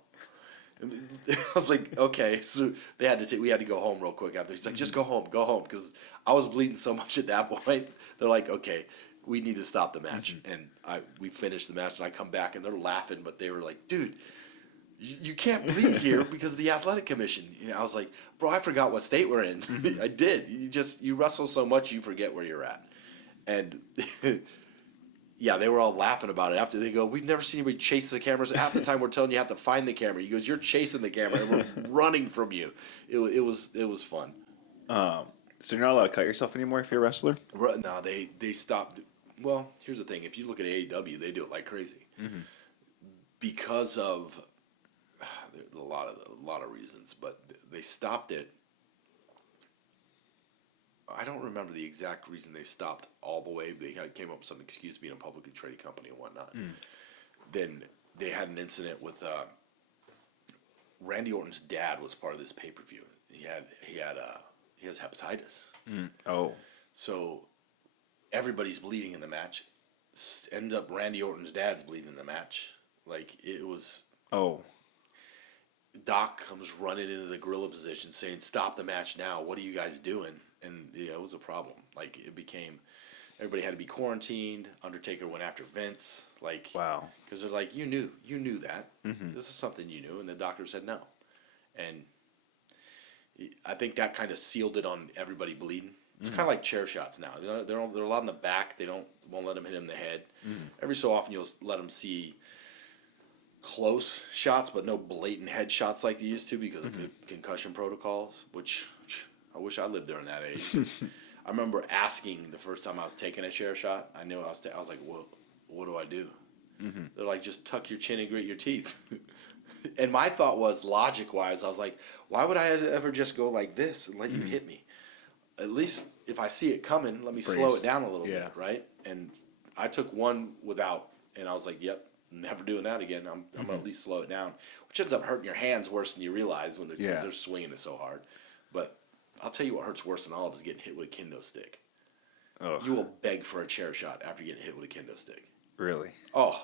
And I was like, "Okay." So we had to go home real quick after. He's like, "Just go home," because I was bleeding so much at that point. They're like, "Okay, we need to stop the match." And we finished the match, and I come back, and they're laughing, but they were like, "Dude, you can't bleed here because of the athletic commission." I was like, "Bro, I forgot what state we're in." I did. You wrestle so much, you forget where you're at. And yeah, they were all laughing about it after. They go, "We've never seen anybody chase the cameras. Half the time we're telling you have to find the camera." He goes, "You're chasing the camera, and we're running from you." It was fun. So you're not allowed to cut yourself anymore if you're a wrestler? No, they stopped. Well, here's the thing. If you look at AEW, they do it like crazy. Because of a lot of reasons, but they stopped it. I don't remember the exact reason they stopped all the way. They came up with some excuse being a publicly traded company and whatnot. Then they had an incident with Randy Orton's dad was part of this pay-per-view. He has hepatitis. Oh. So everybody's bleeding in the match. Ends up Randy Orton's dad's bleeding in the match. Like it was. Oh. Doc comes running into the gorilla position saying, "Stop the match now. What are you guys doing?" And yeah, it was a problem. Like it became, everybody had to be quarantined. Undertaker went after Vince. Like, wow. Because they're like, you knew that. This is something you knew, and the doctor said no. And I think that kind of sealed it on everybody bleeding. It's kind of like chair shots now. They're a lot in the back. They won't let them hit him in the head. Every so often you'll let them see close shots, but no blatant head shots like they used to because of concussion protocols, which I wish I lived during that age. I remember asking the first time I was taking a chair shot. I knew I was like, what do I do? They're like, just tuck your chin and grit your teeth. And my thought was, logic-wise, I was like, why would I ever just go like this and let you hit me? At least if I see it coming, let me slow it down a little bit, right? And I took one without, and I was like, yep, never doing that again. I'm going to at least slow it down, which ends up hurting your hands worse than you realize because they're swinging it so hard. But I'll tell you what hurts worse than all of is getting hit with a kendo stick. Ugh. You will beg for a chair shot after getting hit with a kendo stick. Really? Oh,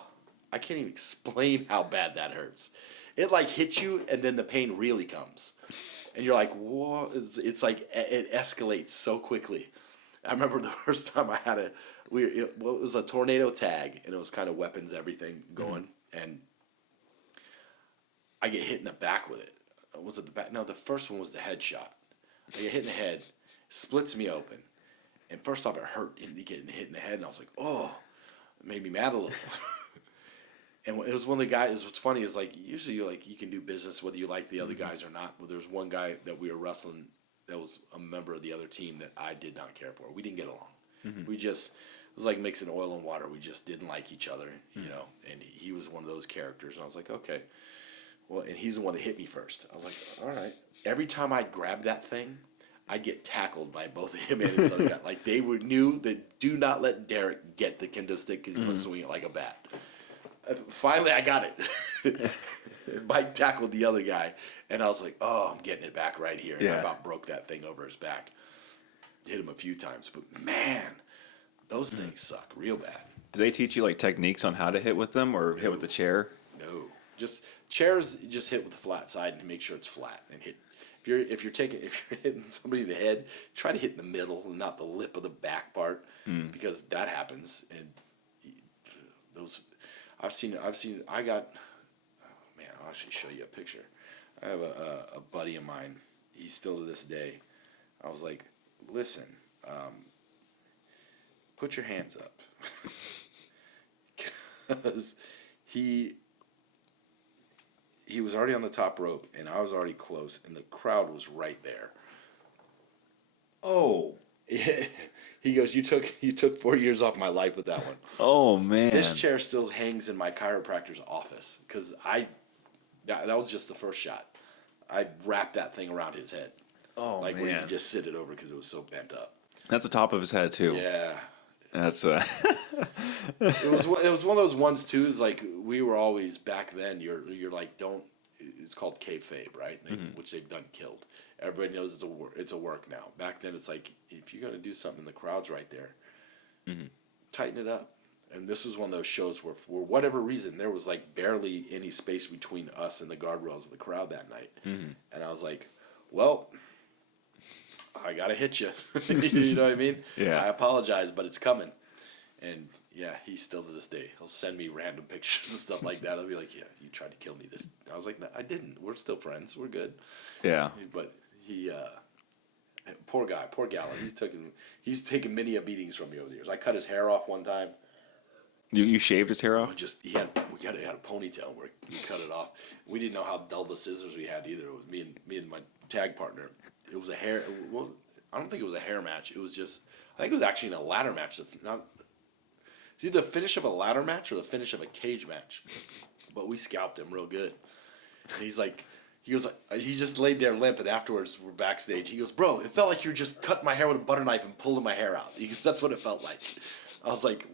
I can't even explain how bad that hurts. It like hits you, and then the pain really comes, and you're like, "Whoa!" It's like it escalates so quickly. I remember the first time I had it was a tornado tag, and it was kind of weapons, everything going, and I get hit in the back with it. Was it the back? No, the first one was the head shot. I get hit in the head, splits me open, and first off it hurt getting hit in the head, and I was like, "Oh," it made me mad a little. And it was one of the guys. What's funny is like usually you can do business whether you like the other guys or not. But there's one guy that we were wrestling that was a member of the other team that I did not care for. We didn't get along. We just it was like mixing oil and water. We just didn't like each other, And he was one of those characters. And I was like, okay, Well, and he's the one that hit me first. I was like, all right. Every time I grabbed that thing, I'd get tackled by both of him and his other guy. Like they knew that do not let Derick get the kendo stick because he's going to swing it like a bat. Finally, I got it. Mike tackled the other guy, and I was like, oh, I'm getting it back right here. And I about broke that thing over his back. Hit him a few times, but man, those things suck real bad. Do they teach you like techniques on how to hit with them or hit with the chair? No, just chairs. Just hit with the flat side and make sure it's flat and hit. If you're hitting somebody in the head, try to hit in the middle and not the lip of the back part because that happens. And those, I got. Oh man, I'll actually show you a picture. I have a buddy of mine. He's still to this day. I was like, listen, put your hands up. Because he was already on the top rope, and I was already close, and the crowd was right there. Oh. He goes, you took 4 years off my life with that one. Oh, man. This chair still hangs in my chiropractor's office, because that was just the first shot. I wrapped that thing around his head. Oh, like man. where you could just sit it over because it was so bent up. That's the top of his head, too. Yeah. That's It was one of those ones too. Is like we were always back then. You're like don't. It's called kayfabe, right? Which they've done killed. Everybody knows it's a work now. Back then, it's like if you're gonna do something, the crowd's right there. Tighten it up. And this was one of those shows where, for whatever reason, there was like barely any space between us and the guardrails of the crowd that night. And I was like, well, I gotta hit you. You know what I mean? Yeah. I apologize, but it's coming. And yeah, he's still to this day. He'll send me random pictures and stuff like that. I'll be like, yeah, you tried to kill me. This. I was like, no, I didn't. We're still friends. We're good. Yeah. But he, poor guy, poor gal. He's taken many beatings from me over the years. I cut his hair off one time. You shaved his hair off? We had a ponytail where we cut it off. We didn't know how dull the scissors we had either. It was me and my tag partner. It was a hair. Well, I don't think it was a hair match. It was just. I think it was actually in a ladder match. It's either the finish of a ladder match or the finish of a cage match. But we scalped him real good. And he just laid there limp, and afterwards we're backstage. He goes, bro, it felt like you were just cutting my hair with a butter knife and pulling my hair out. He goes, that's what it felt like. I was like,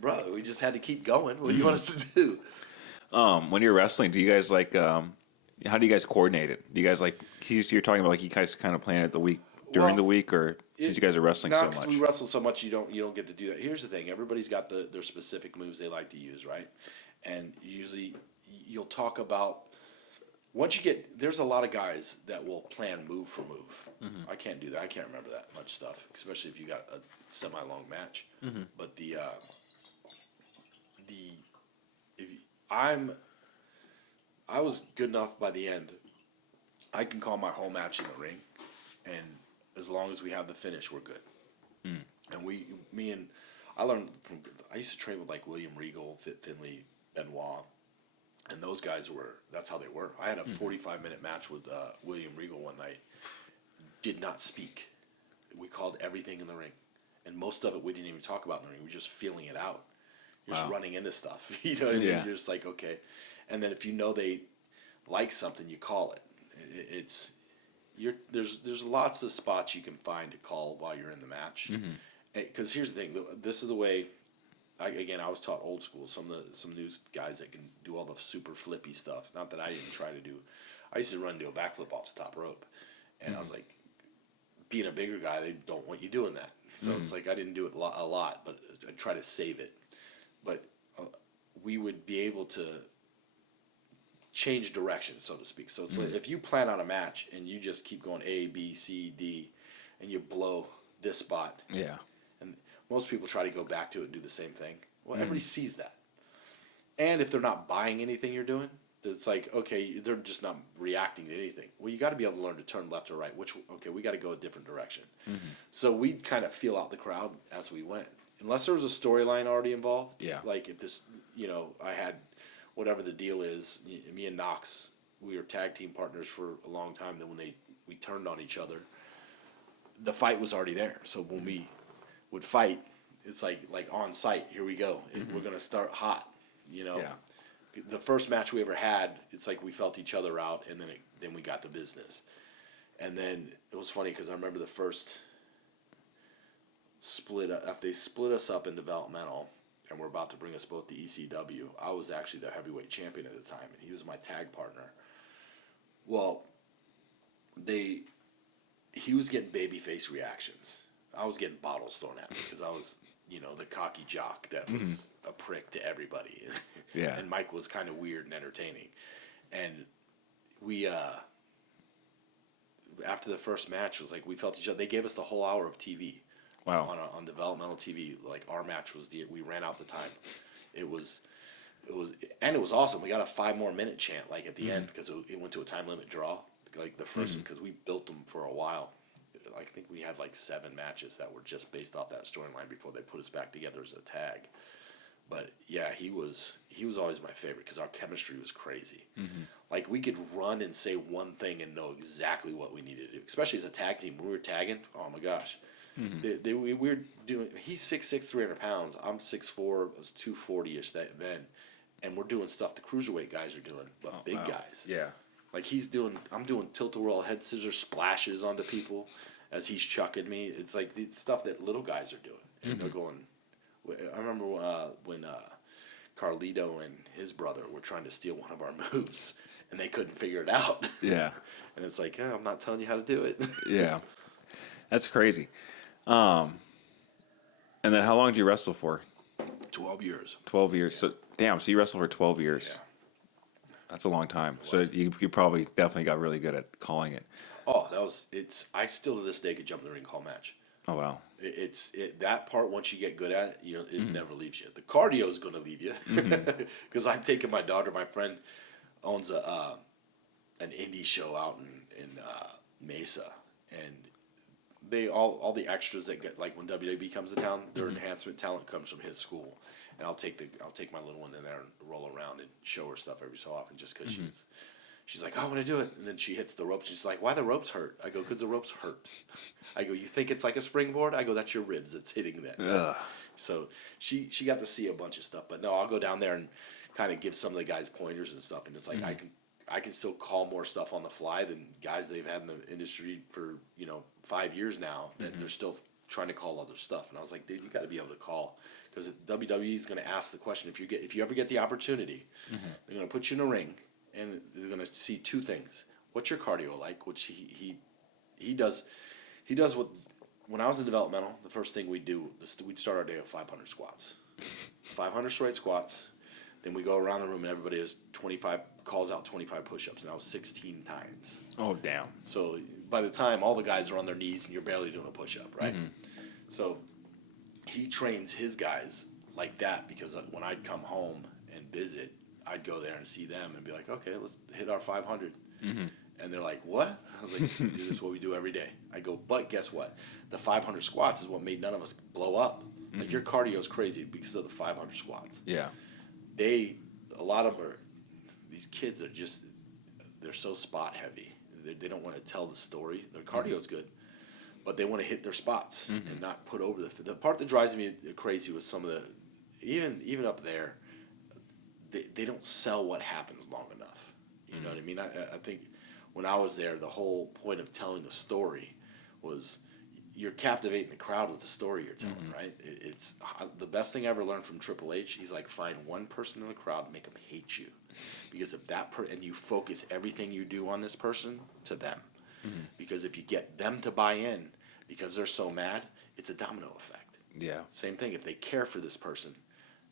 bro, we just had to keep going. What do you want us to do? When you're wrestling, do you guys like, how do you guys coordinate it? Do you guys like, you're talking about like you guys kind of plan it the week, during the week, or since you guys are wrestling so much? We wrestle so much, you don't get to do that. Here's the thing: everybody's got their specific moves they like to use, right? And usually, you'll talk about there's a lot of guys that will plan move for move. I can't do that. I can't remember that much stuff, especially if you got a semi-long match. But I was good enough by the end. I can call my whole match in the ring, and as long as we have the finish, we're good. And I used to train with like William Regal, Fit Finley, Benoit, and those guys that's how they were. I had a 45-minute match with William Regal one night. Did not speak. We called everything in the ring, and most of it we didn't even talk about in the ring. We were just feeling it out. You're just running into stuff. You know what I mean? Yeah. You're just like, okay. And then if you know they like something, you call it. There's lots of spots you can find to call while you're in the match. Because here's the thing: this is the way. I was taught old school. Some new guys that can do all the super flippy stuff. Not that I didn't try to do. I used to run do a backflip off the top rope, and I was like, being a bigger guy, they don't want you doing that. So it's like I didn't do it a lot, but I try to save it. But we would be able to change direction, so to speak. So it's like if you plan on a match and you just keep going A, B, C, D, and you blow this spot. Yeah. And most people try to go back to it and do the same thing. Well, everybody sees that. And if they're not buying anything you're doing, it's like, okay, they're just not reacting to anything. Well, you got to be able to learn to turn left or right. We got to go a different direction. So we'd kind of feel out the crowd as we went. Unless there was a storyline already involved. Yeah. Like if this, I had whatever the deal is, me and Knox, we were tag team partners for a long time. Then when we turned on each other, the fight was already there. So when we would fight, it's like on site. Here we go. We're gonna start hot. Yeah. the first match we ever had, it's like we felt each other out, and then we got the business. And then it was funny because I remember the first split after they split us up in developmental, and we're about to bring us both to ECW. I was actually the heavyweight champion at the time, and he was my tag partner. Well, he was getting babyface reactions. I was getting bottles thrown at me because I was, the cocky jock that was a prick to everybody. Yeah. And Mike was kind of weird and entertaining. And we, after the first match, was like we felt each other. They gave us the whole hour of TV. Wow. On developmental TV. Like our match was we ran out the time. It was awesome. We got a 5 more minute chant like at the end because it went to a time limit draw. Like the first, because we built them for a while. I think we had like 7 matches that were just based off that storyline before they put us back together as a tag. But yeah, he was always my favorite because our chemistry was crazy. Like we could run and say one thing and know exactly what we needed to do, especially as a tag team. When we were tagging, oh my gosh. We were doing. He's 6'6", 300 pounds. I'm 6'4", I was 240ish then, and we're doing stuff the cruiserweight guys are doing, but big guys. Yeah. Like I'm doing tilt-a-whirl head scissor splashes onto people as he's chucking me. It's like the stuff that little guys are doing, and they're going. I remember when Carlito and his brother were trying to steal one of our moves, and they couldn't figure it out. Yeah. And it's like, I'm not telling you how to do it. Yeah. That's crazy. And then how long did you wrestle for? 12 years. 12 years. So so you wrestled for 12 years. Yeah. That's a long time. So you probably definitely got really good at calling it. Oh, I still to this day could jump in the ring and call match. Oh, wow. That part, once you get good at it, it never leaves you. The cardio is going to leave you. Because I've taken my friend owns an indie show out in Mesa, and they all the extras that get, like when WWE comes to town, their enhancement talent comes from his school, and I'll take my little one in there and roll around and show her stuff every so often just because she's like, I want to do it, and then she hits the ropes. She's like, why the ropes hurt? I go, because the ropes hurt. I go, you think it's like a springboard? I go, that's your ribs that's hitting that. Ugh. So she got to see a bunch of stuff, but no, I'll go down there and kind of give some of the guys pointers and stuff, and it's like I can still call more stuff on the fly than guys they've had in the industry for 5 years now that they're still trying to call other stuff. And I was like, dude, you got to be able to call, because WWE is going to ask the question if you ever get the opportunity, they're going to put you in a ring and they're going to see 2 things: what's your cardio like, which he does what. When I was in developmental, the first thing we'd start our day with 500 squats, 500 straight squats. Then we go around the room and everybody calls out 25 push-ups, and that was 16 times. Oh, damn. So by the time all the guys are on their knees and you're barely doing a push-up, right? So he trains his guys like that, because when I'd come home and visit, I'd go there and see them and be like, okay, let's hit our 500. And they're like, what? I was like, dude, this is what we do every day. I go, but guess what? The 500 squats is what made none of us blow up. Like, your cardio is crazy because of the 500 squats. Yeah. A lot of them these kids are they're so spot heavy. They don't want to tell the story. Their cardio's good, but they want to hit their spots and not put over the part that drives me crazy was some of the, even up there, they don't sell what happens long enough. You know what I mean? I think when I was there, the whole point of telling a story was you're captivating the crowd with the story you're telling, right? It's the best thing I ever learned from Triple H. He's like, find one person in the crowd, make them hate you, because if and you focus everything you do on this person to them, because if you get them to buy in, because they're so mad, it's a domino effect. Yeah. Same thing. If they care for this person,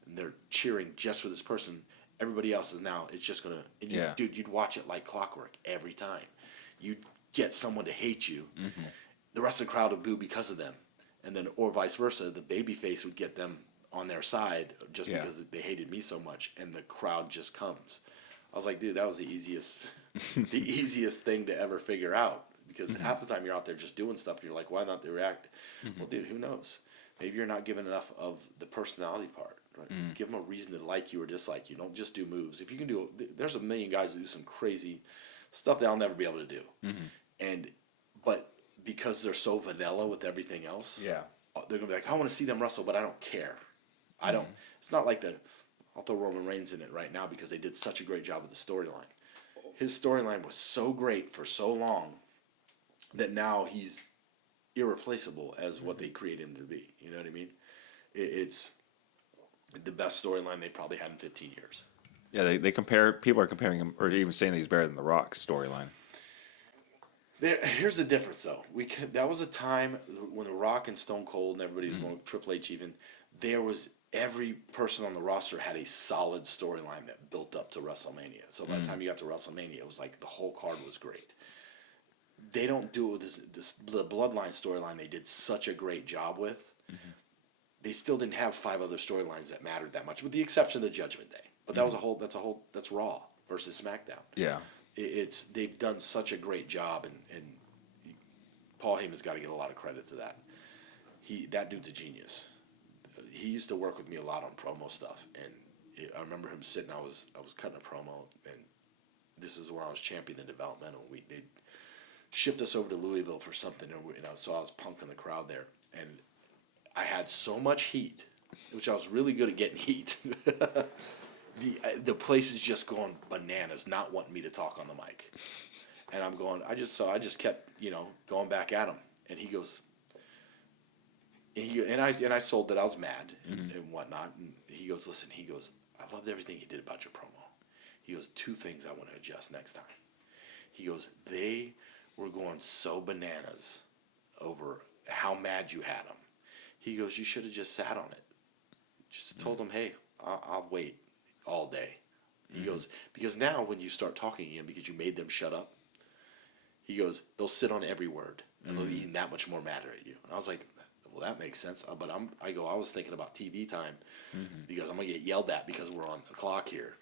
and they're cheering just for this person, everybody else is now. It's just gonna. Dude, you'd watch it like clockwork every time. You'd get someone to hate you. The rest of the crowd would boo because of them, and then or vice versa. The babyface would get them on their side just because they hated me so much, and the crowd just comes. I was like, dude, that was the easiest thing to ever figure out, because half the time you're out there just doing stuff, and you're like, why not they react? Well, dude, who knows? Maybe you're not giving enough of the personality part. Right? Give them a reason to like you or dislike you. Don't just do moves. If you can do, there's a million guys who do some crazy stuff that I'll never be able to do, but because they're so vanilla with everything else, they're gonna be like, I want to see them wrestle, but I don't care. I don't. It's not like I'll throw Roman Reigns in it right now because they did such a great job with the storyline. His storyline was so great for so long that now he's irreplaceable as what they created him to be. You know what I mean? It's the best storyline they probably had in 15 years. Yeah, they compare. People are comparing him, or even saying that he's better than The Rock's storyline. Here's the difference, though. That was a time when The Rock and Stone Cold and everybody was going, Triple H even, there was every person on the roster had a solid storyline that built up to WrestleMania. So by the time you got to WrestleMania, it was like the whole card was great. They don't do it with the Bloodline storyline they did such a great job with. They still didn't have 5 other storylines that mattered that much, with the exception of the Judgment Day. But that was that's Raw versus SmackDown. Yeah. They've done such a great job, and Paul Heyman's got to get a lot of credit to that. That dude's a genius. He used to work with me a lot on promo stuff, and I remember him sitting. I was cutting a promo, and this is where I was champion in developmental. They shipped us over to Louisville for something, and so I was punking the crowd there, and I had so much heat, which I was really good at getting heat. The place is just going bananas, not wanting me to talk on the mic, and I'm going. I just kept going back at him, and he goes. And I sold that I was mad and whatnot. And he goes, listen. He goes, I loved everything you did about your promo. He goes, 2 things I want to adjust next time. He goes, they were going so bananas over how mad you had them. He goes, you should have just sat on it. Just told them, hey, I'll wait all day. He goes, because now when you start talking again, because you made them shut up, he goes, they'll sit on every word and they'll be even that much more madder at you. And I was like, well, that makes sense. But I was thinking about TV time because I'm going to get yelled at because we're on the clock here.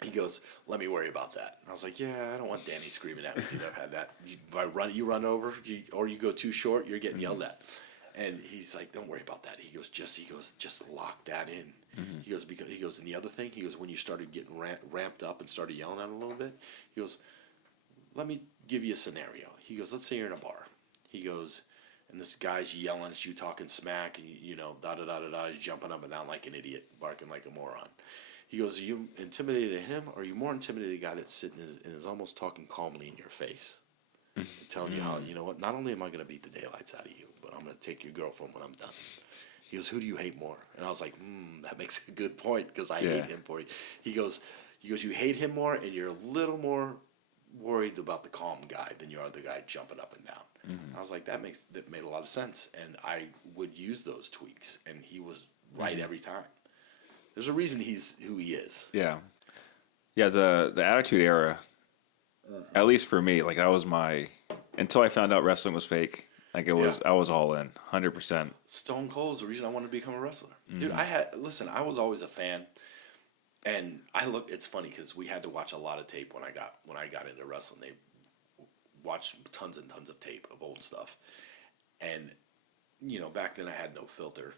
He goes, let me worry about that. And I was like, yeah, I don't want Danny screaming at me. I've had that. You run over, or you go too short, you're getting yelled at. And he's like, don't worry about that. He goes, just lock that in. He goes, and the other thing, he goes, when you started getting ramped up and started yelling at him a little bit, he goes, let me give you a scenario. He goes, let's say you're in a bar. He goes, and this guy's yelling at you, talking smack, and da-da-da-da-da, he's jumping up and down like an idiot, barking like a moron. He goes, are you intimidated at him, or are you more intimidated at the guy that's sitting and is almost talking calmly in your face, and telling you how, you know what, not only am I going to beat the daylights out of you, but I'm going to take your girlfriend when I'm done. He goes, who do you hate more? And I was like, that makes a good point, because I hate him for you. He goes, you hate him more, and you're a little more worried about the calm guy than you are the guy jumping up and down. I was like, that made a lot of sense, and I would use those tweaks, and he was right every time. There's a reason he's who he is. Yeah, the Attitude Era, at least for me, like that was until I found out wrestling was fake. Like it was, I was all in, 100%. Stone Cold's the reason I wanted to become a wrestler, dude. I was always a fan, and it's funny because we had to watch a lot of tape when I got into wrestling. They watched tons and tons of tape of old stuff, and back then I had no filter,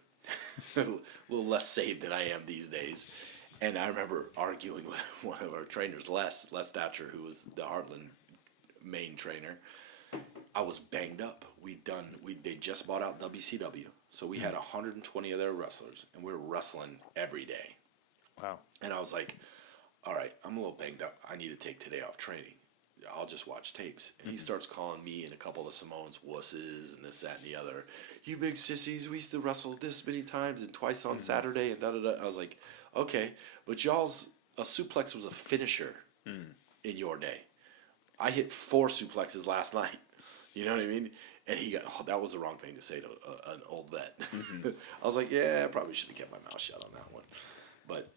a little less saved than I am these days. And I remember arguing with one of our trainers, Les Thatcher, who was the Heartland main trainer. I was banged up. They just bought out WCW, so we had 120 of their wrestlers, and we were wrestling every day. Wow. And I was like, all right, I'm a little banged up. I need to take today off training. I'll just watch tapes. And he starts calling me and a couple of Samoans wusses and this, that, and the other. You big sissies, we used to wrestle this many times and twice on Saturday and da-da-da. I was like, okay, but a suplex was a finisher in your day. I hit 4 suplexes last night. You know what I mean? And that was the wrong thing to say to an old vet. I was like, yeah, I probably should have kept my mouth shut on that one. But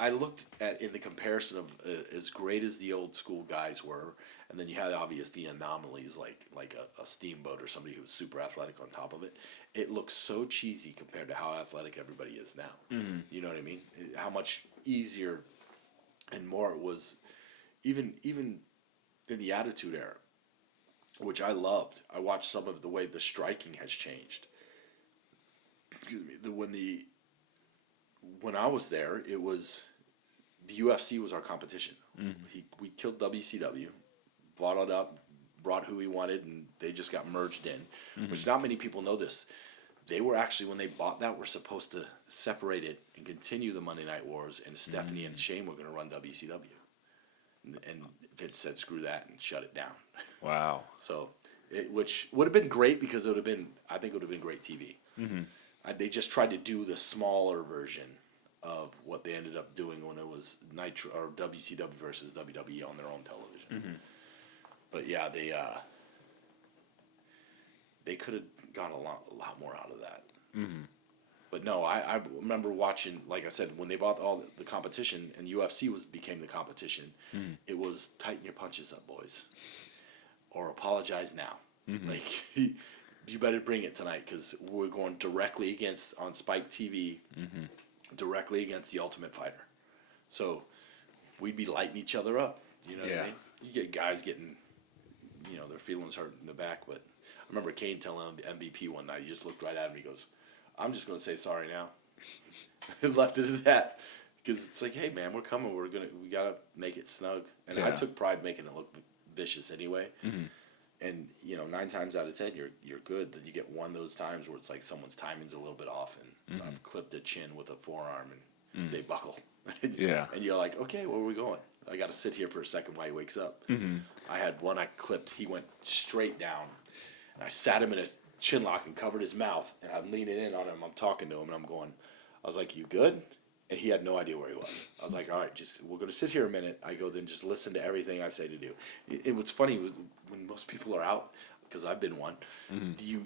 I looked at in the comparison of as great as the old school guys were, and then you had the anomalies like a Steamboat or somebody who's super athletic on top of it. It looks so cheesy compared to how athletic everybody is now. You know what I mean? How much easier and more it was, even in the Attitude Era, which I loved. I watched some of the way the striking has changed. Excuse me. When I was there, it was the UFC was our competition. We killed WCW, bought it up, brought who we wanted, and they just got merged in. Which not many people know this. they were actually, when they bought that, were supposed to separate it and continue the Monday Night Wars, and Stephanie and Shane were going to run WCW. And Vince said, screw that, and shut it down. Wow. So, which would have been great because I think it would have been great TV. They just tried to do the smaller version of what they ended up doing when it was Nitro or WCW versus WWE on their own television. But yeah, they could have gotten a lot more out of that. But no, I remember watching, like I said, when they bought all the competition and UFC became the competition, it was tighten your punches up, boys, or apologize now. Like, you better bring it tonight because we're going directly on Spike TV, directly against the Ultimate Fighter. So we'd be lighting each other up. You know what I mean? You get guys getting, their feelings hurt in the back. But I remember Kane telling him the MVP one night. He just looked right at him. He goes, "I'm just going to say sorry now." And left it at that. Because it's like, hey, man, we're coming. We got to make it snug. And I took pride making it look vicious anyway. And, 9 times out of 10, you're good. Then you get one of those times where it's like someone's timing's a little bit off and I've clipped a chin with a forearm and they buckle. And you're like, okay, where are we going? I got to sit here for a second while he wakes up. I had one I clipped. He went straight down. And I sat him in a chin lock and covered his mouth. And I'm leaning in on him. I'm talking to him and I was like, you good? And he had no idea where he was. I was like, all right, we're going to sit here a minute. I go, then just listen to everything I say to do. It was funny when most people are out, because I've been one,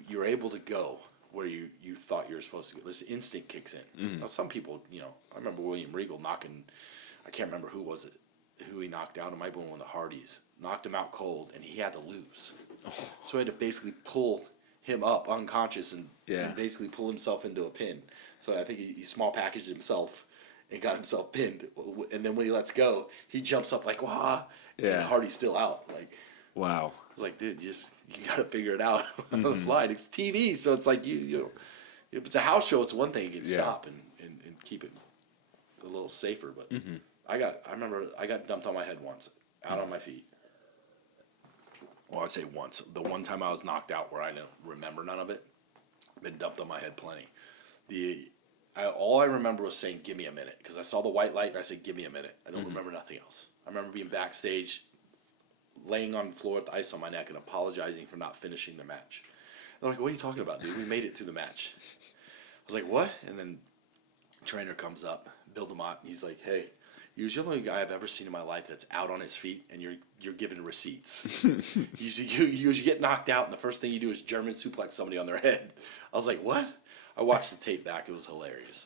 you're able to go where you thought you were supposed to go. This instinct kicks in. Now, some people, I remember William Regal knocking, I can't remember who he knocked down. It might be one of the Hardys. Knocked him out cold, and he had to lose. So I had to basically pull him up unconscious and basically pull himself into a pin. So I think he small packaged himself and got himself pinned. And then when he lets go, he jumps up like, wah, and Hardy's still out. Like, wow. I was like, dude, you got to figure it out on the fly. It's TV, so it's like, if it's a house show, it's one thing. You can stop and keep it a little safer. But I remember I got dumped on my head once, out on my feet. Well, I'd say once. The one time I was knocked out where I don't remember none of it, been dumped on my head plenty. All I remember was saying, give me a minute, because I saw the white light and I said, give me a minute. I don't remember nothing else. I remember being backstage, laying on the floor with the ice on my neck and apologizing for not finishing the match. They're like, what are you talking about, dude? We made it through the match. I was like, what? And then the trainer comes up, Bill DeMott, and he's like, hey, you're the only guy I've ever seen in my life that's out on his feet and you're giving receipts. you get knocked out and the first thing you do is German suplex somebody on their head. I was like, what? I watched the tape back. It was hilarious.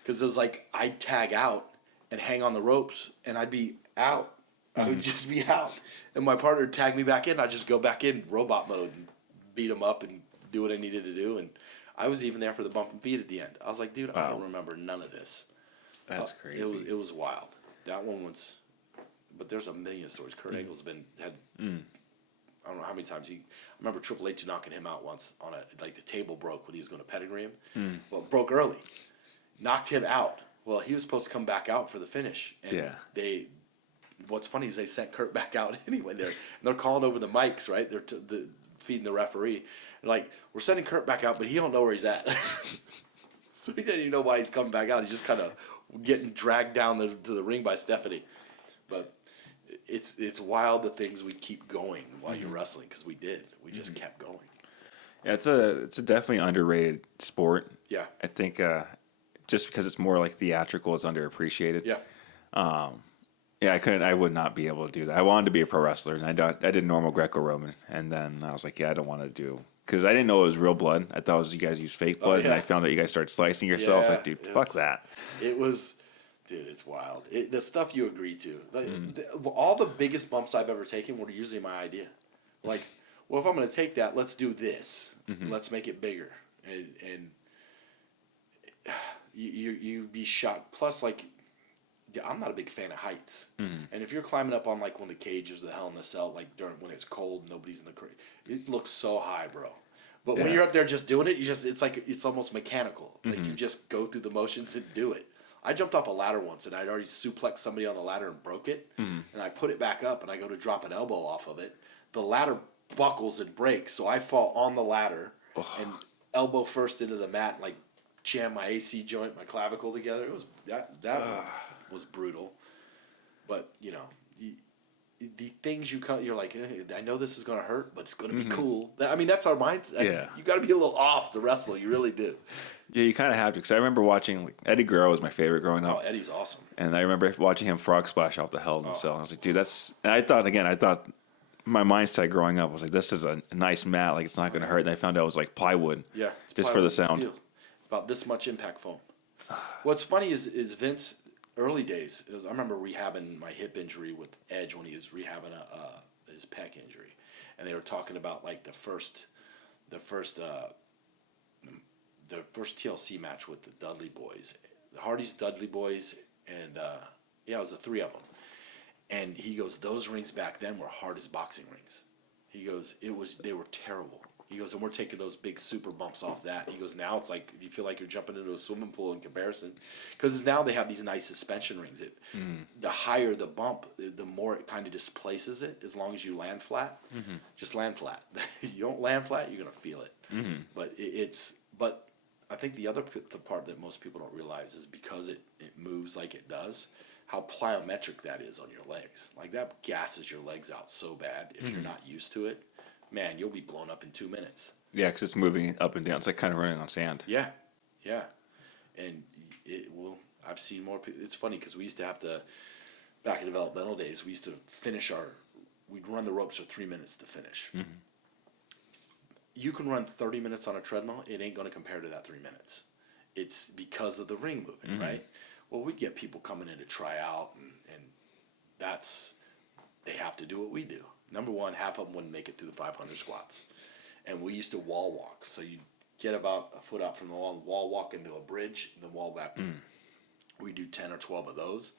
Because it was like I'd tag out and hang on the ropes and I'd be out. I would just be out. And my partner would tag me back in. I'd just go back in robot mode and beat him up and do what I needed to do. And I was even there for the bump and feed at the end. I was like, dude, I don't remember none of this. That's crazy. It was wild. That one was, but there's a million stories. Kurt Angle's had I don't know how many times I remember Triple H knocking him out once on the table broke when he was going to pedigree him. Well, it broke early, knocked him out. Well, he was supposed to come back out for the finish, and what's funny is they sent Kurt back out anyway. They're calling over the mics, right? They're feeding the referee. They're like, we're sending Kurt back out, but he don't know where he's at. So he didn't even know why he's coming back out. He's just kind of getting dragged down to the ring by Stephanie. But it's wild the things we keep going while you're wrestling, because we did. We just kept going. Yeah, it's a definitely underrated sport. Yeah. I think just because it's more like theatrical, it's underappreciated. Yeah. I would not be able to do that. I wanted to be a pro wrestler, and I did normal Greco-Roman, and then I was like, I don't want to do, because I didn't know it was real blood. I thought it was you guys use fake blood, and I found out you guys started slicing yourself. Like, dude, fuck that. It was, dude, it's wild. The stuff you agree to. All the biggest bumps I've ever taken were usually my idea. Like, well, if I'm going to take that, let's do this. Let's make it bigger. And you be shocked. Plus, like, I'm not a big fan of heights. And if you're climbing up on like one of the cages, the Hell in the Cell, like when it's cold, nobody's in the crate, it looks so high, bro. But when you're up there just doing it, it's almost mechanical. Like you just go through the motions and do it. I jumped off a ladder once and I'd already suplexed somebody on the ladder and broke it. And I put it back up and I go to drop an elbow off of it. The ladder buckles and breaks, so I fall on the ladder and elbow first into the mat, and, like jam my AC joint, my clavicle together. It was that was brutal. But the things you're like, I know this is gonna hurt, but it's gonna be cool. I mean, that's our mindset. Yeah. You got to be a little off to wrestle. You really do. Yeah, you kind of have to, because I remember watching Eddie Guerrero was my favorite growing up. Oh, Eddie's awesome. And I remember watching him frog splash off the Hell in a Cell. I was like, dude, that's. And I thought my mindset growing up was like, this is a nice mat, like it's not going to hurt. And I found out it was like plywood. Yeah, just for the sound. Steel. About this much impact foam. What's funny is Vince. Early days, I remember rehabbing my hip injury with Edge when he was rehabbing his pec injury, and they were talking about like the first TLC match with the Dudley Boys, the Hardy's Dudley Boys, and it was the three of them. And he goes, those rings back then were hard as boxing rings. He goes, they were terrible. He goes, and we're taking those big super bumps off that. He goes, now it's like you feel like you're jumping into a swimming pool in comparison, because now they have these nice suspension rings. The higher the bump, the more it kind of displaces it. As long as you land flat, just land flat. You don't land flat, you're gonna feel it. But but I think the part that most people don't realize is because it moves like it does, how plyometric that is on your legs. Like that gasses your legs out so bad if you're not used to it. Man, you'll be blown up in 2 minutes. Yeah, because it's moving up and down. It's like kind of running on sand. Yeah, and I've seen more people. It's funny because we used to have to, back in developmental days, we used to we'd run the ropes for 3 minutes to finish. You can run 30 minutes on a treadmill. It ain't going to compare to that 3 minutes. It's because of the ring moving, right? Well, we'd get people coming in to try out, and they have to do what we do. Number one, half of them wouldn't make it through the 500 squats. And we used to wall walk. So you get about a foot out from the wall walk into a bridge, and then wall back. We do 10 or 12 of those.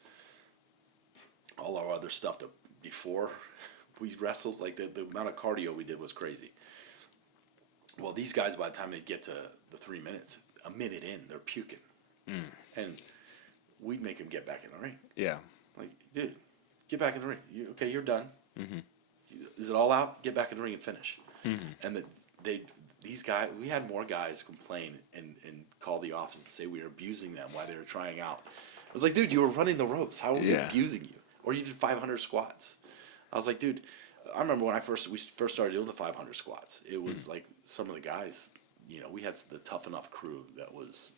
All our other stuff before we wrestled, like the amount of cardio we did was crazy. Well, these guys, by the time they get to the 3 minutes, a minute in, they're puking. And we'd make them get back in the ring. Yeah. Like, dude, get back in the ring. You're done. Is it all out? Get back in the ring and finish. And these guys, we had more guys complain and call the office and say we were abusing them while they were trying out. I was like, dude, you were running the ropes. How are we abusing you? Or you did 500 squats. I was like, dude, I remember when we first started doing the 500 squats. It was like some of the guys, we had the Tough Enough crew that was,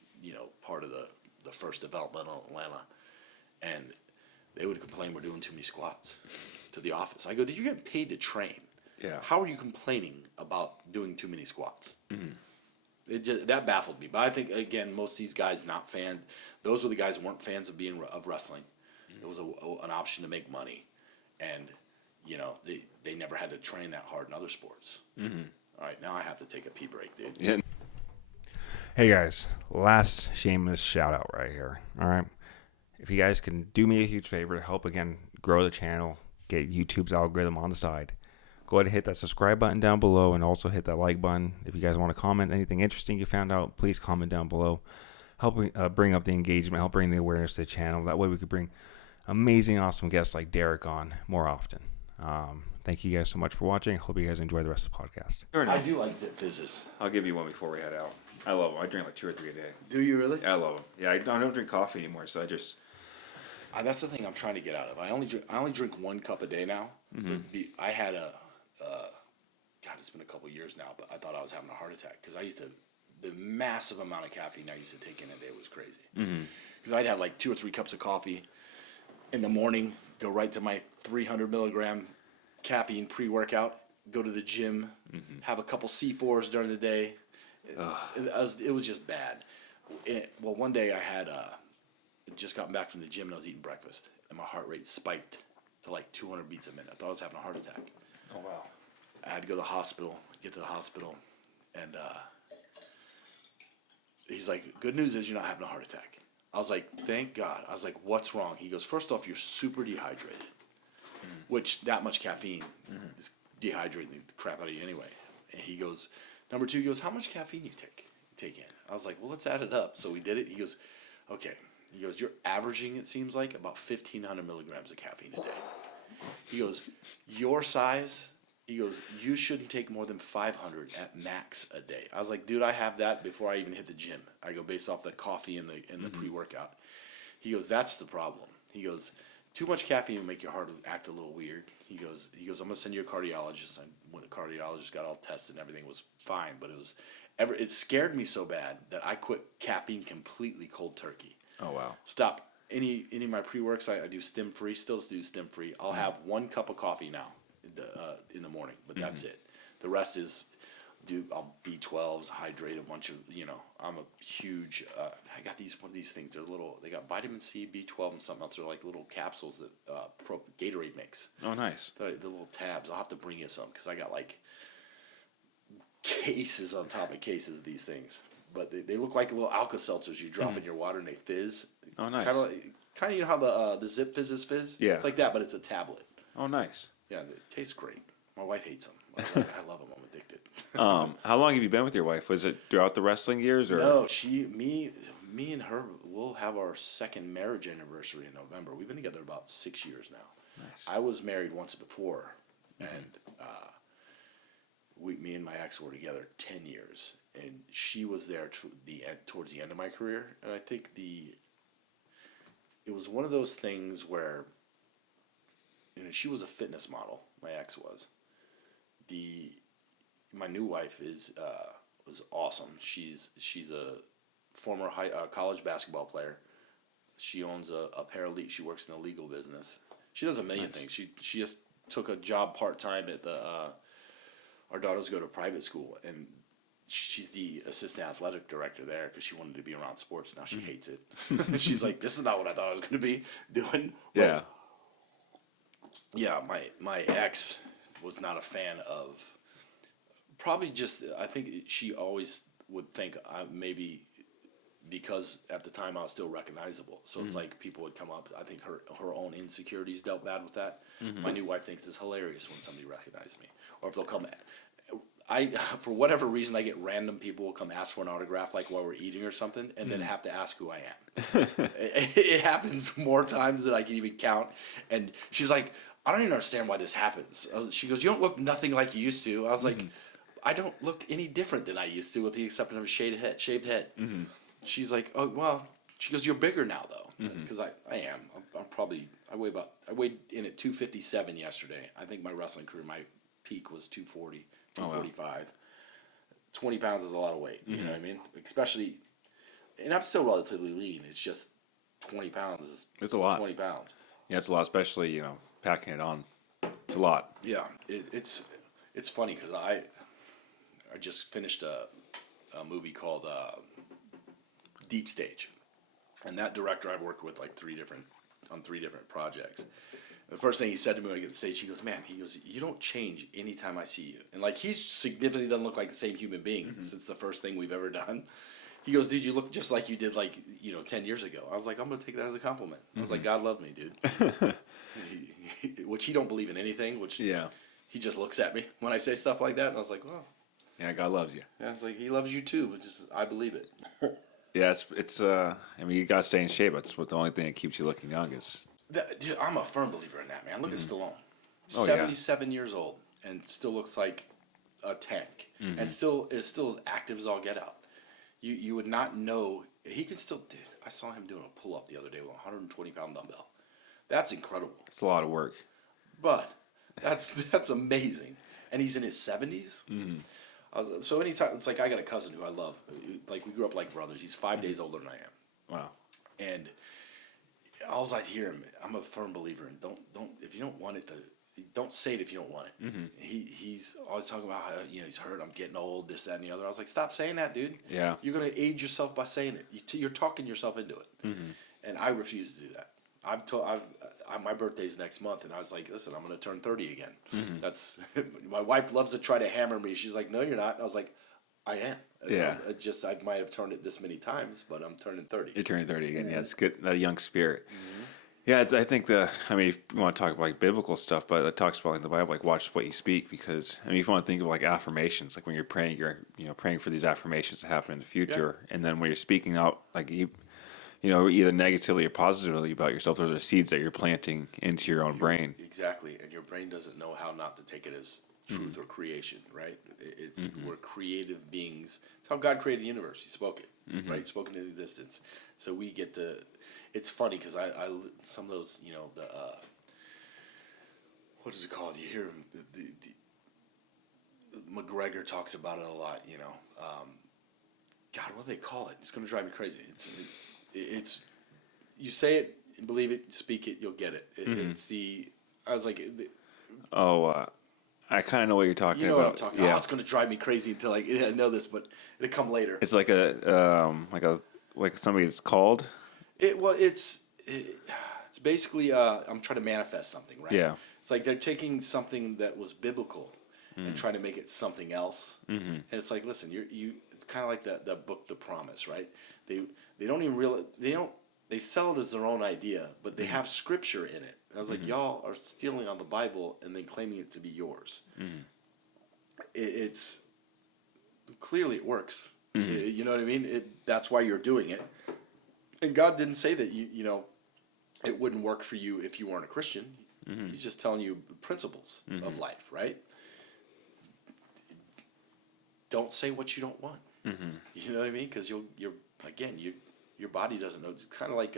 part of the first developmental Atlanta, and they would complain we're doing too many squats to the office. I go, dude, you're getting paid to train. Yeah. How are you complaining about doing too many squats? That baffled me. But I think, again, most of these guys not fans. Those were the guys who weren't fans of wrestling. It was an option to make money, and they never had to train that hard in other sports. All right, now I have to take a pee break, dude. Yeah. Hey guys, last shameless shout out right here. All right. If you guys can do me a huge favor to help, again, grow the channel, get YouTube's algorithm on the side, go ahead and hit that subscribe button down below, and also hit that like button. If you guys want to comment anything interesting you found out, please comment down below. Help bring up the engagement, help bring the awareness to the channel. That way we could bring amazing, awesome guests like Derick on more often. Thank you guys so much for watching. Hope you guys enjoy the rest of the podcast. I do like Zip Fizzes. I'll give you one before we head out. I love them. I drink like 2 or 3 a day. Do you really? I love them. Yeah, I don't drink coffee anymore, so I just... That's the thing I'm trying to get out of. I only drink 1 cup a day now. I had it's been a couple years now, but I thought I was having a heart attack because the massive amount of caffeine I used to take in a day was crazy. Because I'd have like 2 or 3 cups of coffee in the morning, go right to my 300 milligram caffeine pre-workout, go to the gym, have a couple C4s during the day. It was just bad. One day I had just gotten back from the gym and I was eating breakfast, and my heart rate spiked to like 200 beats a minute. I thought I was having a heart attack. Oh, wow. I had to go to the hospital, and he's like, good news is you're not having a heart attack. I was like, thank God. I was like, what's wrong? He goes, first off, you're super dehydrated, which that much caffeine is dehydrating the crap out of you anyway. And he goes, number 2, he goes, how much caffeine you take in? I was like, well, let's add it up. So we did it. He goes, okay. He goes, you're averaging, it seems like, about 1,500 milligrams of caffeine a day. He goes, your size He goes, you shouldn't take more than 500 at max a day. I was like, dude, I have that before I even hit the gym. I go based off the coffee and the pre-workout. He goes, that's the problem. He goes, too much caffeine will make your heart act a little weird. He goes, I'm gonna send you a cardiologist. And when the cardiologist got all tested and everything was fine, but it scared me so bad that I quit caffeine completely cold turkey. Oh wow. Stop any of my pre-works. I do stim free. Still do stim free. I'll have 1 cup of coffee now in the morning, but that's it. The rest is, I'll B12s, hydrate a bunch of, I'm a huge, I got one of these things. They're little, they got vitamin C, B12, and something else. They're like little capsules that Gatorade makes. Oh, nice. The little tabs. I'll have to bring you some because I got like cases on top of cases of these things. But they look like little Alka-Seltzers you drop in your water and they fizz. Oh, nice. Kind of, you know how the Zip Fizzes fizz? Yeah. It's like that, but it's a tablet. Oh, nice. Yeah, it tastes great. My wife hates them. I love them. I'm addicted. How long have you been with your wife? Was it throughout the wrestling years, or No, me and her will have our second marriage anniversary in November. We've been together about 6 years now. Nice. I was married once before, and me and my ex were together 10 years, and she was there towards the end of my career, and I think it was one of those things where, she was a fitness model. My ex was. My new wife was awesome. She's a former college basketball player. She owns a paralegal. She works in the legal business. She does a million things. She just took a job part-time at our daughters go to private school, and she's the assistant athletic director there because she wanted to be around sports. Now she hates it. She's like, this is not what I thought I was going to be doing. yeah? Yeah, my ex was not a fan of, probably just, I think she always would think maybe because at the time I was still recognizable. So it's like people would come up, I think her own insecurities dealt bad with that. My new wife thinks it's hilarious when somebody recognizes me. Or if they'll come, for whatever reason, I get random people will come ask for an autograph, like while we're eating or something, and then have to ask who I am. It happens more times than I can even count. And she's like, I don't even understand why this happens. She goes, you don't look nothing like you used to. I was like, I don't look any different than I used to, with the exception of a shaved head. She's like, oh, well, she goes, you're bigger now, though. Because I am. I weighed in at 257 yesterday. I think my wrestling career, my peak was 240, 245. Oh, wow. 20 pounds is a lot of weight. You know what I mean? Especially, and I'm still relatively lean. It's just 20 pounds it's a lot. 20 pounds. Yeah, it's a lot, especially, packing it on. It's a lot. Yeah, it's funny because I just finished a movie called Deep Stage, and that director I've worked with like 3 different projects. The first thing he said to me when I get to the stage, he goes, you don't change anytime I see you. And like, he significantly doesn't look like the same human being since the first thing we've ever done. He goes, dude, you look just like you did 10 years ago. I was like, I'm going to take that as a compliment. I was like, God loved me, dude. Which he don't believe in anything, he just looks at me when I say stuff like that. And I was like, well. Yeah, God loves you. Yeah, it's like, he loves you too, but just, I believe it. Yeah, you got to stay in shape. That's the only thing that keeps you looking young is. Dude, I'm a firm believer in that, man. Look at Stallone. Oh, 77 years old and still looks like a tank. And still is as active as all get out. You would not know. He can still, dude, I saw him doing a pull-up the other day with a 120-pound dumbbell. That's incredible. It's a lot of work. But that's amazing. And he's in his 70s. So anytime, it's like I got a cousin who I love. Like, we grew up like brothers. He's 5 days older than I am. Wow. And all I hear him, I'm a firm believer in don't if you don't want it, don't say it if you don't want it. He's always talking about how he's hurt. I'm getting old, this, that, and the other. I was like, stop saying that, dude. Yeah. You're gonna age yourself by saying it. You're talking yourself into it. And I refuse to do that. My birthday's next month, and I was like, listen, I'm gonna turn 30 again. That's my wife loves to try to hammer me. She's like, no, you're not. And I was like, I am. Yeah. I might have turned it this many times, but I'm turning 30. You're turning 30 again. Yeah, it's good. That young spirit. Yeah, I think if you want to talk about like biblical stuff, but it talks about in the Bible, like watch what you speak, because if you want to think of like affirmations, like when you're praying praying for these affirmations to happen in the future, and then when you're speaking out, like either negatively or positively about yourself, those are seeds that you're planting into your own brain. Exactly, and your brain doesn't know how not to take it as truth or creation, right? It's we're creative beings. It's how God created the universe. He spoke it, right? He spoke it into existence. So we get to. It's funny because I some of those, the what is it called? You hear the McGregor talks about it a lot. God, what do they call it? It's going to drive me crazy. It's you say it, believe it, speak it, you'll get it. It's the. I was like. I kind of know what you're talking about. What I'm talking about. Oh, it's going to drive me crazy until I know this, but it'll come later. It's like like somebody that's called. It's basically I'm trying to manifest something, right? Yeah. It's like they're taking something that was biblical and trying to make it something else. And it's like, listen, it's kind of like the book, The Promise, right? They don't even realize they sell it as their own idea, but they have scripture in it. And I was like, y'all are stealing on the Bible and then claiming it to be yours. It's clearly it works. You know what I mean? That's why you're doing it. And God didn't say that it wouldn't work for you if you weren't a Christian. He's just telling you principles of life, right? Don't say what you don't want. You know what I mean? Because your body doesn't know. It's kind of like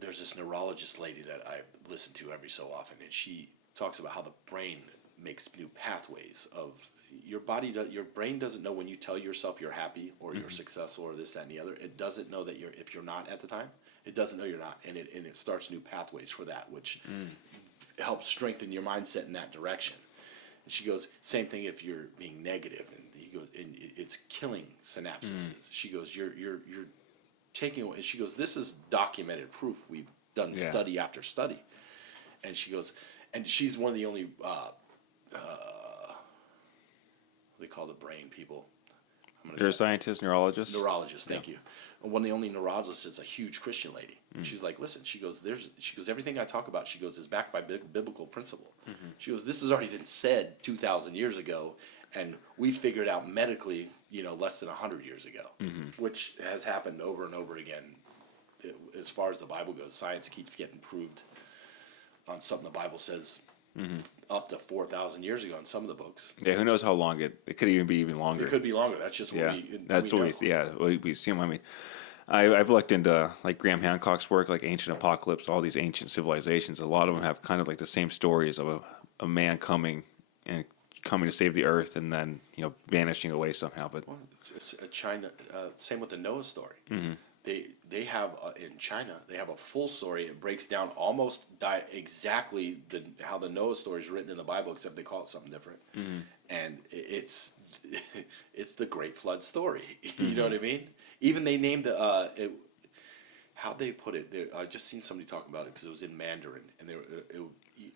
there's this neurologist lady that I listen to every so often, and she talks about how the brain makes new pathways of your body. Your brain doesn't know when you tell yourself you're happy or you're successful or this, that, and the other. It doesn't know that if you're not at the time. It doesn't know you're not, and it starts new pathways for that, which helps strengthen your mindset in that direction. And she goes, same thing if you're being negative, and he goes, and it's killing synapses. She goes, you're taking away. And she goes, this is documented proof. We've done study after study. And she goes, and she's one of the only what they call the brain people. Neuroscientist, neurologist. Neurologist, thank you. And one of the only neurologists is a huge Christian lady. She's like, listen, she goes, everything I talk about, she goes, is backed by biblical principle. She goes, this has already been said 2,000 years ago, and we figured out medically, less than 100 years ago, which has happened over and over again. As far as the Bible goes, science keeps getting proved on something the Bible says up to 4,000 years ago in some of the books. Yeah, who knows how long it could even be even longer. It could be longer. That's just what we see. I mean, I've looked into like Graham Hancock's work, like Ancient Apocalypse, all these ancient civilizations. A lot of them have kind of like the same stories of a man coming to save the earth and then vanishing away somehow. But it's China. Same with the Noah story. They have in China they have a full story. It breaks down almost exactly how the Noah story is written in the Bible, except they call it something different. And it's the Great Flood story. You know what I mean? Even they named how they put it. I just seen somebody talk about it because it was in Mandarin, and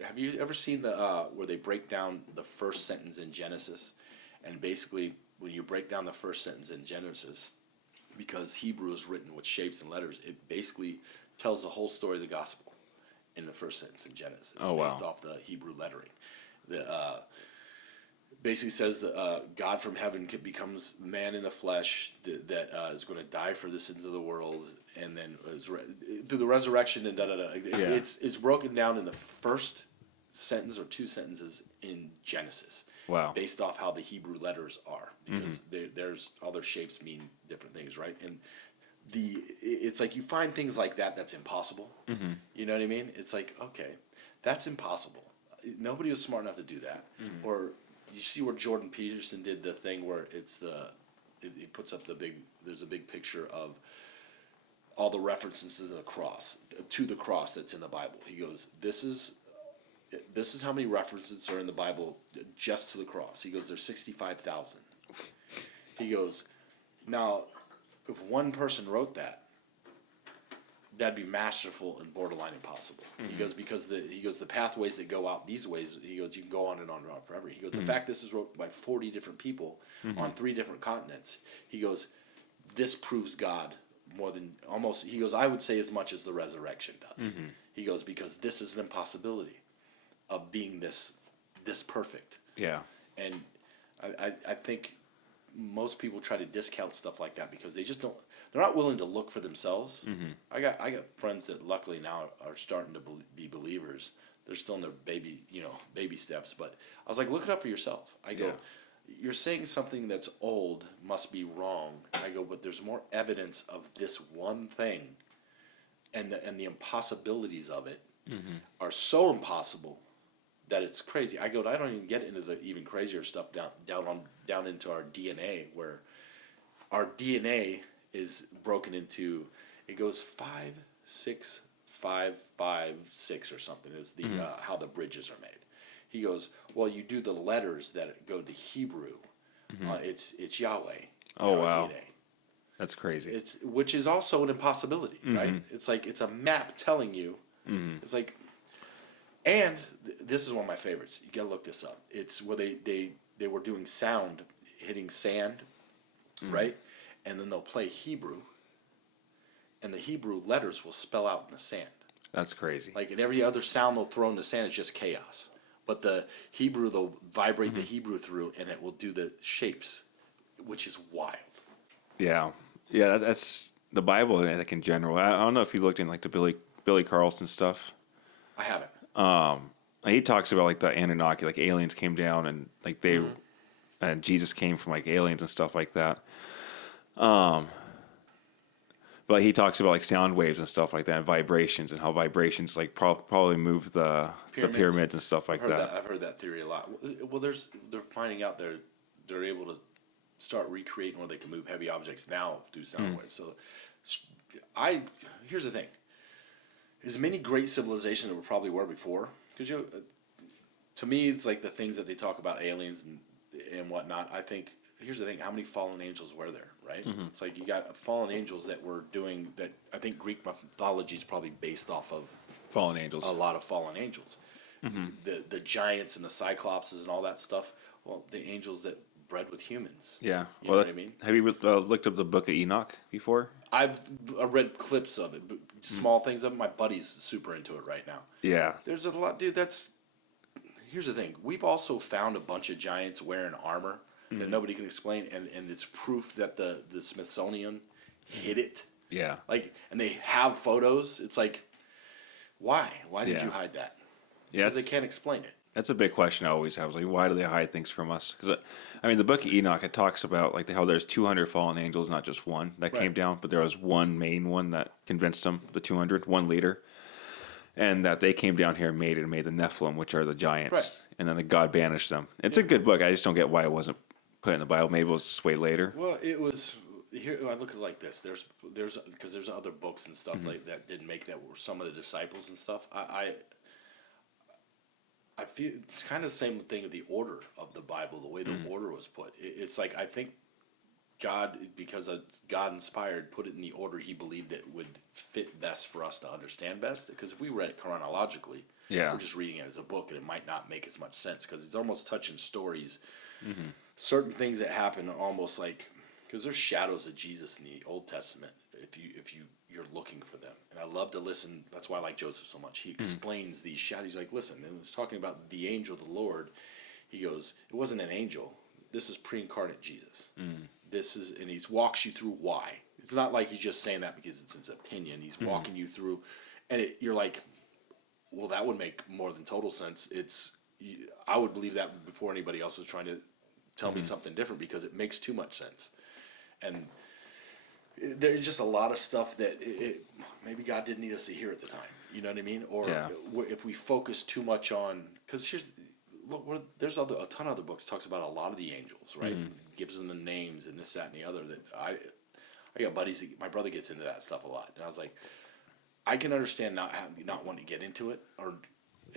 have you ever seen where they break down the first sentence in Genesis? And basically, when you break down the first sentence in Genesis, because Hebrew is written with shapes and letters, it basically tells the whole story of the gospel in the first sentence in Genesis, based off the Hebrew lettering. Basically says that God from heaven becomes man in the flesh that is going to die for the sins of the world, and then through the resurrection and It's broken down in the first sentence or two sentences in Genesis. Wow. Based off how the Hebrew letters are, because there's other shapes mean different things, right? And it's like you find things like that's impossible. You know what I mean? It's like, okay, that's impossible. Nobody was smart enough to do that. Or you see where Jordan Peterson did the thing where he puts up there's a big picture of all the references to the cross that's in the Bible. He goes, this is how many references are in the Bible just to the cross. He goes, there's 65,000. He goes, now, if one person wrote that, that'd be masterful and borderline impossible. He goes, because the pathways that go out these ways, he goes, you can go on and on and on forever. He goes, the fact this is wrote by 40 different people on 3 different continents, he goes, this proves God more than almost, he goes, I would say as much as the resurrection does. He goes, because this is an impossibility of being this perfect. Yeah. And I think most people try to discount stuff like that because they just don't. They're not willing to look for themselves. I got friends that luckily now are starting to be believers they're still in their baby steps. But I was like, look it up for yourself. I go, you're saying something that's old must be wrong. I go, but there's more evidence of this one thing, and the impossibilities of it are so impossible that it's crazy. I go, I don't even get into the even crazier stuff down into our DNA, where our DNA is broken into, it goes 5, 6, 5, 5, 6 or something is the how the bridges are made. He goes, well, you do the letters that go to Hebrew. It's Yahweh. Oh, in our wow. DNA. That's crazy. Which is also an impossibility, right? It's like it's a map telling you. It's like, and this is one of my favorites. You gotta look this up. It's where they were doing sound, hitting sand, right? And then they'll play Hebrew, and the Hebrew letters will spell out in the sand. That's crazy. Like, and every other sound they'll throw in the sand is just chaos. But the Hebrew, they'll vibrate the Hebrew through, and it will do the shapes, which is wild. Yeah. Yeah, that's the Bible, like, in general. I don't know if you looked in, like, the Billy Carlson stuff. I haven't. He talks about, like, the Anunnaki, like, aliens came down, and, like, they... And Jesus came from, like, aliens and stuff like that. But he talks about, like, sound waves and stuff like that, and vibrations, and how vibrations, like, probably move the pyramids and stuff like that. I've heard that theory a lot. Well, they're finding out they're able to start recreating where they can move heavy objects now through sound waves. So, here's the thing: as many great civilizations there probably were before, because to me, it's like the things that they talk about aliens and whatnot. I think here's the thing: how many fallen angels were there? Right? It's like you got fallen angels that were doing that. I think Greek mythology is probably based off of Fallen angels. a lot of fallen angels. The giants and the cyclopses and all that stuff. Well, the angels that bred with humans. Yeah. You know what I mean? Have you looked up the Book of Enoch before? I read clips of it, but small things of it. My buddy's super into it right now. Yeah. There's a lot, dude. Here's the thing. We've also found a bunch of giants wearing armor that nobody can explain, and it's proof that the Smithsonian hid it. Yeah. Like, and they have photos. It's like, why? Why did Yeah. you hide that? Yeah. Because they can't explain it. That's a big question I always have. Like, why do they hide things from us? Because, I mean, the Book of Enoch, it talks about, like, how there's 200 fallen angels, not just one that came down, but there was one main one that convinced them, the 200, one leader, and that they came down here and made the Nephilim, which are the giants, Right. and then God banished them. It's a good book. I just don't get why it wasn't put in the Bible. Maybe it was this way later. Well, it was here. I look at it like this. There's because there's other books and stuff like that didn't make that were some of the disciples and stuff. I feel it's kind of the same thing with the order of the Bible, the way the order was put. It's like I think God, because God inspired, put it in the order He believed it would fit best for us to understand best. Because if we read it chronologically, Yeah. we're just reading it as a book, and it might not make as much sense because it's almost touching stories. Certain things that happen are almost like, because there's shadows of Jesus in the Old Testament. If you're looking for them, and I love to listen. That's why I like Joseph so much. He explains these shadows. He's like, listen, and it's talking about the angel of the Lord. He goes, it wasn't an angel. This is pre-incarnate Jesus. This is, and he walks you through why. It's not like he's just saying that because it's his opinion. He's walking you through, and you're like, well, that would make more than total sense. I would believe that before anybody else was trying to tell me something different because it makes too much sense. And there's just a lot of stuff that maybe God didn't need us to hear at the time. You know what I mean? Or if we focus too much on, because there's a ton of other books talks about a lot of the angels, right? Gives them the names and this, that, and the other. That I got buddies. My brother gets into that stuff a lot, and I was like, I can understand not wanting to get into it, or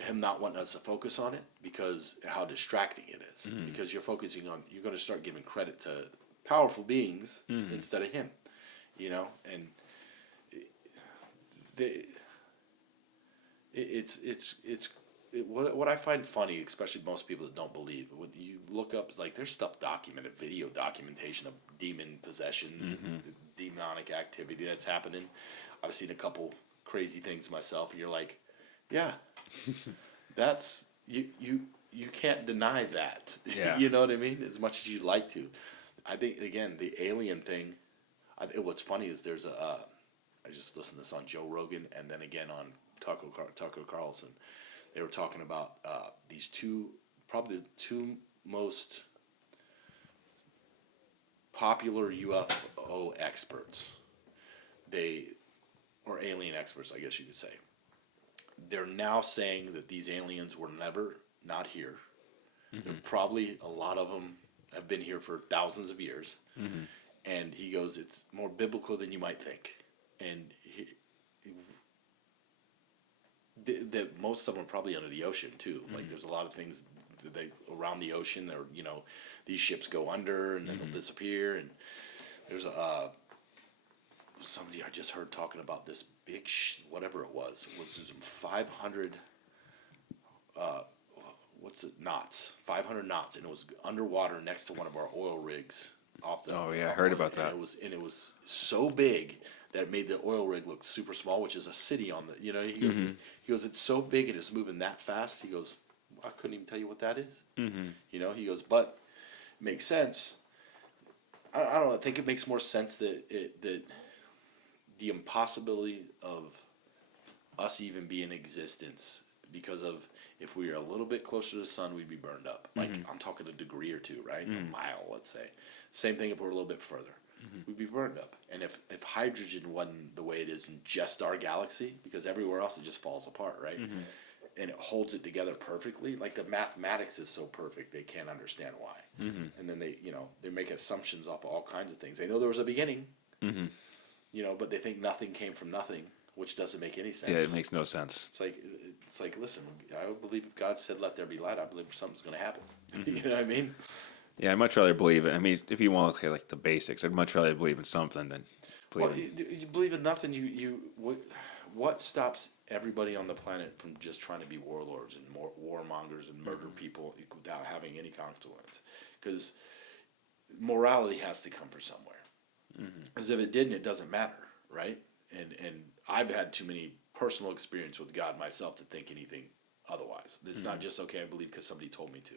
him not wanting us to focus on it because how distracting it is. Because you're going to start giving credit to powerful beings instead of him, you know. And what I find funny, especially most people that don't believe, when you look up, like there's stuff documented, video documentation of demon possessions, demonic activity that's happening. I've seen a couple crazy things myself, and you're like, yeah, that's you can't deny that. Yeah. You know what I mean? As much as you'd like to. I think again the alien thing. What's funny is there's I just listened to this on Joe Rogan and then again on Tucker Carlson. They were talking about these two, probably the two most popular UFO experts. Or alien experts, I guess you could say. They're now saying that these aliens were never not here. Probably a lot of them have been here for thousands of years. And he goes, it's more biblical than you might think. And that most of them are probably under the ocean too. Like there's a lot of things that around the ocean. There, these ships go under and then they'll disappear. And there's somebody I just heard talking about this big whatever it was 500 knots, 500 knots, and it was underwater next to one of our oil rigs off the. Oh yeah, I heard about that. And it was so big that it made the oil rig look super small, which is a city on the. He goes, it's so big and it's moving that fast. He goes, I couldn't even tell you what that is. He goes, but it makes sense. I don't know. I think it makes more sense that the impossibility of us even being in existence, because of if we were a little bit closer to the sun, we'd be burned up. Like I'm talking a degree or two, right? A mile, let's say. Same thing if we're a little bit further. We'd be burned up. And if hydrogen wasn't the way it is in just our galaxy, because everywhere else it just falls apart, right? And it holds it together perfectly. Like the mathematics is so perfect, they can't understand why. And then they make assumptions off of all kinds of things. They know there was a beginning, but they think nothing came from nothing, which doesn't make any sense. Yeah, it makes no sense. It's like, listen, I believe if God said, let there be light, I believe something's going to happen. You know what I mean? Yeah, I'd much rather believe it. I mean, if you want to look at like the basics, I'd much rather believe in something than you believe in nothing. What stops everybody on the planet from just trying to be warlords and warmongers and murder people without having any consequence? Because morality has to come from somewhere. Because if it didn't, it doesn't matter, right? And I've had too many personal experience with God myself to think anything otherwise. It's not just, okay, I believe because somebody told me to.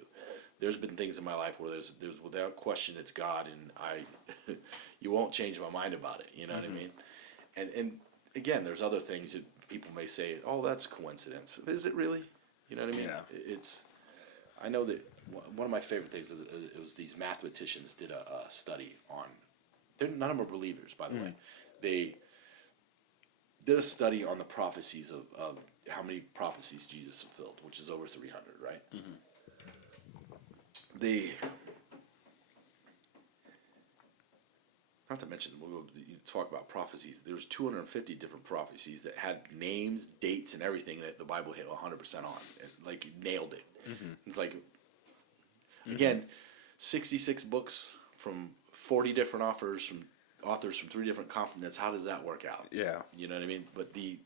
There's been things in my life where there's without question it's God, and you won't change my mind about it. You know what I mean? And again, there's other things that people may say, oh, that's coincidence. Is it really? You know what I mean? Yeah. I know that one of my favorite things it was these mathematicians did a study on. None of them are believers, by the way. They did a study on the prophecies of how many prophecies Jesus fulfilled, which is over 300, right? Not to mention, you talk about prophecies. There's 250 different prophecies that had names, dates, and everything that the Bible hit 100% on. And, nailed it. It's like, again, 66 books from 40 different authors from 3 different continents. How does that work out? Yeah. You know what I mean? But the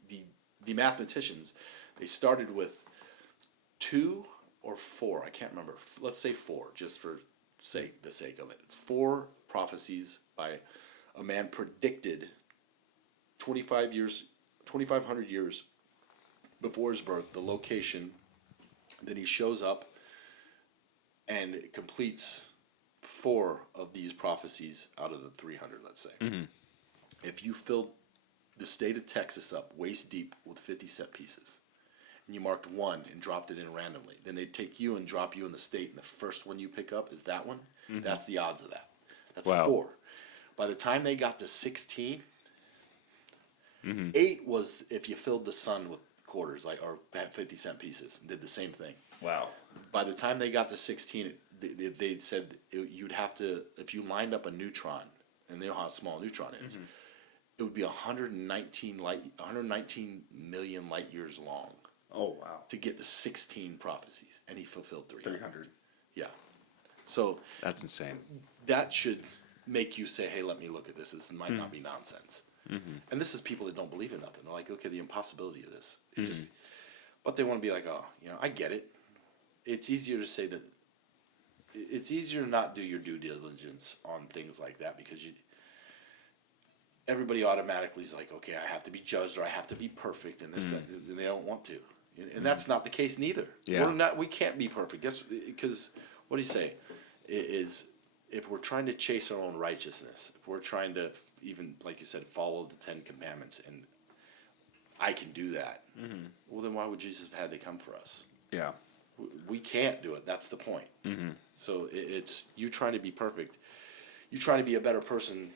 mathematicians, they started with 2 or 4. I can't remember. Let's say 4, just for the sake of it. 4 prophecies by a man predicted 2,500 years before his birth, the location. Then he shows up and completes 4 of these prophecies out of the 300, let's say. If you filled the state of Texas up waist deep with 50 set pieces, and you marked 1 and dropped it in randomly, then they'd take you and drop you in the state, and the first one you pick up is that one. That's the odds of that. That's 4. By the time they got to 16, 8 was if you filled the sun with quarters, or had 50-cent pieces, and did the same thing. Wow. By the time they got to 16, they said you'd have to, if you lined up a neutron, and they know how small a neutron is, it would be 119 million light years long. Oh wow! To get to 16 prophecies, and he fulfilled 300. Yeah. So that's insane. That should make you say, "Hey, let me look at this. This might not be nonsense." And this is people that don't believe in nothing. They're like, "Look at the impossibility of this." But they want to be like, "Oh, I get it." It's easier to say that. It's easier to not do your due diligence on things like that because everybody automatically is like, okay, I have to be judged or I have to be perfect, and this, and they don't want to, and that's not the case neither. Yeah. We can't be perfect. Because what do you say? Is if we're trying to chase our own righteousness, if we're trying to even, like you said, follow the 10 Commandments, and I can do that. Mm-hmm. Well, then why would Jesus have had to come for us? Yeah. We can't do it. That's the point. Mm-hmm. So it's you trying to be perfect. You trying to be a better person.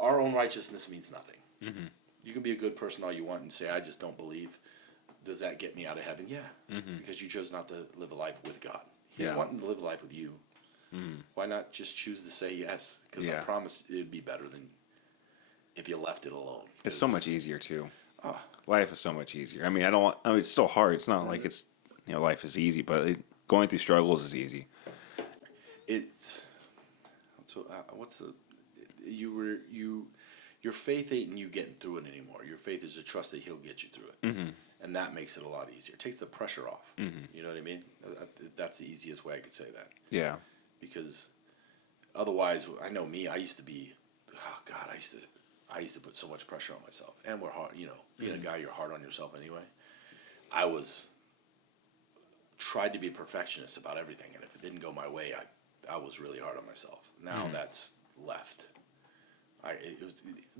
Our own righteousness means nothing. Mm-hmm. You can be a good person all you want and say, I just don't believe. Does that get me out of heaven? Yeah. Mm-hmm. Because you chose not to live a life with God. He's wanting to live a life with you. Mm-hmm. Why not just choose to say yes? Because I promise it'd be better than if you left it alone. It's so much easier, too. Life is so much easier. I mean, it's still hard. It's not like it's, life is easy, but going through struggles is easy. Your faith ain't you getting through it anymore. Your faith is to trust that He'll get you through it. Mm-hmm. And that makes it a lot easier. It takes the pressure off. Mm-hmm. You know what I mean? That's the easiest way I could say that. Yeah. Because otherwise, I know me, I used to be, I used to put so much pressure on myself. And we're hard, being a guy, you're hard on yourself anyway. I tried to be a perfectionist about everything. And if it didn't go my way, I was really hard on myself. Now that's left.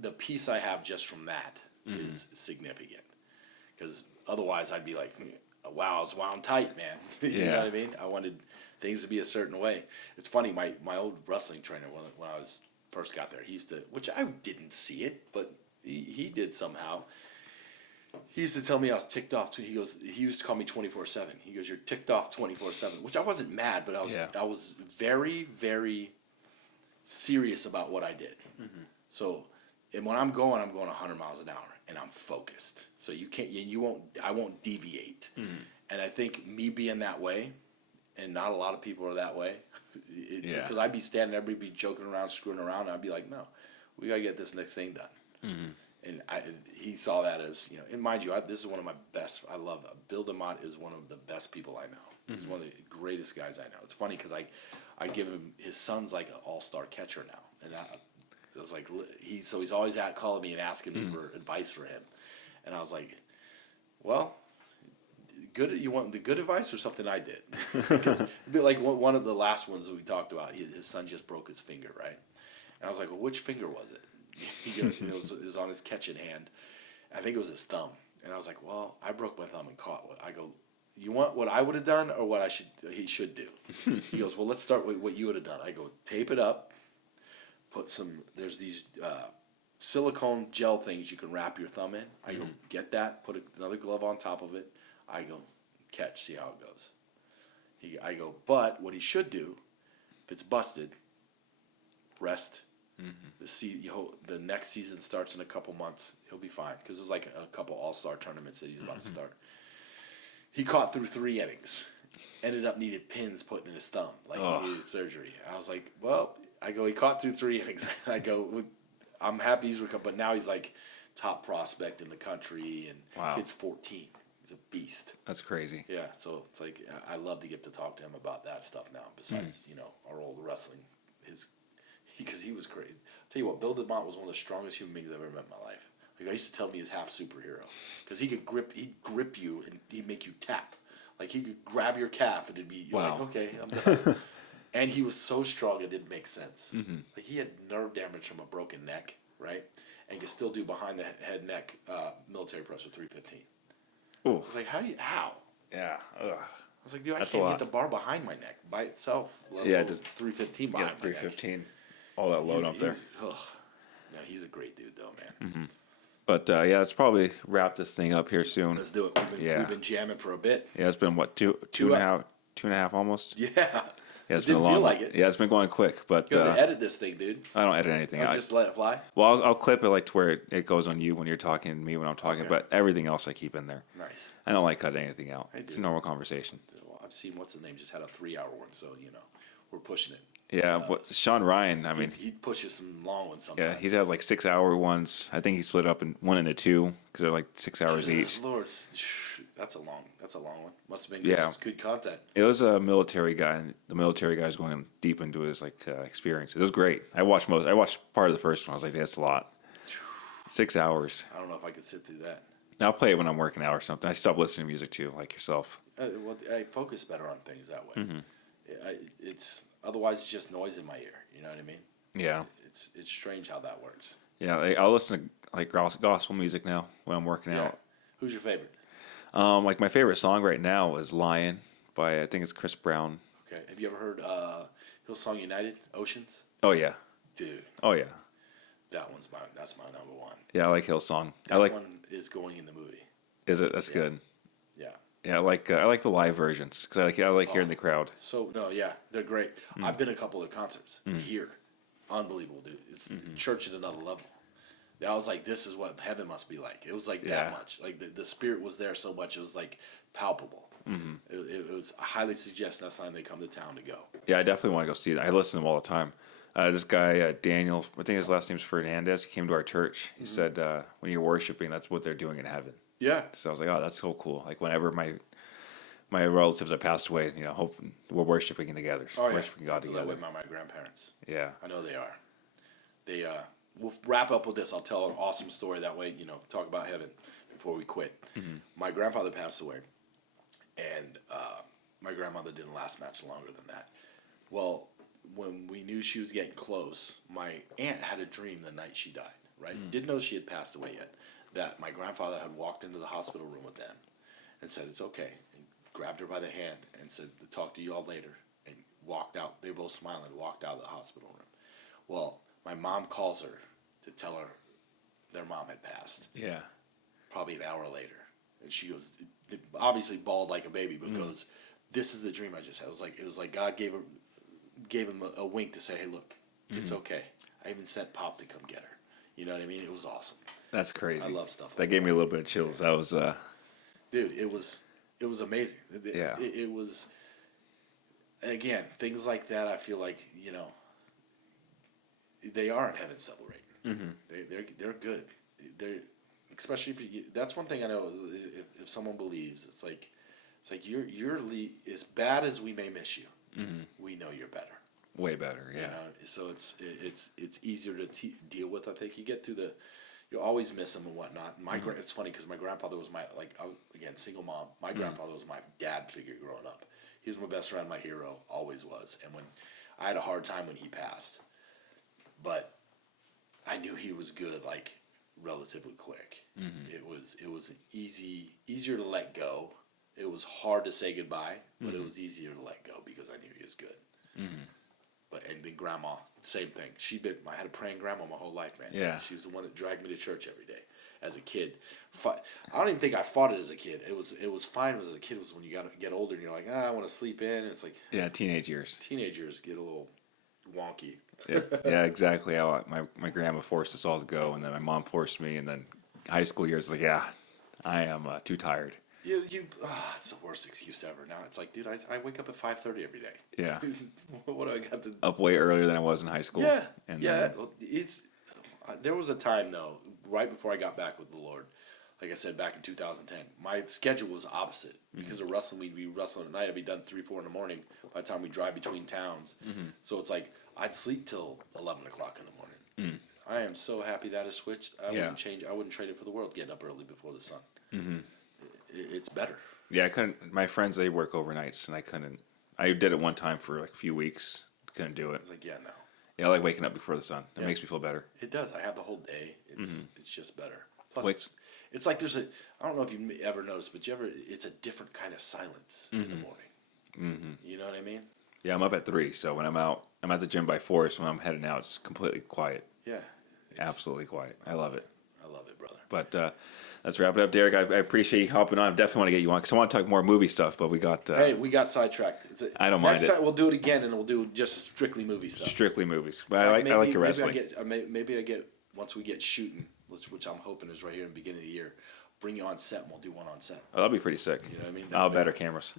The peace I have just from that is significant. Because otherwise I'd be like, wow, I was wound tight, man. You know what I mean? I wanted things to be a certain way. It's funny, my old wrestling trainer, when I first got there, he used to, which I didn't see it, but he did somehow. He used to tell me I was ticked off too. He used to call me 24/7. He goes, you're ticked off 24/7, which I wasn't mad, but I was very, very serious about what I did. Mm-hmm. So, and when I'm going 100 miles an hour, and I'm focused. So I won't deviate. Mm-hmm. And I think me being that way, and not a lot of people are that way, because I'd be standing there, everybody be joking around, screwing around, and I'd be like, no, we got to get this next thing done. Mm-hmm. And he saw that as, and mind you, this is one of my best, I love Bill DeMott is one of the best people I know. Mm-hmm. He's one of the greatest guys I know. It's funny because I give him, his son's like an all-star catcher now. And it was like, he's always calling me and asking me for advice for him. And I was like, well, you want the good advice or something I did? It'd be like one of the last ones that we talked about, his son just broke his finger, right? And I was like, well, which finger was it? He goes, it was on his catching hand. I think it was his thumb. And I was like, well, I broke my thumb and caught what. I go, you want what I would have done or what he should do? He goes, well, let's start with what you would have done. I go, tape it up. There's these silicone gel things you can wrap your thumb in. I go, get that, put another glove on top of it. I go, catch, see how it goes. I go, but what he should do, if it's busted, rest. Mm-hmm. The next season starts in a couple months. He'll be fine because there's like a couple all-star tournaments that he's about to start. He caught through 3 innings. Ended up needed pins put in his thumb. Like he needed surgery. I was like, well, he caught through 3 innings. I go, I'm happy he's recovered, but now he's like top prospect in the country, and kid's 14. He's a beast. That's crazy. Yeah, so it's like I love to get to talk to him about that stuff now. Besides, our old wrestling, because he was great. I'll tell you what, Bill DeMott was one of the strongest human beings I've ever met in my life. Like I used to tell me he's half superhero because he'd grip you and he'd make you tap. Like he could grab your calf and it'd be like, okay, I'm done. And he was so strong it didn't make sense. Mm-hmm. Like he had nerve damage from a broken neck, right? And could still do behind the head neck military press with 315. Ooh. I was like, how? Yeah. Ugh. I was like, dude, I can't get the bar behind my neck by itself. Yeah, 315 behind my 315. All that load up there. No, he's a great dude though, man. Mm-hmm. But let's probably wrap this thing up here soon. Let's do it. We've been jamming for a bit. Yeah, it's been what, two and a half almost. Yeah. Yeah, it's been a long. Feel like it. Yeah, it's been going quick, but you gotta edit this thing, dude. I don't edit anything. I just let it fly. Well, I'll clip it like to where it goes on you when you're talking to me when I'm talking, but everything else I keep in there. Nice. I don't like cutting anything out. It's a normal conversation. Well, I've seen what's his name just had a 3-hour one, so we're pushing it. Yeah, but Sean Ryan, I mean, he pushes some long ones sometimes. Yeah, he's had like 6-hour ones. I think he split up in one into 2 because they're like 6 hours each. Lord, that's a long one. Must have been good content. It was a military guy, and the military guy was going deep into his experience. It was great. I watched part of the first one. I was like, that's a lot. 6 hours. I don't know if I could sit through that. I'll play it when I'm working out or something. I stop listening to music too, like yourself. I focus better on things that way. Mm-hmm. Otherwise, it's just noise in my ear. You know what I mean? Yeah. It's strange how that works. Yeah, I'll listen to like gospel music now when I'm working out. Who's your favorite? Like my favorite song right now is "Lion" by I think it's Chris Brown. Okay. Have you ever heard Hillsong United, Oceans? Oh yeah. Dude, Oh yeah. that's my number one. Yeah, I like Hillsong. That one is going in the movie. Is it? That's good. Yeah. Yeah, I like the live versions because I like hearing the crowd. So no, yeah, they're great. I've been to a couple of concerts here. Unbelievable, dude. It's church at another level. I was like, this is what heaven must be like. It was like that much. Like the spirit was there so much. It was like palpable. It was. I highly suggest next time they come to town to go. Yeah, I definitely want to go see that. I listen to them all the time. This guy Daniel, I think his last name's Fernandez. He came to our church. He said when you're worshiping, that's what they're doing in heaven. Yeah. So I was like, oh, that's so cool. Like whenever my relatives have passed away, hope we're worshiping together, worshiping God together. With my grandparents. Yeah. I know they are. They we'll wrap up with this. I'll tell an awesome story that way. Talk about heaven before we quit. My grandfather passed away, and my grandmother didn't last much longer than that. Well, when we knew she was getting close, my aunt had a dream the night she died. Right? Didn't know she had passed away yet. That my grandfather had walked into the hospital room with them, and said it's okay, and grabbed her by the hand and said, "Talk to you all later," and walked out. They were both smiling. Walked out of the hospital room. Well, my mom calls her to tell her their mom had passed. Yeah. Probably an hour later. And she goes, obviously bawled like a baby, but goes, "This is the dream I just had." It was like God gave him a wink to say, "Hey, look, it's okay." I even sent Pop to come get her. You know what I mean? It was awesome. That's crazy. I love stuff like that. Gave me a little bit of chills. That was dude, it was amazing. It was, again, things like that. I feel like they are in heaven celebrating. They're good. They're, especially if you. That's one thing I know. If someone believes, it's like you're as bad as we may miss you. We know you're better. Way better. Yeah. So it's easier to deal with. I think you get through you always miss them and whatnot. It's funny because my grandfather was again, single mom. My grandfather was my dad figure growing up. He was my best friend, my hero, always was. And when I had a hard time when he passed, but I knew he was good, like relatively quick. It was easier to let go. It was hard to say goodbye, but it was easier to let go because I knew he was good. And then grandma, same thing. I had a praying grandma my whole life, man. Yeah. She was the one that dragged me to church every day as a kid. I don't even think I fought it as a kid. It was fine as a kid. It was when you get older and you're like, I want to sleep in. And it's like, yeah, teenage years. Teenagers get a little wonky. Yeah, exactly. My grandma forced us all to go, and then my mom forced me, and then high school years, like, yeah, I am too tired. It's the worst excuse ever. Now it's like, dude, I wake up at 5:30 every day. Yeah. What do I got to? Up way earlier than I was in high school. Yeah. And There was a time though, right before I got back with the Lord, like I said, back in 2010, my schedule was opposite because of wrestling. We'd be wrestling at night. I'd be done 3-4 in the morning by the time we drive between towns. So it's like I'd sleep till 11 o'clock in the morning. I am so happy that has switched. I wouldn't change. I wouldn't trade it for the world. Getting up early before the sun. It's better. Yeah, I couldn't. My friends, they work overnights, and I couldn't. I did it one time for like a few weeks. Couldn't do it. It's like, no. Yeah, I like waking up before the sun. It makes me feel better. It does. I have the whole day. It's just better. Plus, it's like there's I don't know if you ever noticed, but it's a different kind of silence in the morning. You know what I mean? Yeah, I'm up at 3, so when I'm at the gym by 4, so when I'm heading out, it's completely quiet. Yeah. Absolutely quiet. I love it. I love it, brother. But let's wrap it up, Derick. I appreciate you hopping on. I definitely want to get you on because I want to talk more movie stuff, but we got... hey, we got sidetracked. I don't mind it. Next time we'll do it again, and we'll do just strictly movie stuff. Strictly movies. But I like your wrestling. Maybe I get, once we get shooting, which I'm hoping is right here in the beginning of the year, bring you on set, and we'll do one on set. Oh, that'll be pretty sick. You know what I mean? I'll better cameras.